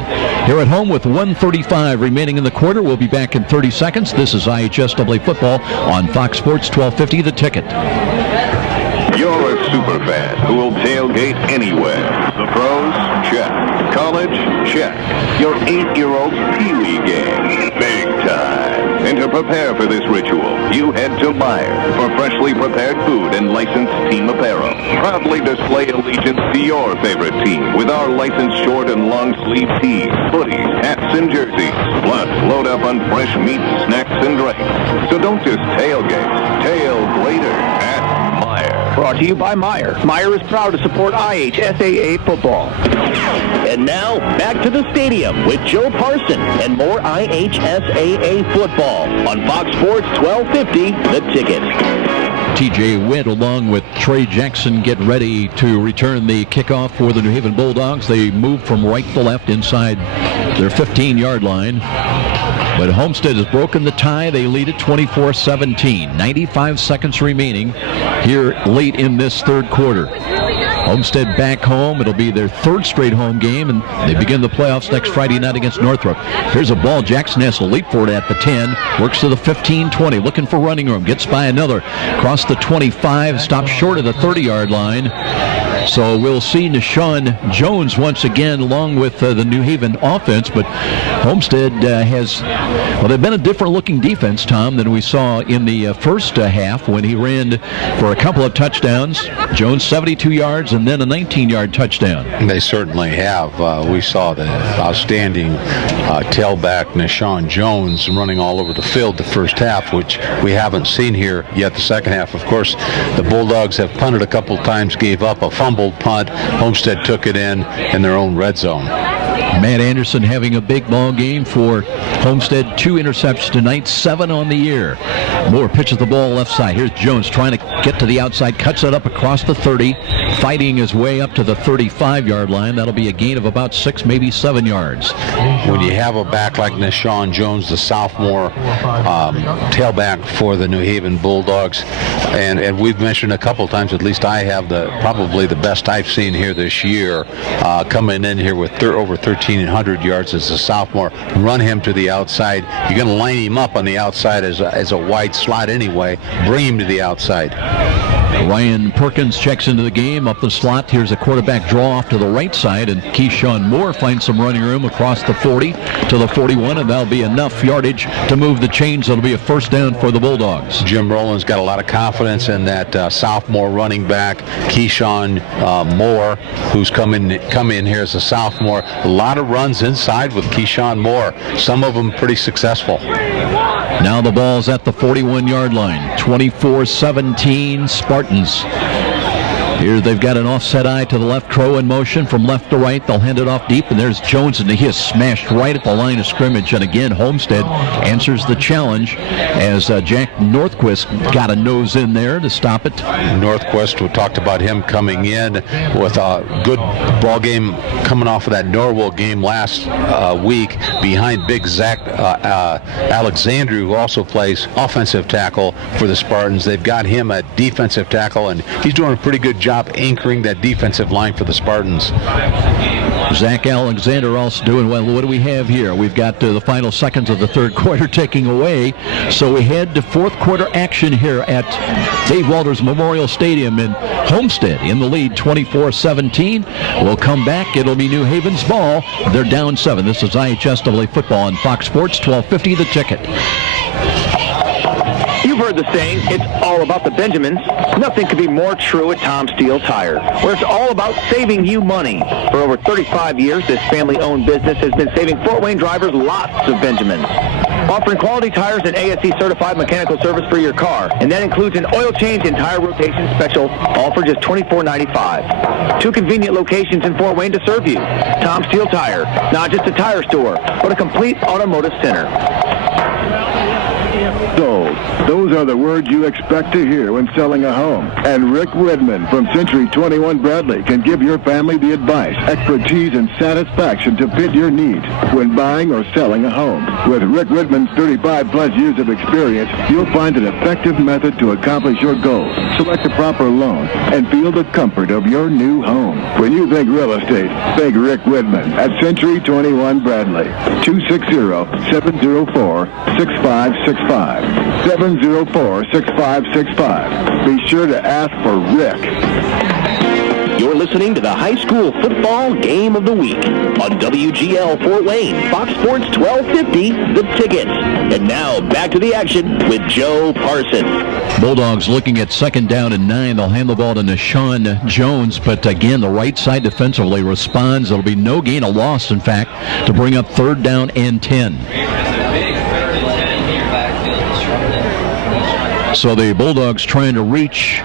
Here at home with 1:35 remaining in the quarter. We'll be back in 30 seconds. This is IHSAA football on Fox Sports 1250, The Ticket. You're a super fan who will tailgate anywhere. The pros? Check. College? Check. Your 8-year-old's Pee-wee game? Big time. And to prepare for this ritual, you head to Meijer for freshly prepared food and licensed team apparel. Proudly display allegiance to your favorite team with our licensed short and long sleeve tees, hoodies, hats, and jerseys. Plus, load up on fresh meats, snacks, and drinks. So don't just tailgate. Tail greater at Meijer. Brought to you by Meijer. Meijer is proud to support IHSAA football. And now, back to the stadium with Joe Parson and more IHSAA football on Fox Sports 1250, The Ticket. TJ Witt along with Trey Jackson get ready to return the kickoff for the New Haven Bulldogs. They move from right to left inside their 15-yard line. But Homestead has broken the tie. They lead it 24-17. 95 seconds remaining here late in this third quarter. Homestead back home. It'll be their third straight home game, and they begin the playoffs next Friday night against Northrop. Here's a ball. Jackson has to leap for it at the 10. Works to the 15-20. Looking for running room. Gets by another. Across the 25. Stops short of the 30-yard line. So we'll see Nashawn Jones once again along with the New Haven offense. But Homestead has, well, they've been a different looking defense, Tom, than we saw in the first half when he ran for a couple of touchdowns. Jones 72 yards and then a 19-yard touchdown. They certainly have. We saw the outstanding tailback Nashawn Jones running all over the field the first half, which we haven't seen here yet the second half. Of course, the Bulldogs have punted a couple times, gave up a fumbled punt. Homestead took it in their own red zone. Matt Anderson having a big ball game for Homestead. 2 interceptions tonight, 7 on the year. Moore pitches the ball left side. Here's Jones trying to get to the outside, cuts it up across the 30, fighting his way up to the 35-yard line. That'll be a gain of about 6, maybe 7 yards. When you have a back like Nashawn Jones, the sophomore tailback for the New Haven Bulldogs, and we've mentioned a couple times, at least I have, probably the best I've seen here this year, coming in here with over 1,300 yards as a sophomore. Run him to the outside. You're going to line him up on the outside as a wide slot anyway. Bring him to the outside. Ryan Perkins checks into the game up the slot. Here's a quarterback draw off to the right side, and Keyshawn Moore finds some running room across the 40 to the 41, and that'll be enough yardage to move the chains. It'll be a first down for the Bulldogs. Jim Rowland's got a lot of confidence in that sophomore running back, Keyshawn Moore, who's come in here as a sophomore. A lot of runs inside with Keyshawn Moore, some of them pretty successful. Now the ball's at the 41-yard line. 24-17 Spartans. Here they've got an offset eye to the left. Crow in motion from left to right. They'll hand it off deep, and there's Jones, and he is smashed right at the line of scrimmage. And again, Homestead answers the challenge as Jack Northquist got a nose in there to stop it. Northquist, we talked about him coming in with a good ball game coming off of that Norwell game last week behind big Zach Alexander, who also plays offensive tackle for the Spartans. They've got him at defensive tackle, and he's doing a pretty good job anchoring that defensive line for the Spartans. Zach Alexander also doing well. What do we have here? We've got the final seconds of the third quarter ticking away. So we head to fourth quarter action here at Dave Walters Memorial Stadium in Homestead in the lead 24-17. We'll come back. It'll be New Haven's ball. They're down 7. This is IHSAA football on Fox Sports 1250 The Ticket. You've heard the saying, it's all about the Benjamins. Nothing could be more true at Tom Steele Tire, where it's all about saving you money. For over 35 years, this family-owned business has been saving Fort Wayne drivers lots of Benjamins. Offering quality tires and ASE-certified mechanical service for your car, and that includes an oil change and tire rotation special, all for just $24.95. 2 convenient locations in Fort Wayne to serve you. Tom Steele Tire, not just a tire store, but a complete automotive center. Sold. Those are the words you expect to hear when selling a home. And Rick Widman from Century 21 Bradley can give your family the advice, expertise, and satisfaction to fit your needs when buying or selling a home. With Rick Widman's 35-plus years of experience, you'll find an effective method to accomplish your goals, select the proper loan, and feel the comfort of your new home. When you think real estate, think Rick Widman at Century 21 Bradley. 260-704-6565. 704-6565. Be sure to ask for Rick. You're listening to the High School Football Game of the Week on WGL Fort Wayne, Fox Sports 1250, The Ticket. And now back to the action with Joe Parsons. Bulldogs looking at second down and 9. They'll hand the ball to Nashawn Jones, but again, the right side defensively responds. It'll be no gain of loss, in fact, to bring up third down and 10. So the Bulldogs trying to reach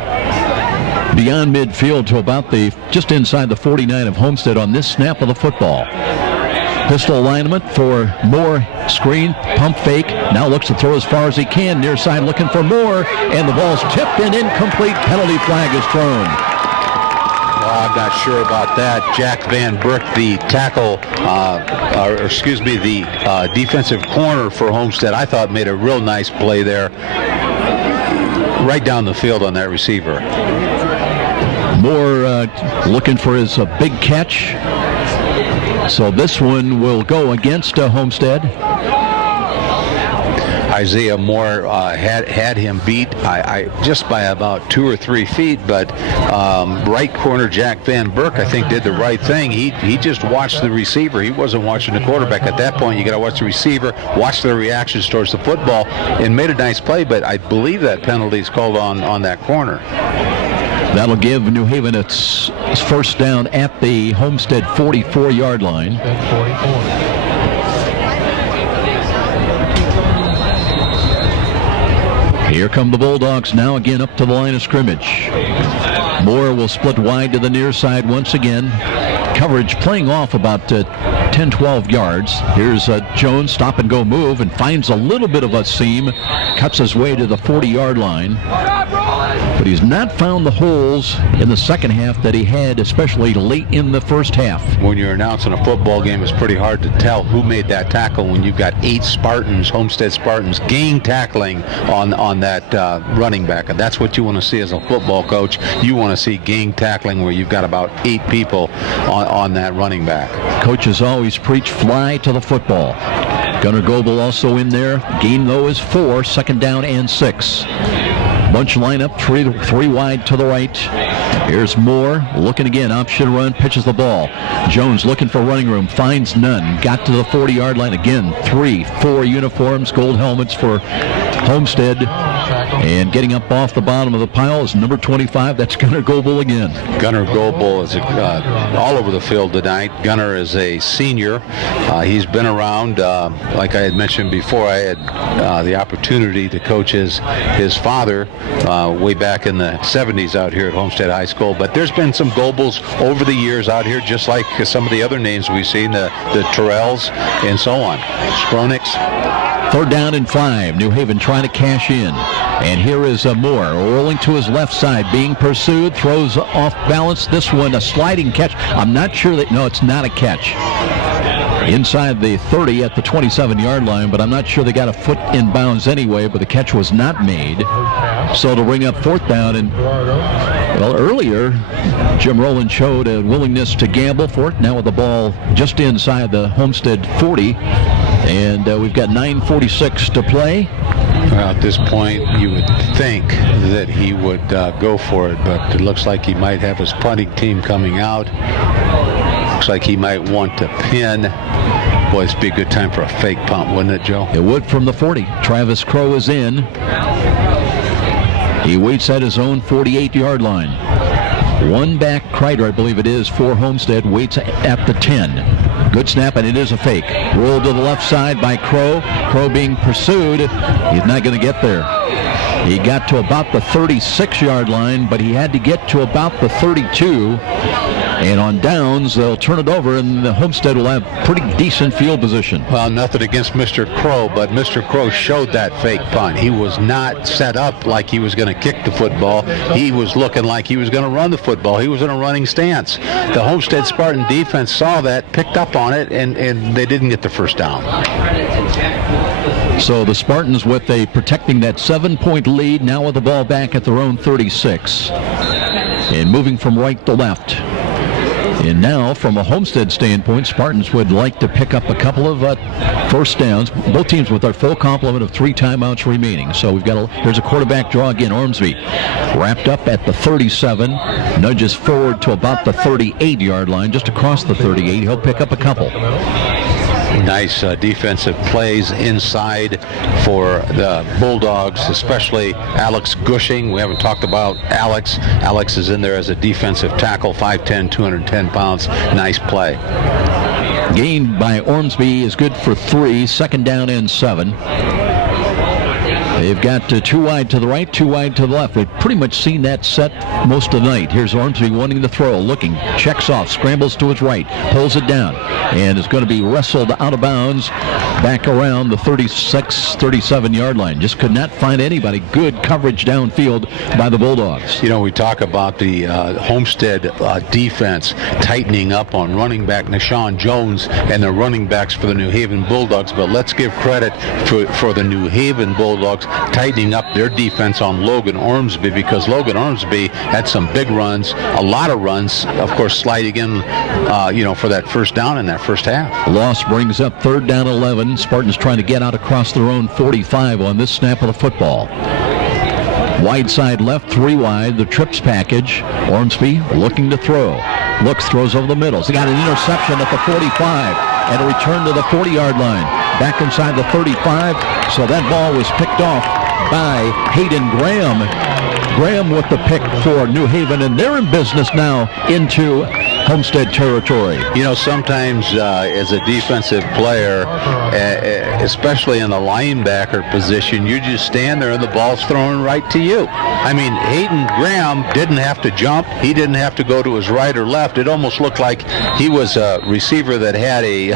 beyond midfield to about just inside the 49 of Homestead on this snap of the football. Pistol alignment for Moore. Screen, pump fake. Now looks to throw as far as he can. Near side looking for Moore. And the ball's tipped and incomplete. Penalty flag is thrown. Well, I'm not sure about that. Jack Van Burk, the tackle, the defensive corner for Homestead, I thought made a real nice play there. Right down the field on that receiver. Moore looking for his big catch. So this one will go against Homestead. Isaiah Moore had him beat just by about 2 or 3 feet, but right corner Jack Van Burk, I think, did the right thing. He just watched the receiver. He wasn't watching the quarterback. At that point, you got to watch the receiver, watch their reactions towards the football, and made a nice play, but I believe that penalty is called on that corner. That'll give New Haven its first down at the Homestead 44-yard line. 44. Here come the Bulldogs now again up to the line of scrimmage. Moore will split wide to the near side once again. Coverage playing off about 10-12 yards. Here's Jones, stop and go move, and finds a little bit of a seam. Cuts his way to the 40-yard line. But he's not found the holes in the second half that he had, especially late in the first half. When you're announcing a football game, it's pretty hard to tell who made that tackle when you've got 8 Spartans, Homestead Spartans, gang tackling on that running back. And that's what you want to see as a football coach. You want to see gang tackling where you've got about 8 people on that running back. Coaches always preach fly to the football. Gunnar Goebel also in there. Gain, though, is 4, second down and 6. Bunch lineup, three wide to the right. Here's Moore looking again, option run, pitches the ball. Jones looking for running room, finds none. Got to the 40-yard line again. 3-4 uniforms, gold helmets for Homestead. And getting up off the bottom of the pile is number 25. That's Gunnar Goebel again. Gunnar Goebel is all over the field tonight. Gunnar is a senior. He's been around. Like I had mentioned before, I had the opportunity to coach his father way back in the 70s out here at Homestead High School. But there's been some Goebels over the years out here, just like some of the other names we've seen, the Terrells and so on. Sproniks. 3rd down and 5. New Haven trying to cash in. And here is Moore rolling to his left side, being pursued, throws off balance. This one, a sliding catch. I'm not sure that, no, it's not a catch. Inside the 30 at the 27-yard line, but I'm not sure they got a foot in bounds anyway, but the catch was not made. So to bring up 4th down, and well, earlier Jim Rowland showed a willingness to gamble for it. Now with the ball just inside the Homestead 40, and we've got 9:46 to play. Well, at this point, you would think that he would go for it, but it looks like he might have his punting team coming out. Looks like he might want to pin. Boy, it'd be a good time for a fake punt, wouldn't it, Joe? It would from the 40. Travis Crow is in. He waits at his own 48-yard line. One back, Kreider, I believe it is, for Homestead, waits at the 10. Good snap, and it is a fake. Rolled to the left side by Crow. Crow being pursued. He's not going to get there. He got to about the 36-yard line, but he had to get to about the 32. And on downs, they'll turn it over, and the Homestead will have pretty decent field position. Well, nothing against Mr. Crow, but Mr. Crow showed that fake punt. He was not set up like he was going to kick the football. He was looking like he was going to run the football. He was in a running stance. The Homestead Spartan defense saw that, picked up on it, and they didn't get the first down. So the Spartans protecting that 7-point lead, now with the ball back at their own 36. And moving from right to left. And now, from a Homestead standpoint, Spartans would like to pick up a couple of first downs. Both teams with their full complement of 3 timeouts remaining. So here's a quarterback draw again. Ormsby wrapped up at the 37, nudges forward to about the 38-yard line, just across the 38. He'll pick up a couple. Nice defensive plays inside for the Bulldogs, especially Alex Gushing. We haven't talked about Alex. Alex is in there as a defensive tackle, 5'10", 210 pounds. Nice play. Gain by Ormsby is good for 3, 2nd down and 7. They've got 2 wide to the right, 2 wide to the left. They've pretty much seen that set most of the night. Here's Ormsby wanting to throw, looking, checks off, scrambles to his right, pulls it down, and is going to be wrestled out of bounds back around the 36, 37-yard line. Just could not find anybody. Good coverage downfield by the Bulldogs. You know, we talk about the Homestead defense tightening up on running back Nashawn Jones and the running backs for the New Haven Bulldogs, but let's give credit for the New Haven Bulldogs tightening up their defense on Logan Ormsby, because Logan Ormsby had some big runs, a lot of runs, of course, sliding in, for that first down in that first half. Loss brings up 3rd down 11. Spartans trying to get out across their own 45 on this snap of the football. Wide side left, 3 wide, the trips package. Ormsby looking to throw. Looks, throws over the middle. He got an interception at the 45 and a return to the 40-yard line. Back inside the 35, so that ball was picked off by Hayden Graham. Graham with the pick for New Haven, and they're in business now into Homestead territory. You know, sometimes as a defensive player, especially in the linebacker position, you just stand there and the ball's thrown right to you. I mean, Hayden Graham didn't have to jump. He didn't have to go to his right or left. It almost looked like he was a receiver that had a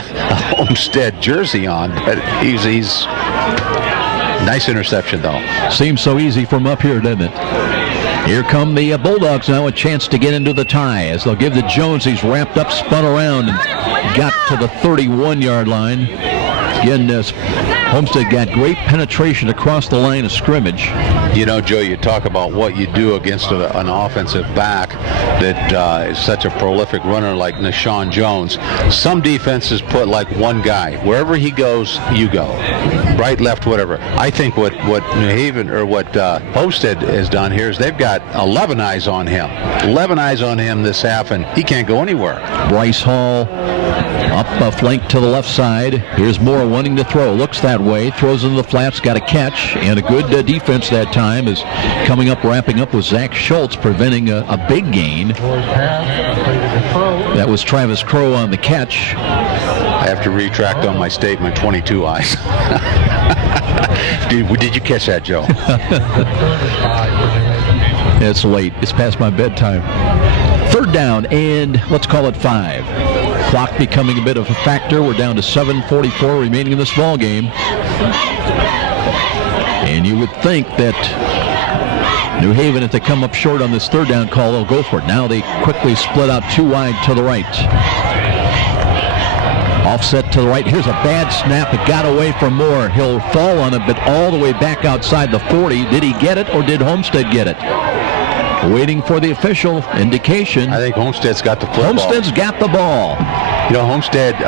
Homestead jersey on. But he's nice interception, though. Seems so easy from up here, doesn't it? Here come the Bulldogs now, a chance to get into the tie as they'll give the Jones. He's wrapped up, spun around, and got to the 31-yard line. Again, Homestead got great penetration across the line of scrimmage. You know, Joe, you talk about what you do against an offensive back that is such a prolific runner like Nashawn Jones. Some defenses put like one guy. Wherever he goes, you go. Right, left, whatever. I think what New Haven or what Homestead has done here is they've got 11 eyes on him. 11 eyes on him this half, and he can't go anywhere. Bryce Hall up a flank to the left side. Here's Moore wanting to throw. Looks that way. Throws into the flats. Got a catch. And a good defense that time is coming up, wrapping up with Zach Schultz, preventing a big gain. That was Travis Crow on the catch. I have to retract on my statement, 22 eyes. Did you catch that, Joe? It's late. It's past my bedtime. Third down, and let's call it 5. Clock becoming a bit of a factor. We're down to 7:44 remaining in this ball game. And you would think that New Haven, if they come up short on this third down call, they'll go for it. Now they quickly split out too wide to the right. Offset to the right. Here's a bad snap. It got away from Moore. He'll fall on it, but all the way back outside the 40. Did he get it, or did Homestead get it? Waiting for the official indication. I think Homestead's got the football. Homestead's got the ball. You know, Homestead,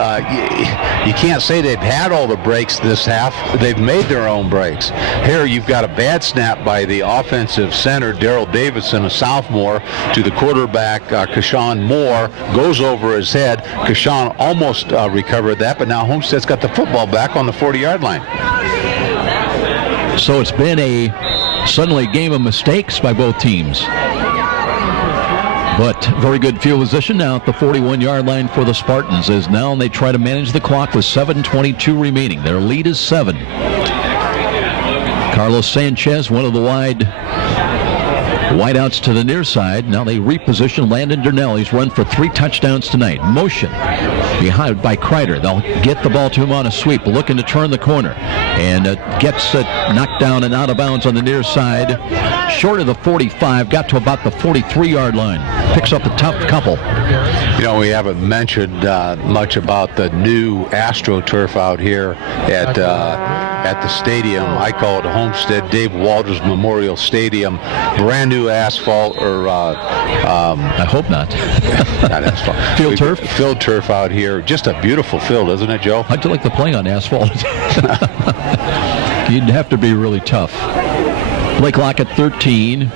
you can't say they've had all the breaks this half. They've made their own breaks. Here you've got a bad snap by the offensive center, Darrell Davidson, a sophomore, to the quarterback, Kashawn Moore. Goes over his head. Kashawn almost recovered that, but now Homestead's got the football back on the 40-yard line. So it's been a suddenly game of mistakes by both teams. But very good field position now at the 41-yard line for the Spartans, as now they try to manage the clock with 7:22 remaining. Their lead is 7. Carlos Sanchez, one of the wideouts to the near side. Now they reposition Landon Durnell. He's run for 3 touchdowns tonight. Motion behind by Kreider. They'll get the ball to him on a sweep, looking to turn the corner, and gets it knocked down and out of bounds on the near side, short of the 45, got to about the 43-yard line. Picks up a tough couple. You know, we haven't mentioned much about the new AstroTurf out here at the stadium. I call it Homestead Dave Walters Memorial Stadium. Brand new asphalt, or I hope not. Not asphalt. Field turf. Field turf out here. Just a beautiful field, isn't it, Joe? How'd you like to play on asphalt? You'd have to be really tough. Play clock at 13.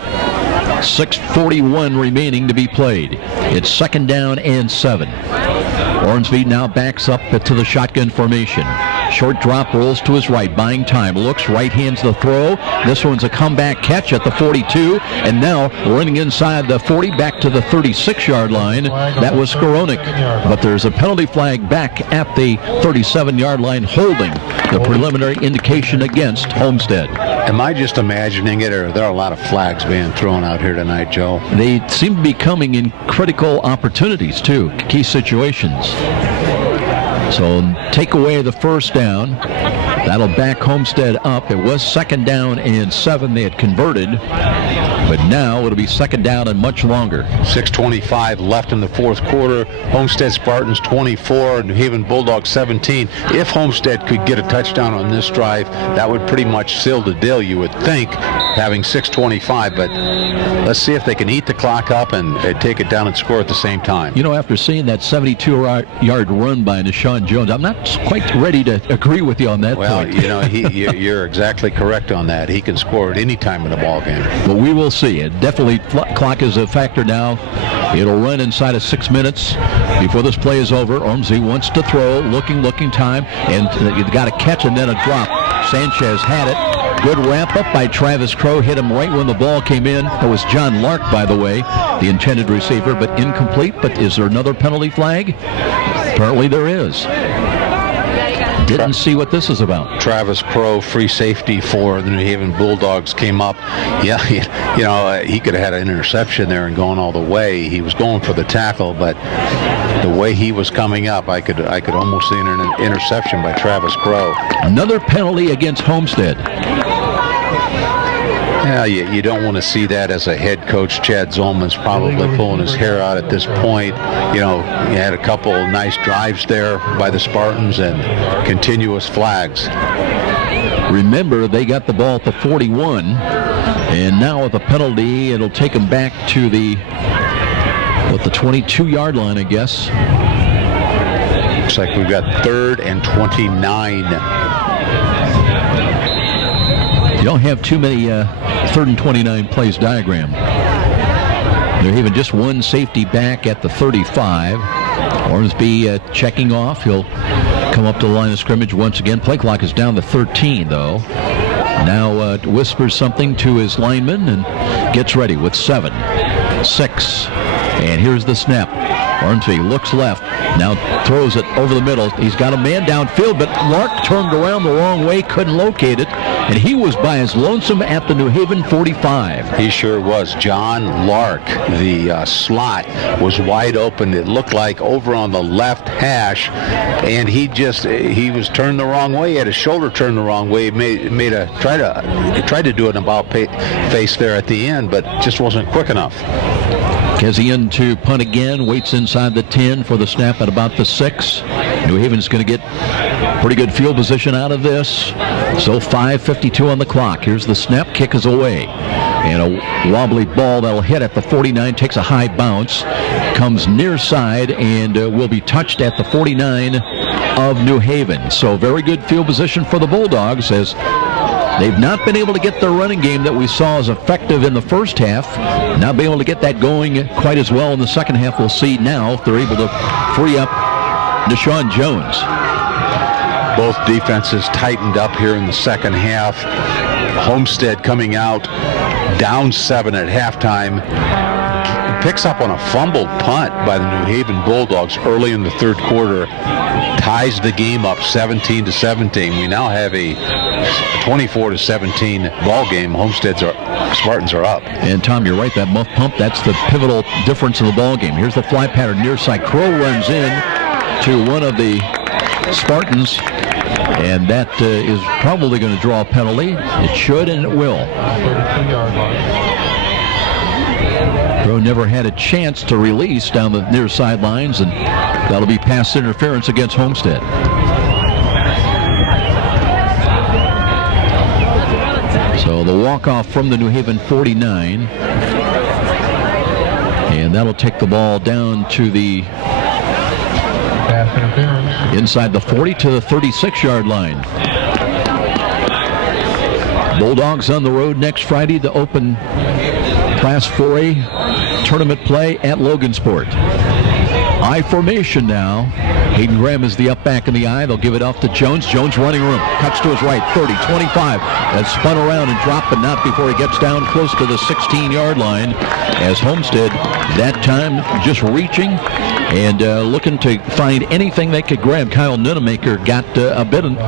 6:41 remaining to be played. It's second down and 7. Ormsby now backs up to the shotgun formation. Short drop, rolls to his right, buying time. Looks, right hands the throw. This one's a comeback catch at the 42. And now running inside the 40, back to the 36-yard line. That was Skoronik. But there's a penalty flag back at the 37-yard line, holding the preliminary indication against Homestead. Am I just imagining it, or are there a lot of flags being thrown out here tonight, Joe? They seem to be coming in critical opportunities, too, key situations. So take away the first down. That'll back Homestead up. It was second down and 7. They had converted. But now it'll be second down and much longer. 6:25 left in the fourth quarter. Homestead Spartans 24, New Haven Bulldogs 17. If Homestead could get a touchdown on this drive, that would pretty much seal the deal, you would think, having 6:25. But let's see if they can eat the clock up and take it down and score at the same time. You know, after seeing that 72-yard run by Nashawn Jones, I'm not quite ready to agree with you on that point. Well, you know, you're exactly correct on that. He can score at any time in the ball game. But we will see. It definitely, clock is a factor now. It'll run inside of 6 minutes before this play is over. Ormsby wants to throw, looking time, and you've got a catch and then a drop. Sanchez had it. Good ramp up by Travis Crow. Hit him right when the ball came in. It was John Lark, by the way, the intended receiver, but incomplete. But is there another penalty flag? Apparently there is. Didn't see what this is about. Travis Crow, free safety for the New Haven Bulldogs, came up. Yeah, you know, he could have had an interception there and gone all the way. He was going for the tackle, but the way he was coming up, I could almost see an interception by Travis Crow. Another penalty against Homestead. Yeah, you don't want to see that as a head coach. Chad Zollman's probably pulling his hair out at this point. You know, he had a couple of nice drives there by the Spartans and continuous flags. Remember, they got the ball at the 41, and now with a penalty, it'll take them back to the 22-yard line, I guess. Looks like we've got 3rd and 29. You don't have too many 3rd and 29 plays diagram. They're even just one safety back at the 35. Ormsby checking off. He'll come up to the line of scrimmage once again. Play clock is down to 13, though. Now whispers something to his lineman and gets ready with 7, 6. And here's the snap. Ormsby looks left. Now throws it over the middle. He's got a man downfield, but Lark turned around the wrong way, couldn't locate it, and he was by his lonesome at the New Haven 45. He sure was. John Lark, the slot was wide open. It looked like over on the left hash, and he was turned the wrong way. He had his shoulder turned the wrong way. He tried to do an about face there at the end, but just wasn't quick enough. Kezian to punt again, waits inside the 10 for the snap at about the 6. New Haven's going to get pretty good field position out of this. So 5:52 on the clock. Here's the snap, kick is away. And a wobbly ball that'll hit at the 49, takes a high bounce, comes near side, and will be touched at the 49 of New Haven. So very good field position for the Bulldogs, as they've not been able to get their running game that we saw as effective in the first half. Not being able to get that going quite as well in the second half. We'll see now if they're able to free up Deshaun Jones. Both defenses tightened up here in the second half. Homestead coming out down 7 at halftime. Picks up on a fumbled punt by the New Haven Bulldogs early in the third quarter. Ties the game up 17-17. We now have a 24-17 ball game. Spartans are up. And Tom, you're right, that muff pump, that's the pivotal difference in the ball game. Here's the fly pattern near side. Crow runs in to one of the Spartans, and that is probably going to draw a penalty. It should, and it will. Crow never had a chance to release down the near sidelines, and that'll be pass interference against Homestead. So the walk-off from the New Haven 49, and that'll take the ball down to the inside the 40 to the 36-yard line. Bulldogs on the road next Friday to open Class 4A tournament play at Logansport. I formation now. Hayden Graham is the up back in the eye. They'll give it off to Jones. Jones running room. Cuts to his right. 30, 25. And spun around and dropped, but not before he gets down close to the 16-yard line. As Homestead, that time just reaching and looking to find anything they could grab. Kyle Nunemaker got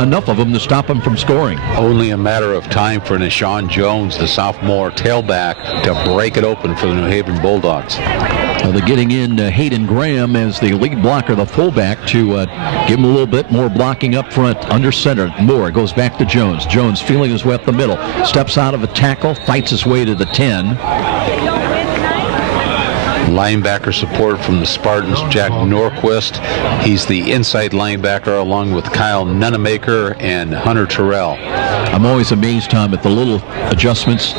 enough of them to stop him from scoring. Only a matter of time for Deshaun Jones, the sophomore tailback, to break it open for the New Haven Bulldogs. They're getting in Hayden Graham as the lead blocker, the fullback, to give him a little bit more blocking up front under center. Moore goes back to Jones. Jones feeling his way up the middle. Steps out of a tackle, fights his way to the 10. Linebacker support from the Spartans, Jack Norquist. He's the inside linebacker along with Kyle Nunemaker and Hunter Terrell. I'm always amazed, Tom, at the little adjustments,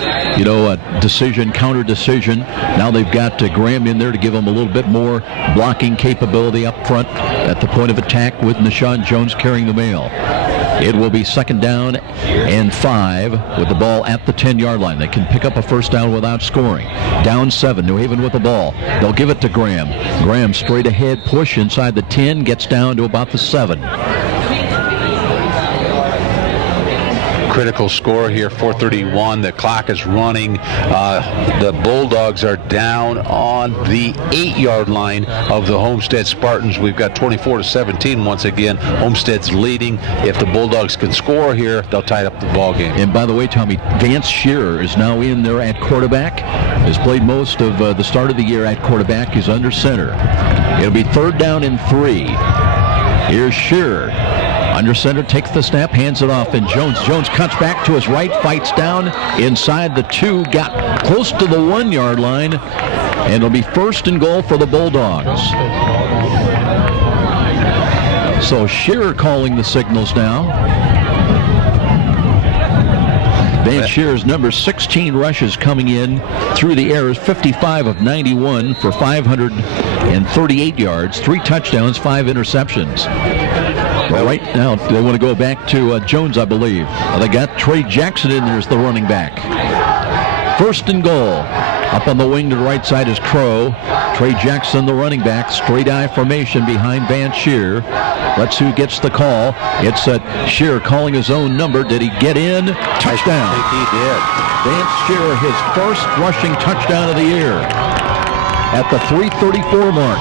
decision, counter decision. Now they've got Graham in there to give him a little bit more blocking capability up front at the point of attack with Deshaun Jones carrying the mail. It will be 2nd down and 5 with the ball at the 10-yard line. They can pick up a first down without scoring. Down 7, New Haven with the ball. They'll give it to Graham. Graham straight ahead, push inside the 10, gets down to about the 7. Critical score here, 4:31. The clock is running. The Bulldogs are down on the 8-yard line of the Homestead Spartans. We've got 24-17 once again. Homestead's leading. If the Bulldogs can score here, they'll tie up the ball game. And by the way, Tommy, Vance Shearer is now in there at quarterback. Has played most of the start of the year at quarterback. He's under center. It'll be 3rd down and 3. Here's Shearer. Under center, takes the snap, hands it off, and Jones cuts back to his right, fights down inside the 2, got close to the 1-yard line, and it'll be first and goal for the Bulldogs. So Shearer calling the signals now. Van Shearer's number 16 rushes coming in through the air is 55 of 91 for 538 yards, 3 touchdowns, 5 interceptions. Well, right now, they want to go back to Jones, I believe. They got Trey Jackson in there as the running back. First and goal. Up on the wing to the right side is Crow. Trey Jackson, the running back, straight I formation behind Van Shearer. Let's see who gets the call. It's Shearer calling his own number. Did he get in? Touchdown. I think he did. Van Shearer, his first rushing touchdown of the year at the 3:34 mark.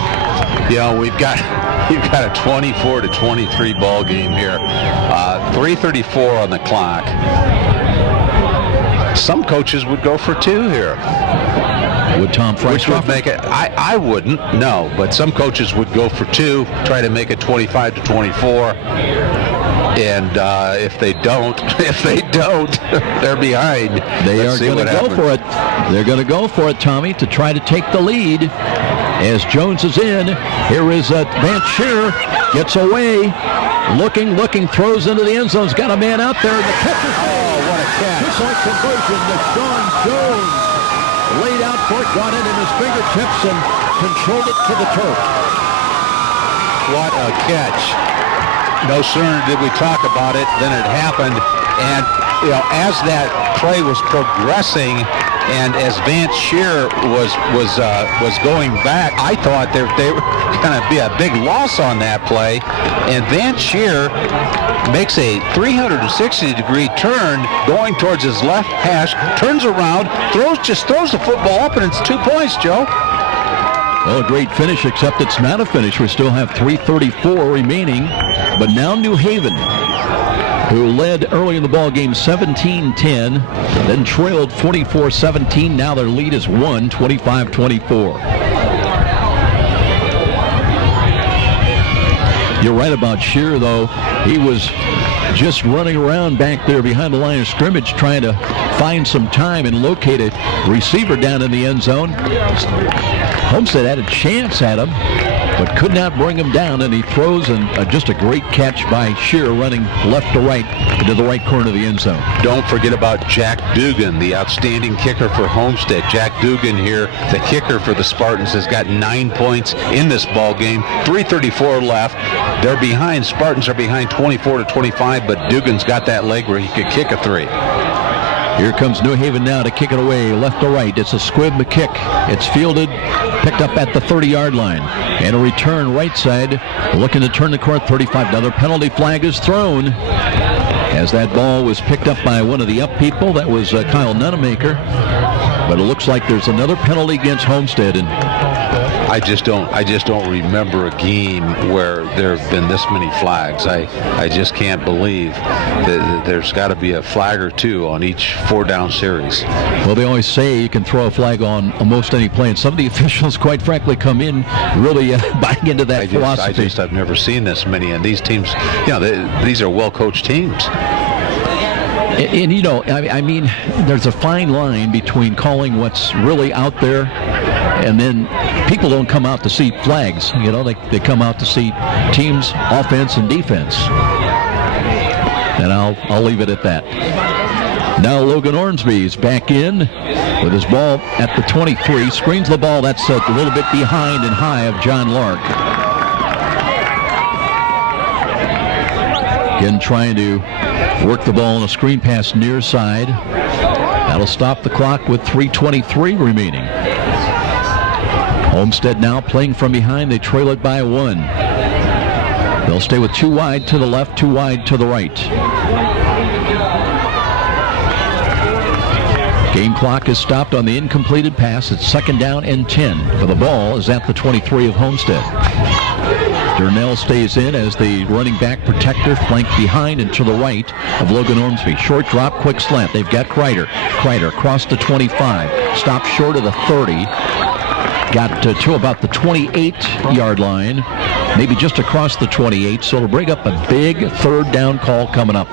You've got a 24-23 ball game here. 3:34 on the clock. Some coaches would go for 2 here. Would Tom Fry? Which would make it, I wouldn't, no, but some coaches would go for 2, try to make it 25-24. And if they don't, they're behind. They are going to go for it. They're going to go for it, Tommy, to try to take the lead. As Jones is in, here is Van Shearer, gets away, looking, throws into the end zone. He's got a man out there, and the catcher. Oh, what a catch. Two-point conversion to Sean Jones. Laid out for it, got it in his fingertips, and controlled it to the turf. What a catch. No sooner did we talk about it than it happened. And, as that play was progressing, and as Vance Shearer was going back, I thought they were going to be a big loss on that play. And Vance Shearer makes a 360-degree turn going towards his left hash, turns around, throws the football up, and it's 2 points, Joe. Well, a great finish, except it's not a finish. We still have 3:34 remaining. But now New Haven, who led early in the ball game 17-10, then trailed 44-17. Now their lead is 25-24. You're right about Shearer, though. He was just running around back there behind the line of scrimmage trying to find some time and locate a receiver down in the end zone. Homestead had a chance at him, but could not bring him down, and he throws, and just a great catch by Shearer running left to right into the right corner of the end zone. Don't forget about Jack Dugan, the outstanding kicker for Homestead. Jack Dugan here, the kicker for the Spartans, has got 9 points in this ball game. 3:34 left. They're behind. Spartans are behind 24-25, but Dugan's got that leg where he could kick a 3. Here comes New Haven now to kick it away, left to right. It's a squib kick. It's fielded, picked up at the 30-yard line. And a return right side, looking to turn the court 35. Another penalty flag is thrown as that ball was picked up by one of the up people. That was Kyle Nunemaker. But it looks like there's another penalty against Homestead. And I just don't remember a game where there have been this many flags. I just can't believe that there's got to be a flag or 2 on each 4-down series. Well, they always say you can throw a flag on almost any play, and some of the officials, quite frankly, come in really buying into that philosophy. I've never seen this many, and these teams, these are well-coached teams. And I mean, there's a fine line between calling what's really out there, and then people don't come out to see flags. They come out to see teams' offense and defense. And I'll leave it at that. Now Logan Ormsby's back in with his ball at the 23. Screens the ball. That's a little bit behind and high of John Lark. Again, trying to work the ball on a screen pass near side. That'll stop the clock with 3:23 remaining. Homestead now playing from behind. They trail it by 1. They'll stay with 2 wide to the left, 2 wide to the right. Game clock is stopped on the incompleted pass. It's 2nd down and 10. For the ball is at the 23 of Homestead. Durnell stays in as the running back protector, flanked behind and to the right of Logan Ormsby. Short drop, quick slant. They've got Kreider. Kreider across the 25. Stopped short of the 30. got to about the 28-yard line, maybe just across the 28, so it'll bring up a big third down call coming up.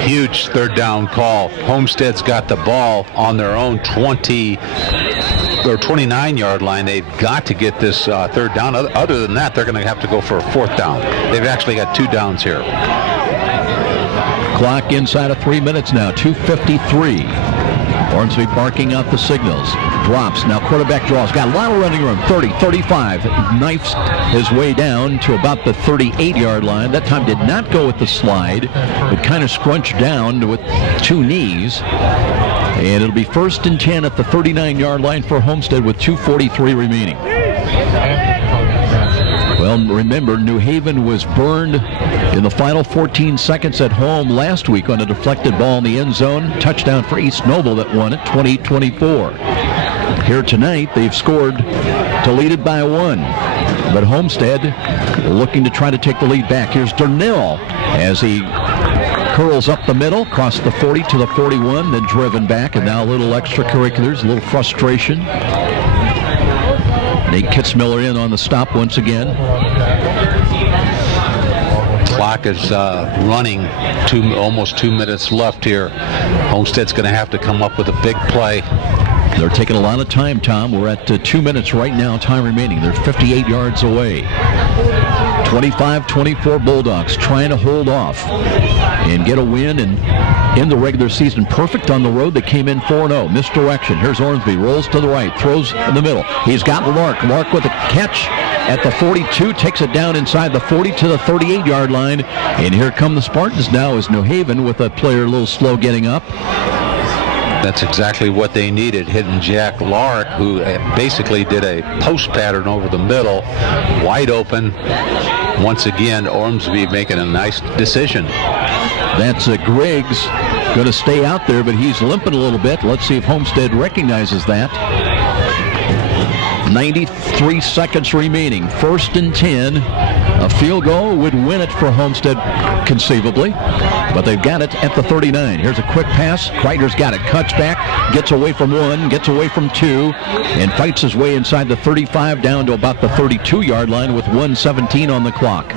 Huge third down call. Homestead's got the ball on their own 20 or 29-yard line. They've got to get this third down. Other than that, they're going to have to go for a fourth down. They've actually got 2 downs here. Clock inside of 3 minutes now, 2:53. Ormsby barking out the signals. Drops. Now quarterback draws. Got a lot of running room. 30, 35. Knifes his way down to about the 38-yard line. That time did not go with the slide, but kind of scrunched down with 2 knees. And it'll be 1st and 10 at the 39-yard line for Homestead with 2:43 remaining. Well, remember, New Haven was burned in the final 14 seconds at home last week on a deflected ball in the end zone. Touchdown for East Noble that won it, 28-24. Here tonight, they've scored to lead it by 1. But Homestead looking to try to take the lead back. Here's Darnell as he curls up the middle, across the 40 to the 41, then driven back, and now a little extracurriculars, a little frustration. Nate Kitzmiller in on the stop once again. Clock is running, almost 2 minutes left here. Homestead's going to have to come up with a big play. They're taking a lot of time, Tom. We're at 2 minutes right now, time remaining. They're 58 yards away. 25-24 Bulldogs trying to hold off and get a win and end the regular season perfect on the road. They came in 4-0. Misdirection. Here's Ormsby. Rolls to the right. Throws in the middle. He's got Lark. Lark with a catch at the 42. Takes it down inside the 40 to the 38-yard line. And here come the Spartans now as New Haven with a player a little slow getting up. That's exactly what they needed. Hitting Jack Lark, who basically did a post pattern over the middle, wide open. Once again, Ormsby making a nice decision. That's Griggs going to stay out there, but he's limping a little bit. Let's see if Homestead recognizes that. 93 seconds remaining. 1st and 10. A field goal would win it for Homestead conceivably, but they've got it at the 39. Here's a quick pass. Kreider's got it. Cuts back. Gets away from 1. Gets away from 2. And fights his way inside the 35 down to about the 32-yard line with 1:17 on the clock.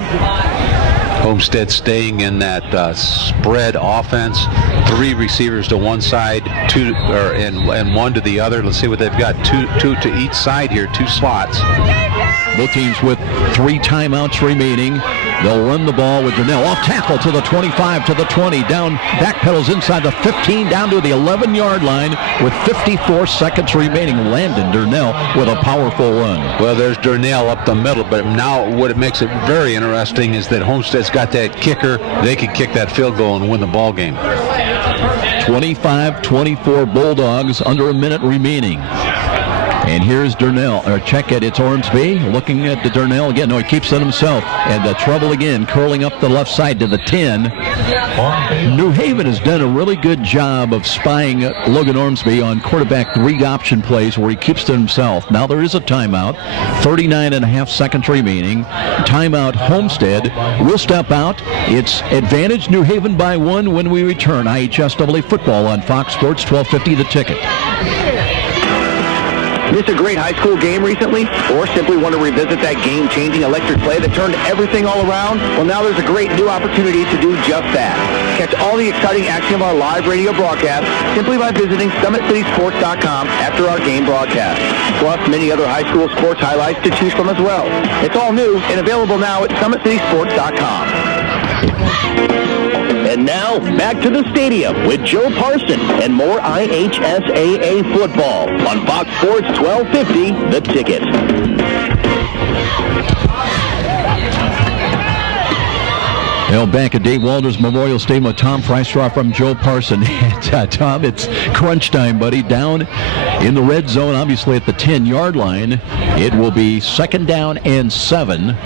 Homestead staying in that spread offense. 3 receivers to one side, 2 and 1 to the other. Let's see what they've got. Two to each side here, 2 slots. Both teams with 3 timeouts remaining. They'll run the ball with Darnell off tackle to the 25 to the 20. Down, backpedals inside the 15 down to the 11-yard line with 54 seconds remaining. Landon Darnell with a powerful run. Well, there's Darnell up the middle, but now what makes it very interesting is that Homestead's got that kicker. They could kick that field goal and win the ball game. 25-24 Bulldogs, under a minute remaining. And here's Darnell, or check it, it's Ormsby, looking at the Darnell again. No, he keeps it himself. And the trouble again, curling up the left side to the 10. New Haven has done a really good job of spying Logan Ormsby on quarterback read option plays where he keeps it himself. Now there is a timeout, 39.5 seconds remaining. Timeout Homestead will step out. It's advantage New Haven by 1 when we return. IHSAA football on Fox Sports 1250 The Ticket. Missed a great high school game recently, or simply want to revisit that game-changing electric play that turned everything all around? Well, now there's a great new opportunity to do just that. Catch all the exciting action of our live radio broadcast simply by visiting SummitCitySports.com after our game broadcast. Plus, many other high school sports highlights to choose from as well. It's all new and available now at SummitCitySports.com. And now, back to the stadium with Joe Parson and more IHSAA football on Fox Sports 1250, The Ticket. Well, back at Dave Walters Memorial Stadium with Tom Freistraw from Joe Parson. Tom, it's crunch time, buddy. Down in the red zone, obviously at the 10-yard line. It will be 2nd down and 7.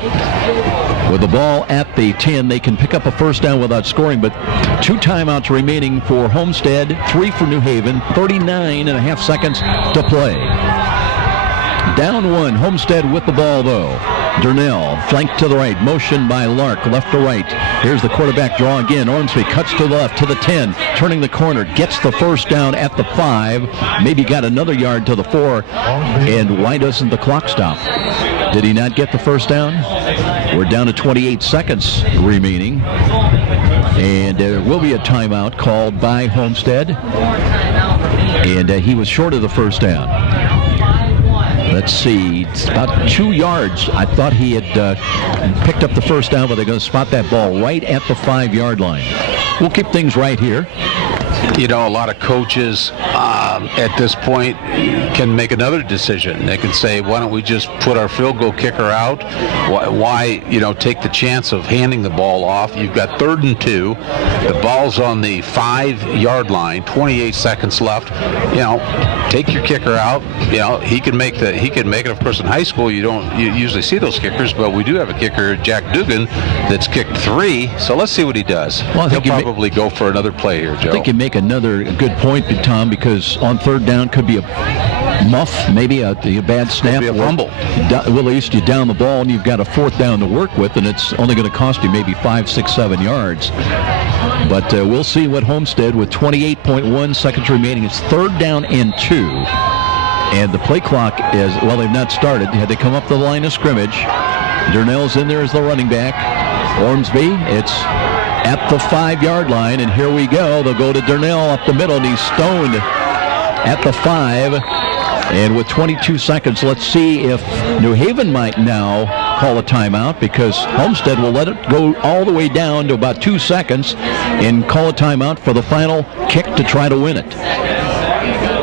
With the ball at the 10, they can pick up a first down without scoring, but 2 timeouts remaining for Homestead, 3 for New Haven, 39.5 seconds to play. Down 1, Homestead with the ball, though. Durnell, flank to the right, motion by Lark, left to right. Here's the quarterback draw again. Ormsby cuts to the left, to the 10, turning the corner, gets the first down at the 5, maybe got another yard to the 4, and why doesn't the clock stop? Did he not get the first down? We're down to 28 seconds remaining, and there will be a timeout called by Homestead, and he was short of the first down. Let's see, it's about 2 yards. I thought he had picked up the first down, but they're going to spot that ball right at the 5-yard line. We'll keep things right here. You know, a lot of coaches at this point can make another decision. They can say, why don't we just put our field goal kicker out? Why take the chance of handing the ball off? You've got 3rd and 2. The ball's on the 5-yard line, 28 seconds left. Take your kicker out. He can make it. Of course, in high school, you usually see those kickers, but we do have a kicker, Jack Dugan, that's kicked 3. So let's see what he does. Well, he'll probably go for another play here, Joe. I think you make another good point, Tom, because on 3rd down could be a muff, maybe a bad snap. Could be a fumble. Well, at least you down the ball and you've got a 4th down to work with, and it's only going to cost you maybe 5, 6, 7 yards. But we'll see what Homestead, with 28.1 seconds remaining. It's 3rd down and 2. And the play clock is, well, they've not started. Had they come up the line of scrimmage. Durnell's in there as the running back. Ormsby, it's at the 5-yard line, and here we go. They'll go to Durnell up the middle, and he's stoned at the 5. And with 22 seconds, let's see if New Haven might now call a timeout, because Homestead will let it go all the way down to about 2 seconds and call a timeout for the final kick to try to win it.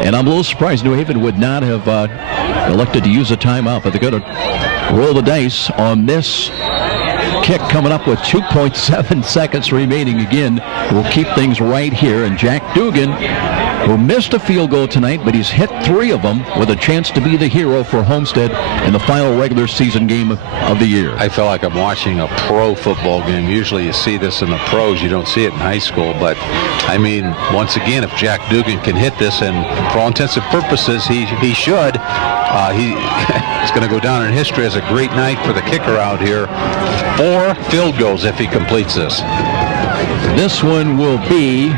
And I'm a little surprised New Haven would not have elected to use a timeout, but they're going to roll the dice on this kick coming up with 2.7 seconds remaining. Again, we'll keep things right here. And Jack Dugan, who missed a field goal tonight, but he's hit 3 of them, with a chance to be the hero for Homestead in the final regular season game of the year. I feel like I'm watching a pro football game. Usually you see this in the pros. You don't see it in high school. But, I mean, once again, if Jack Dugan can hit this, and for all intents and purposes, he should, he's going to go down in history as a great night for the kicker out here. 4 field goals if he completes this. This one will be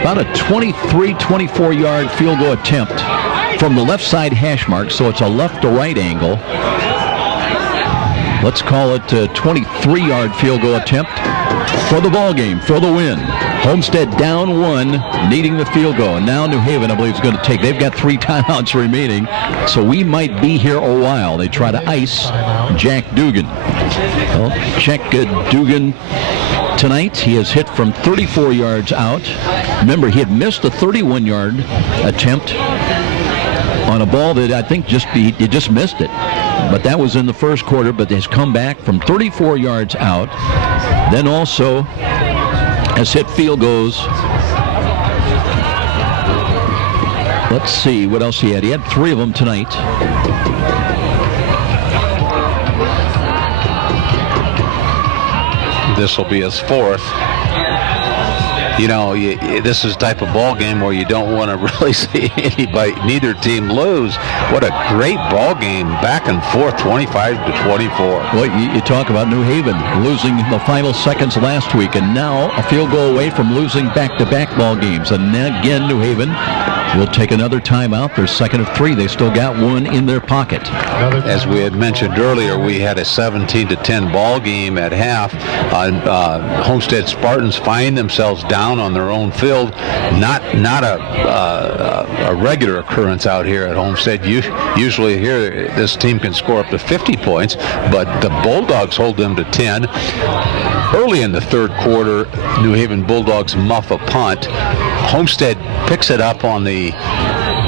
about a 23, 24-yard field goal attempt from the left side hash mark, so it's a left to right angle. Let's call it a 23-yard field goal attempt for the ball game, for the win. Homestead down 1, needing the field goal. And now New Haven, I believe, is going to take. They've got 3 timeouts remaining, so we might be here a while. They try to ice Jack Dugan. Well, check Dugan tonight. He has hit from 34 yards out. Remember, he had missed a 31-yard attempt on a ball that I think he just missed it. But that was in the first quarter, but has come back from 34 yards out. Then also has hit field goals. Let's see what else he had. He had 3 of them tonight. This will be his 4th. This is the type of ball game where you don't want to really see neither team lose. What a great ball game, back and forth, 25-24. Well, you talk about New Haven losing the final seconds last week, and now a field goal away from losing back-to-back ball games. And again, New Haven will take another timeout. Their 2nd of 3. They still got 1 in their pocket. As we had mentioned earlier, we had a 17-10 ball game at half. Homestead Spartans find themselves down on their own field. Not a regular occurrence out here at Homestead. Usually here, this team can score up to 50 points, but the Bulldogs hold them to 10. Early in the 3rd quarter, New Haven Bulldogs muff a punt. Homestead picks it up on the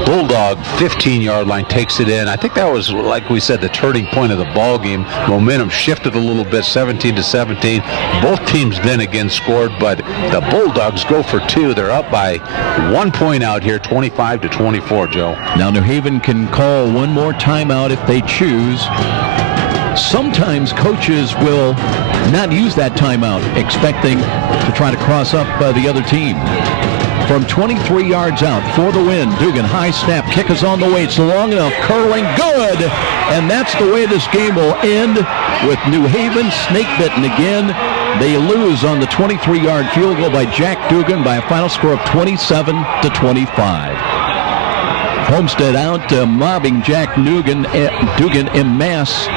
Bulldog 15-yard line, takes it in. I think that was, like we said, the turning point of the ball game. Momentum shifted a little bit, 17-17. Both teams then again scored, but the Bulldogs go for 2. They're up by 1 point out here, 25-24, Joe. Now New Haven can call one more timeout if they choose. Sometimes coaches will not use that timeout, expecting to try to cross up the other team. from 23 yards out for the win. Dugan, high snap, kick is on the way. It's long enough, curling, good. And that's the way this game will end, with New Haven snake bitten again. They lose on the 23-yard field goal by Jack Dugan by a final score of 27-25. Homestead out, mobbing Jack Dugan en masse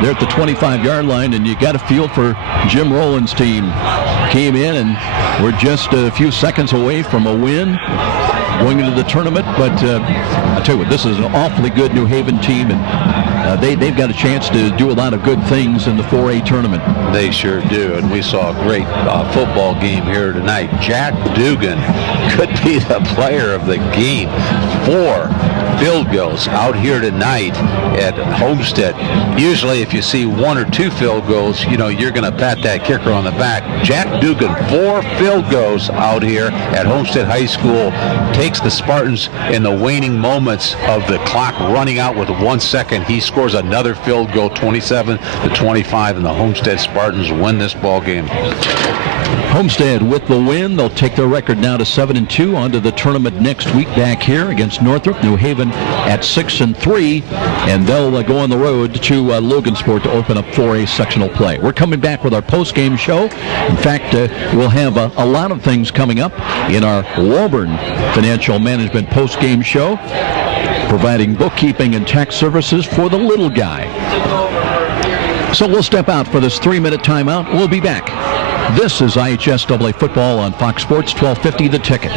there at the 25-yard line, and you got a feel for Jim Rowland's team. Came in, and we're just a few seconds away from a win going into the tournament, but I'll tell you what, this is an awfully good New Haven team, and they've got a chance to do a lot of good things in the 4A tournament. They sure do, and we saw a great football game here tonight. Jack Dugan could be the player of the game. 4 field goals out here tonight at Homestead. Usually if you see 1 or 2 field goals, you know, you're going to pat that kicker on the back. Jack Dugan, 4 field goals out here at Homestead High School, takes the Spartans in the waning moments of the clock running out with 1 second. He scores another field goal, 27-25, and the Homestead Spartans win this ball game. Homestead with the win. They'll take their record now to 7-2 onto the tournament next week back here against Northrop. New Haven at 6-3, and they'll go on the road to Logansport to open up 4A sectional play. We're coming back with our post-game show. In fact, we'll have a lot of things coming up in our Woburn Financial Management post-game show, providing bookkeeping and tax services for the little guy. So we'll step out for this 3-minute timeout. We'll be back. This is IHSAA football on Fox Sports 1250 The Ticket.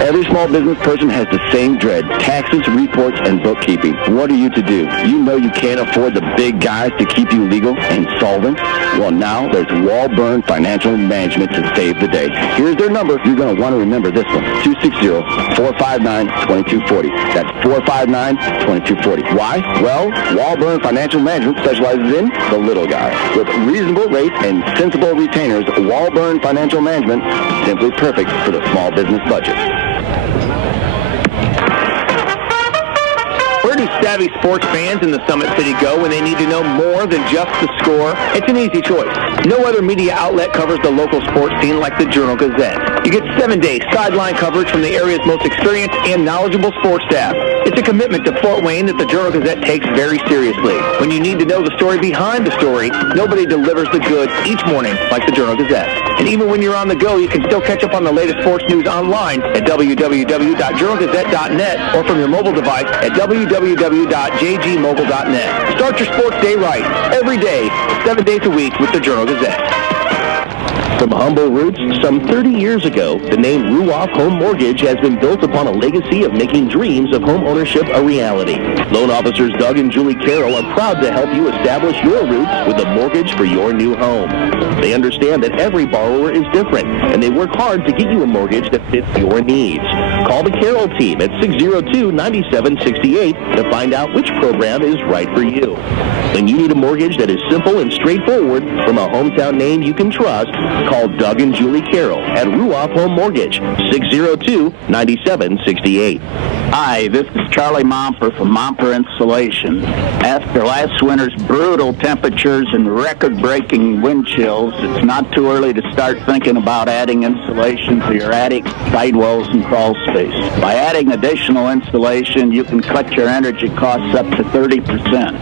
Every small business person has the same dread: taxes, reports, and bookkeeping. What are you to do? You know you can't afford the big guys to keep you legal and solvent. Well, now there's Walburn Financial Management to save the day. Here's their number. You're going to want to remember this one: 260-459-2240. That's 459-2240. Why? Well, Walburn Financial Management specializes in the little guy. With reasonable rates and sensible retainers, Walburn Financial Management is simply perfect for the small business budget. Where do savvy sports fans in the Summit City go when they need to know more than just the score? It's an easy choice. No other media outlet covers the local sports scene like the Journal-Gazette. You get 7-day sideline coverage from the area's most experienced and knowledgeable sports staff. It's a commitment to Fort Wayne that the Journal-Gazette takes very seriously. When you need to know the story behind the story, nobody delivers the goods each morning like the Journal-Gazette. And even when you're on the go, you can still catch up on the latest sports news online at www.journalgazette.net or from your mobile device at www.jgmobile.net. Start your sports day right, every day, 7 days a week with the Journal-Gazette. From humble roots some 30 years ago, the name Ruoff Home Mortgage has been built upon a legacy of making dreams of home ownership a reality. Loan officers Doug and Julie Carroll are proud to help you establish your roots with a mortgage for your new home. They understand that every borrower is different, and they work hard to get you a mortgage that fits your needs. Call the Carroll team at 602-9768 to find out which program is right for you. When you need a mortgage that is simple and straightforward from a hometown name you can trust, call Doug and Julie Carroll at Ruoff Home Mortgage, 602-9768. Hi, this is Charlie Momper from Momper Insulation. After last winter's brutal temperatures and record-breaking wind chills, it's not too early to start thinking about adding insulation to your attic, sidewalls, and crawl space. By adding additional insulation, you can cut your energy costs up to 30%.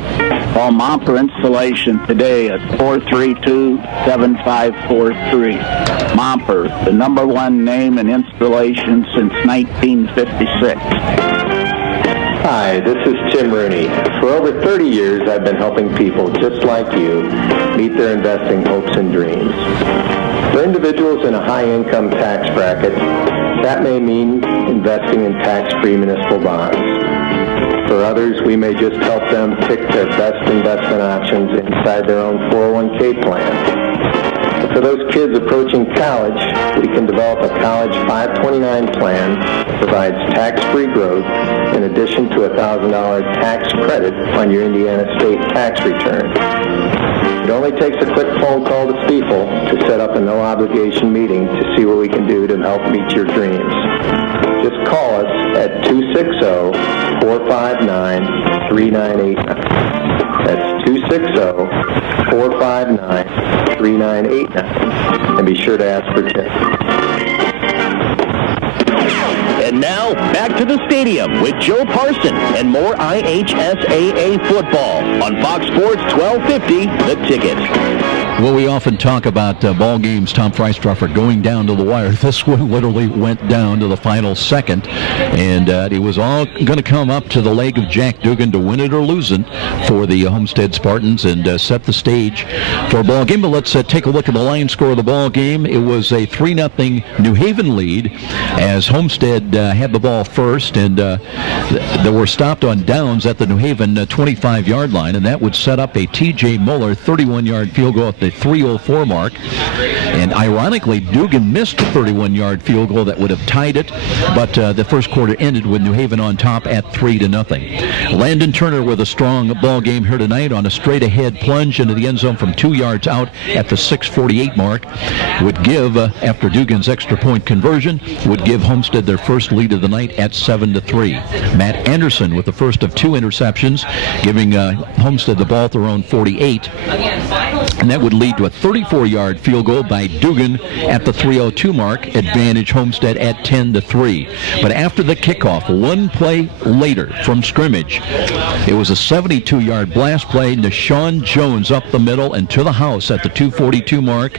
Call Momper Insulation today at 432-7543. Momper, the #1 name in installation since 1956. Hi, this is Tim Rooney. For over 30 years, I've been helping people just like you meet their investing hopes and dreams. For individuals in a high-income tax bracket, that may mean investing in tax-free municipal bonds. For others, we may just help them pick their best investment options inside their own 401k plan. For those kids approaching college, we can develop a college 529 plan that provides tax-free growth in addition to a $1,000 tax credit on your Indiana state tax return. It only takes a quick phone call to Stiefel to set up a no-obligation meeting to see what we can do to help meet your dreams. Just call us at 260-459-3989. That's 260-459-3989. And be sure to ask for Tim. back to the stadium with Joe Parson and more IHSAA football on Fox Sports 1250, The Ticket. Well, we often talk about ball games, Tom Freistraffer, going down to the wire. This one literally went down to the final second, and it was all going to come up to the leg of Jack Dugan to win it or lose it for the Homestead Spartans and set the stage for a ball game. But let's take a look at the line score of the ball game. It was a 3-0 New Haven lead as Homestead had the ball first, and they were stopped on downs at the New Haven 25-yard line, and that would set up a T.J. Muller 31-yard field goal at the 3:04 mark. And ironically, Dugan missed a 31-yard field goal that would have tied it, but the first quarter ended with New Haven on top at 3-0. Landon Turner with a strong ball game here tonight on a straight-ahead plunge into the end zone from 2 yards out at the 6:48 mark would give, after Dugan's extra point conversion, would give Homestead their first lead of the night at 7-3. Matt Anderson with the first of 2 interceptions, giving Homestead the ball at their own 48. And that would lead to a 34-yard field goal by Dugan at the 3:02 mark, advantage Homestead at 10-3. But after the kickoff, one play later from scrimmage, it was a 72-yard blast play. Deshaun Jones up the middle and to the house at the 2:42 mark.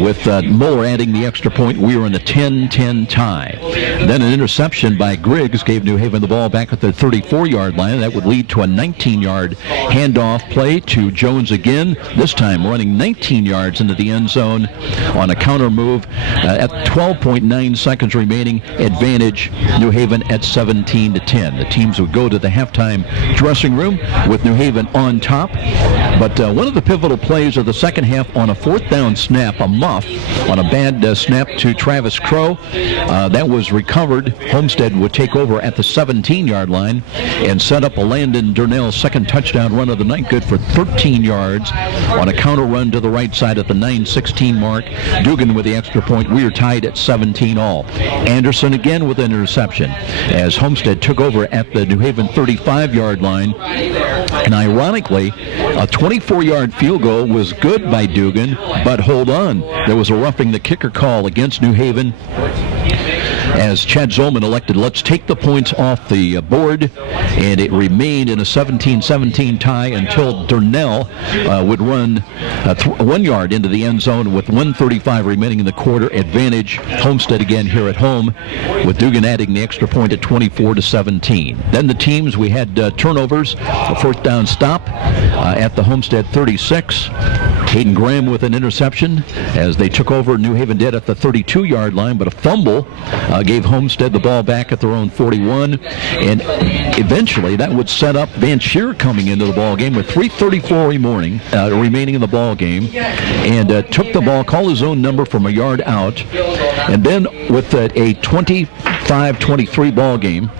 With Muller adding the extra point, we were in a 10-10 tie. Then an interception by Griggs gave New Haven the ball back at the 34-yard line. That would lead to a 19-yard handoff play to Jones again, this time running 19 yards into the end zone on a counter move. At 12.9 seconds remaining, advantage New Haven at 17-10. The teams would go to the halftime dressing room with New Haven on top. But one of the pivotal plays of the second half on a 4th down snap, a muff on a bad snap to Travis Crow. That was recovered. Homestead would take over at the 17-yard line and set up a Landon Durnell second touchdown run of the night, good for 13 yards on a counter run to the right side at the 9:16 mark. Dugan with the extra point. We are tied at 17 all. Anderson again with an interception as Homestead took over at the New Haven 35-yard line. And ironically, a 24-yard field goal was good by Dugan, but hold on, there was a roughing the kicker call against New Haven as Chad Zolman elected, let's take the points off the board, and it remained in a 17-17 tie until Durnell would run 1 yard into the end zone with 1:35 remaining in the quarter. Advantage Homestead again here at home, with Dugan adding the extra point at 24-17. Then the teams, we had turnovers, a 4th down stop at the Homestead 36. Hayden Graham with an interception as they took over, New Haven did, at the 32-yard line, but a fumble gave Homestead the ball back at their own 41, and eventually that would set up Van Scheer coming into the ball game with 3:34 remaining in the ball game, and took the ball, called his own number from a yard out, and then with a 25-23 ball game,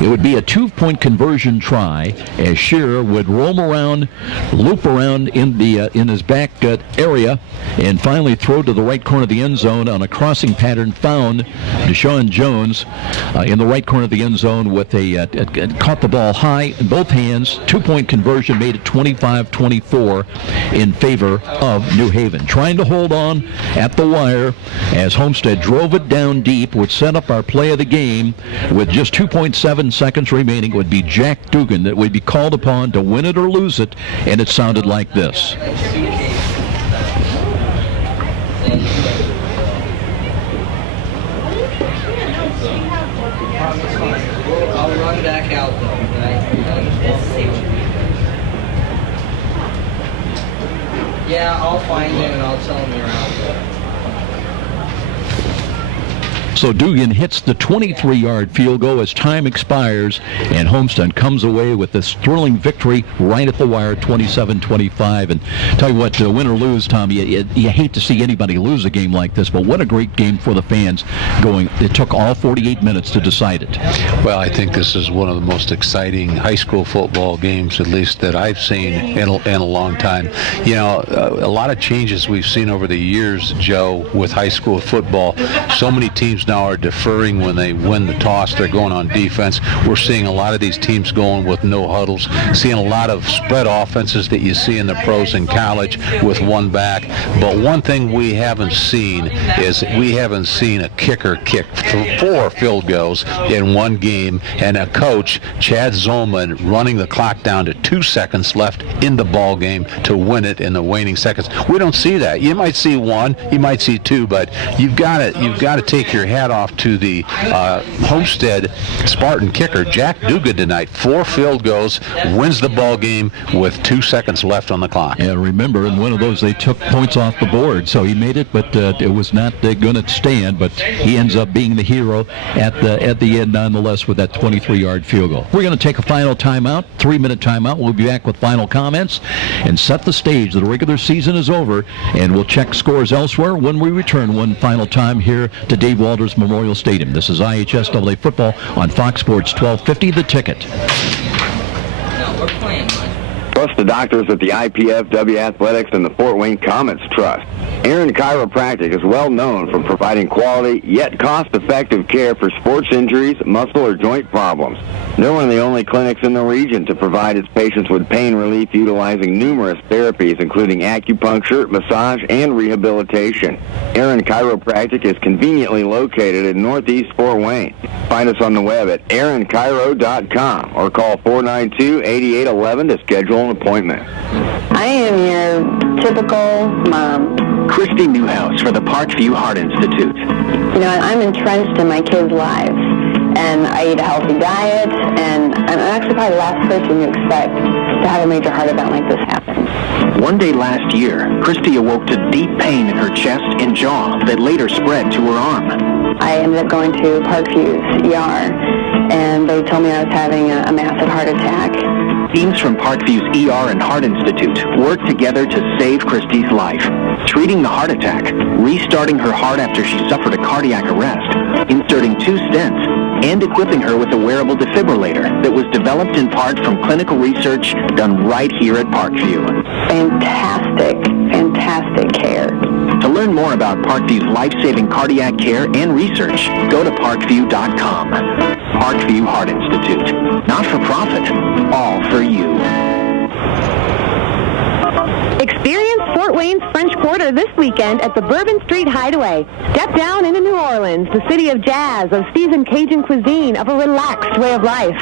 it would be a 2-point conversion try as Scheer would roam around, loop around in his back area, and finally throw to the right corner of the end zone on a crossing pattern. Found Deshaun Jones in the right corner of the end zone with caught the ball high in both hands. 2-point conversion made it 25-24 in favor of New Haven. Trying to hold on at the wire as Homestead drove it down deep, would set up our play of the game with just 2.7 seconds remaining. It would be Jack Dugan that would be called upon to win it or lose it, and it sounded like this. I'll run back out though, right? Yeah, I'll find him and I'll tell him you're out there. So Dugan hits the 23-yard field goal as time expires, and Homestead comes away with this thrilling victory right at the wire, 27-25. And tell you what, win or lose, Tom, you hate to see anybody lose a game like this, but what a great game for the fans going. It took all 48 minutes to decide it. Well, I think this is one of the most exciting high school football games, at least that I've seen in a long time. You know, a lot of changes we've seen over the years, Joe, with high school football. So many teams now are deferring when they win the toss. They're going on defense. We're seeing a lot of these teams going with no huddles, seeing a lot of spread offenses that you see in the pros in college with one back. But one thing we haven't seen is a kicker kick 4 field goals in one game, and a coach, Chad Zollman, running the clock down to 2 seconds left in the ball game to win it in the waning seconds. We don't see that. You might see 1, you might see 2, but you've got to take your hat off to the Homestead Spartan kicker, Jack Dugan, tonight. 4 field goals, wins the ball game with 2 seconds left on the clock. Yeah, remember, in one of those they took points off the board, so he made it, but it was not going to stand. But he ends up being the hero at the end, nonetheless, with that 23-yard field goal. We're going to take a final timeout, 3-minute timeout. We'll be back with final comments and set the stage. The regular season is over, and we'll check scores elsewhere when we return one final time here to Dave Walters Memorial Stadium. This is IHSAA football on Fox Sports 1250, The Ticket. Trust the doctors at the IPFW Athletics and the Fort Wayne Comets Trust. Aaron Chiropractic is well known for providing quality yet cost-effective care for sports injuries, muscle, or joint problems. They're one of the only clinics in the region to provide its patients with pain relief utilizing numerous therapies, including acupuncture, massage, and rehabilitation. Aaron Chiropractic is conveniently located in Northeast Fort Wayne. Find us on the web at aaronchiro.com or call 492-8811 to schedule an appointment. I am your typical mom. Christy Newhouse for the Parkview Heart Institute. You know, I'm entrenched in my kids' lives, and I eat a healthy diet, and I'm actually probably the last person you expect to have a major heart event like this happen. One day last year, Christy awoke to deep pain in her chest and jaw that later spread to her arm. I ended up going to Parkview's ER, and they told me I was having a massive heart attack. Teams from Parkview's ER and Heart Institute worked together to save Christy's life, treating the heart attack, restarting her heart after she suffered a cardiac arrest, inserting 2 stents, and equipping her with a wearable defibrillator that was developed in part from clinical research done right here at Parkview. Fantastic care. To learn more about Parkview's life-saving cardiac care and research, go to parkview.com. Parkview Heart Institute. Not for profit, all for you. Experience Fort Wayne's French Quarter this weekend at the Bourbon Street Hideaway. Step down into New Orleans, the city of jazz, of seasoned Cajun cuisine, of a relaxed way of life.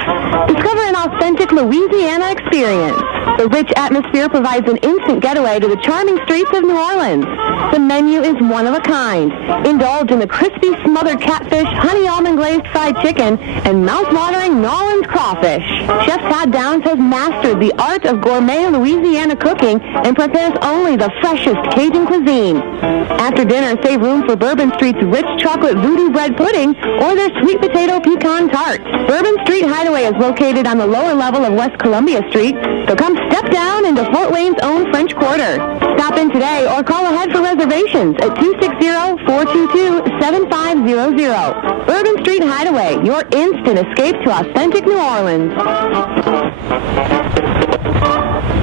Discover an authentic Louisiana experience. The rich atmosphere provides an instant getaway to the charming streets of New Orleans. The menu is one of a kind. Indulge in the crispy smothered catfish, honey almond glazed fried chicken, and mouth-watering New Orleans crawfish. Chef Todd Downs has mastered the art of gourmet Louisiana cooking and prepares only the freshest Cajun cuisine. After dinner, save room for Bourbon Street's rich chocolate voodoo bread pudding or their sweet potato pecan tart. Bourbon Street Hideaway is located on the lower level of West Columbia Street, so come step down into Fort Wayne's own French Quarter. Stop in today or call ahead for reservations at 260-422-7500. Bourbon Street Hideaway, your instant escape to authentic New Orleans.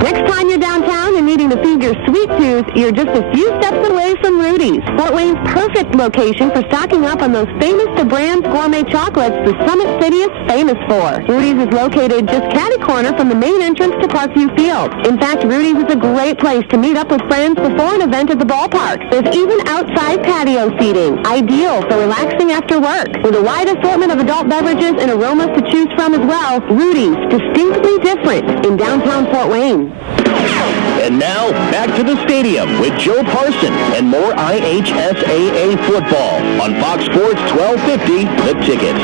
Next time you're downtown and needing to feed your sweet tooth, you're just a few steps away from Rudy's, Fort Wayne's perfect location for stocking up on those famous to brands gourmet chocolates the Summit City is famous for. Rudy's is located just catty corner from the main entrance to Parkview Field. In fact, Rudy's is a great place to meet up with friends before an event at the ballpark. There's even outside patio seating, ideal for relaxing after work. With a wide assortment of adult beverages and aromas to choose from as well, Rudy's, distinctly different in downtown Fort Wayne. And now, back to the stadium with Joe Parson and more IHSAA football on Fox Sports 1250, The Ticket.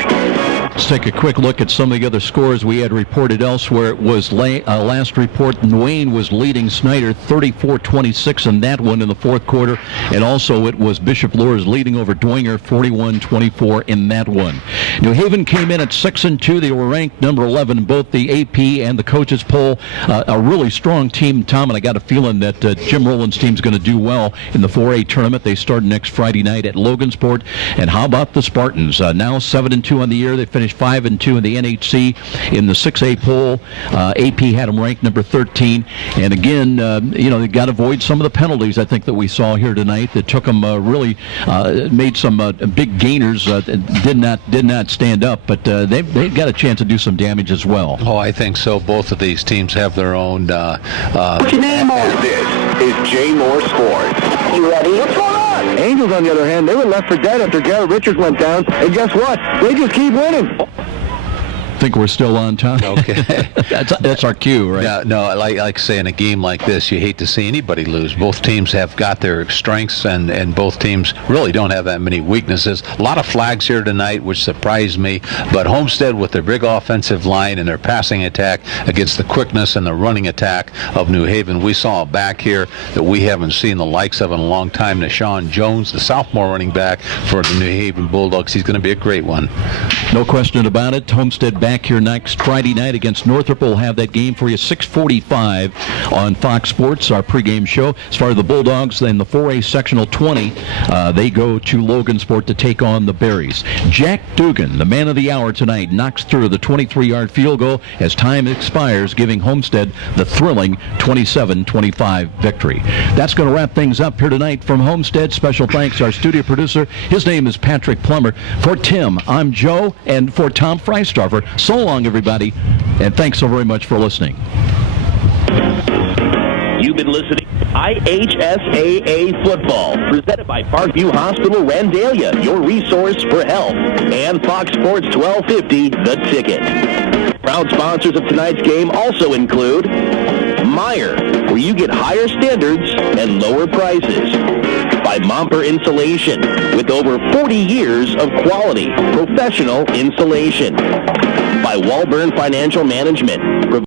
Let's take a quick look at some of the other scores we had reported elsewhere. It was last report, Wayne was leading Snyder 34-26 in that one in the fourth quarter, and also it was Bishop Luers leading over Dwenger 41-24 in that one. New Haven came in at 6-2. They were ranked number 11 in both the AP and the coaches poll. A really strong team, Tom, and I got a feeling that Jim Rowland's team's going to do well in the 4A tournament. They start next Friday night at Logansport. And how about the Spartans? Now 7-2 on the year. They finished finished 5-2 in the NHC in the 6A poll. AP had them ranked number 13. And again, they got to avoid some of the penalties, I think, that we saw here tonight that took them really made some big gainers. Did not stand up, but they've got a chance to do some damage as well. Oh, I think so. Both of these teams have their own. What's your name, Moore? This is J. Moore Sports. You ready? What's going on? Angels, on the other hand, they were left for dead after Garrett Richards went down, and guess what? They just keep winning. I think we're still on time. Okay. that's our cue, right? No, like say in a game like this, you hate to see anybody lose. Both teams have got their strengths, and both teams really don't have that many weaknesses. A lot of flags here tonight, which surprised me, but Homestead with their big offensive line and their passing attack against the quickness and the running attack of New Haven. We saw a back here that we haven't seen the likes of in a long time, Nashawn Jones, the sophomore running back for the New Haven Bulldogs. He's going to be a great one. No question about it. Homestead back here next Friday night against Northrop. We'll have that game for you 6:45 on Fox Sports, our pregame show. As far as the Bulldogs, then the 4A sectional 20, they go to Logansport to take on the Berries. Jack Dugan, the man of the hour tonight, knocks through the 23-yard field goal as time expires, giving Homestead the thrilling 27-25 victory. That's going to wrap things up here tonight from Homestead. Special thanks to our studio producer. His name is Patrick Plummer. For Tim, I'm Joe, and for Tom Freistarfer, so long, everybody, and thanks so very much for listening. You've been listening to IHSAA Football, presented by Parkview Hospital, Randalia, your resource for health, and Fox Sports 1250, The Ticket. Proud sponsors of tonight's game also include Meyer, where you get higher standards and lower prices. By Momper Insulation, with over 40 years of quality, professional insulation. By Walburn Financial Management.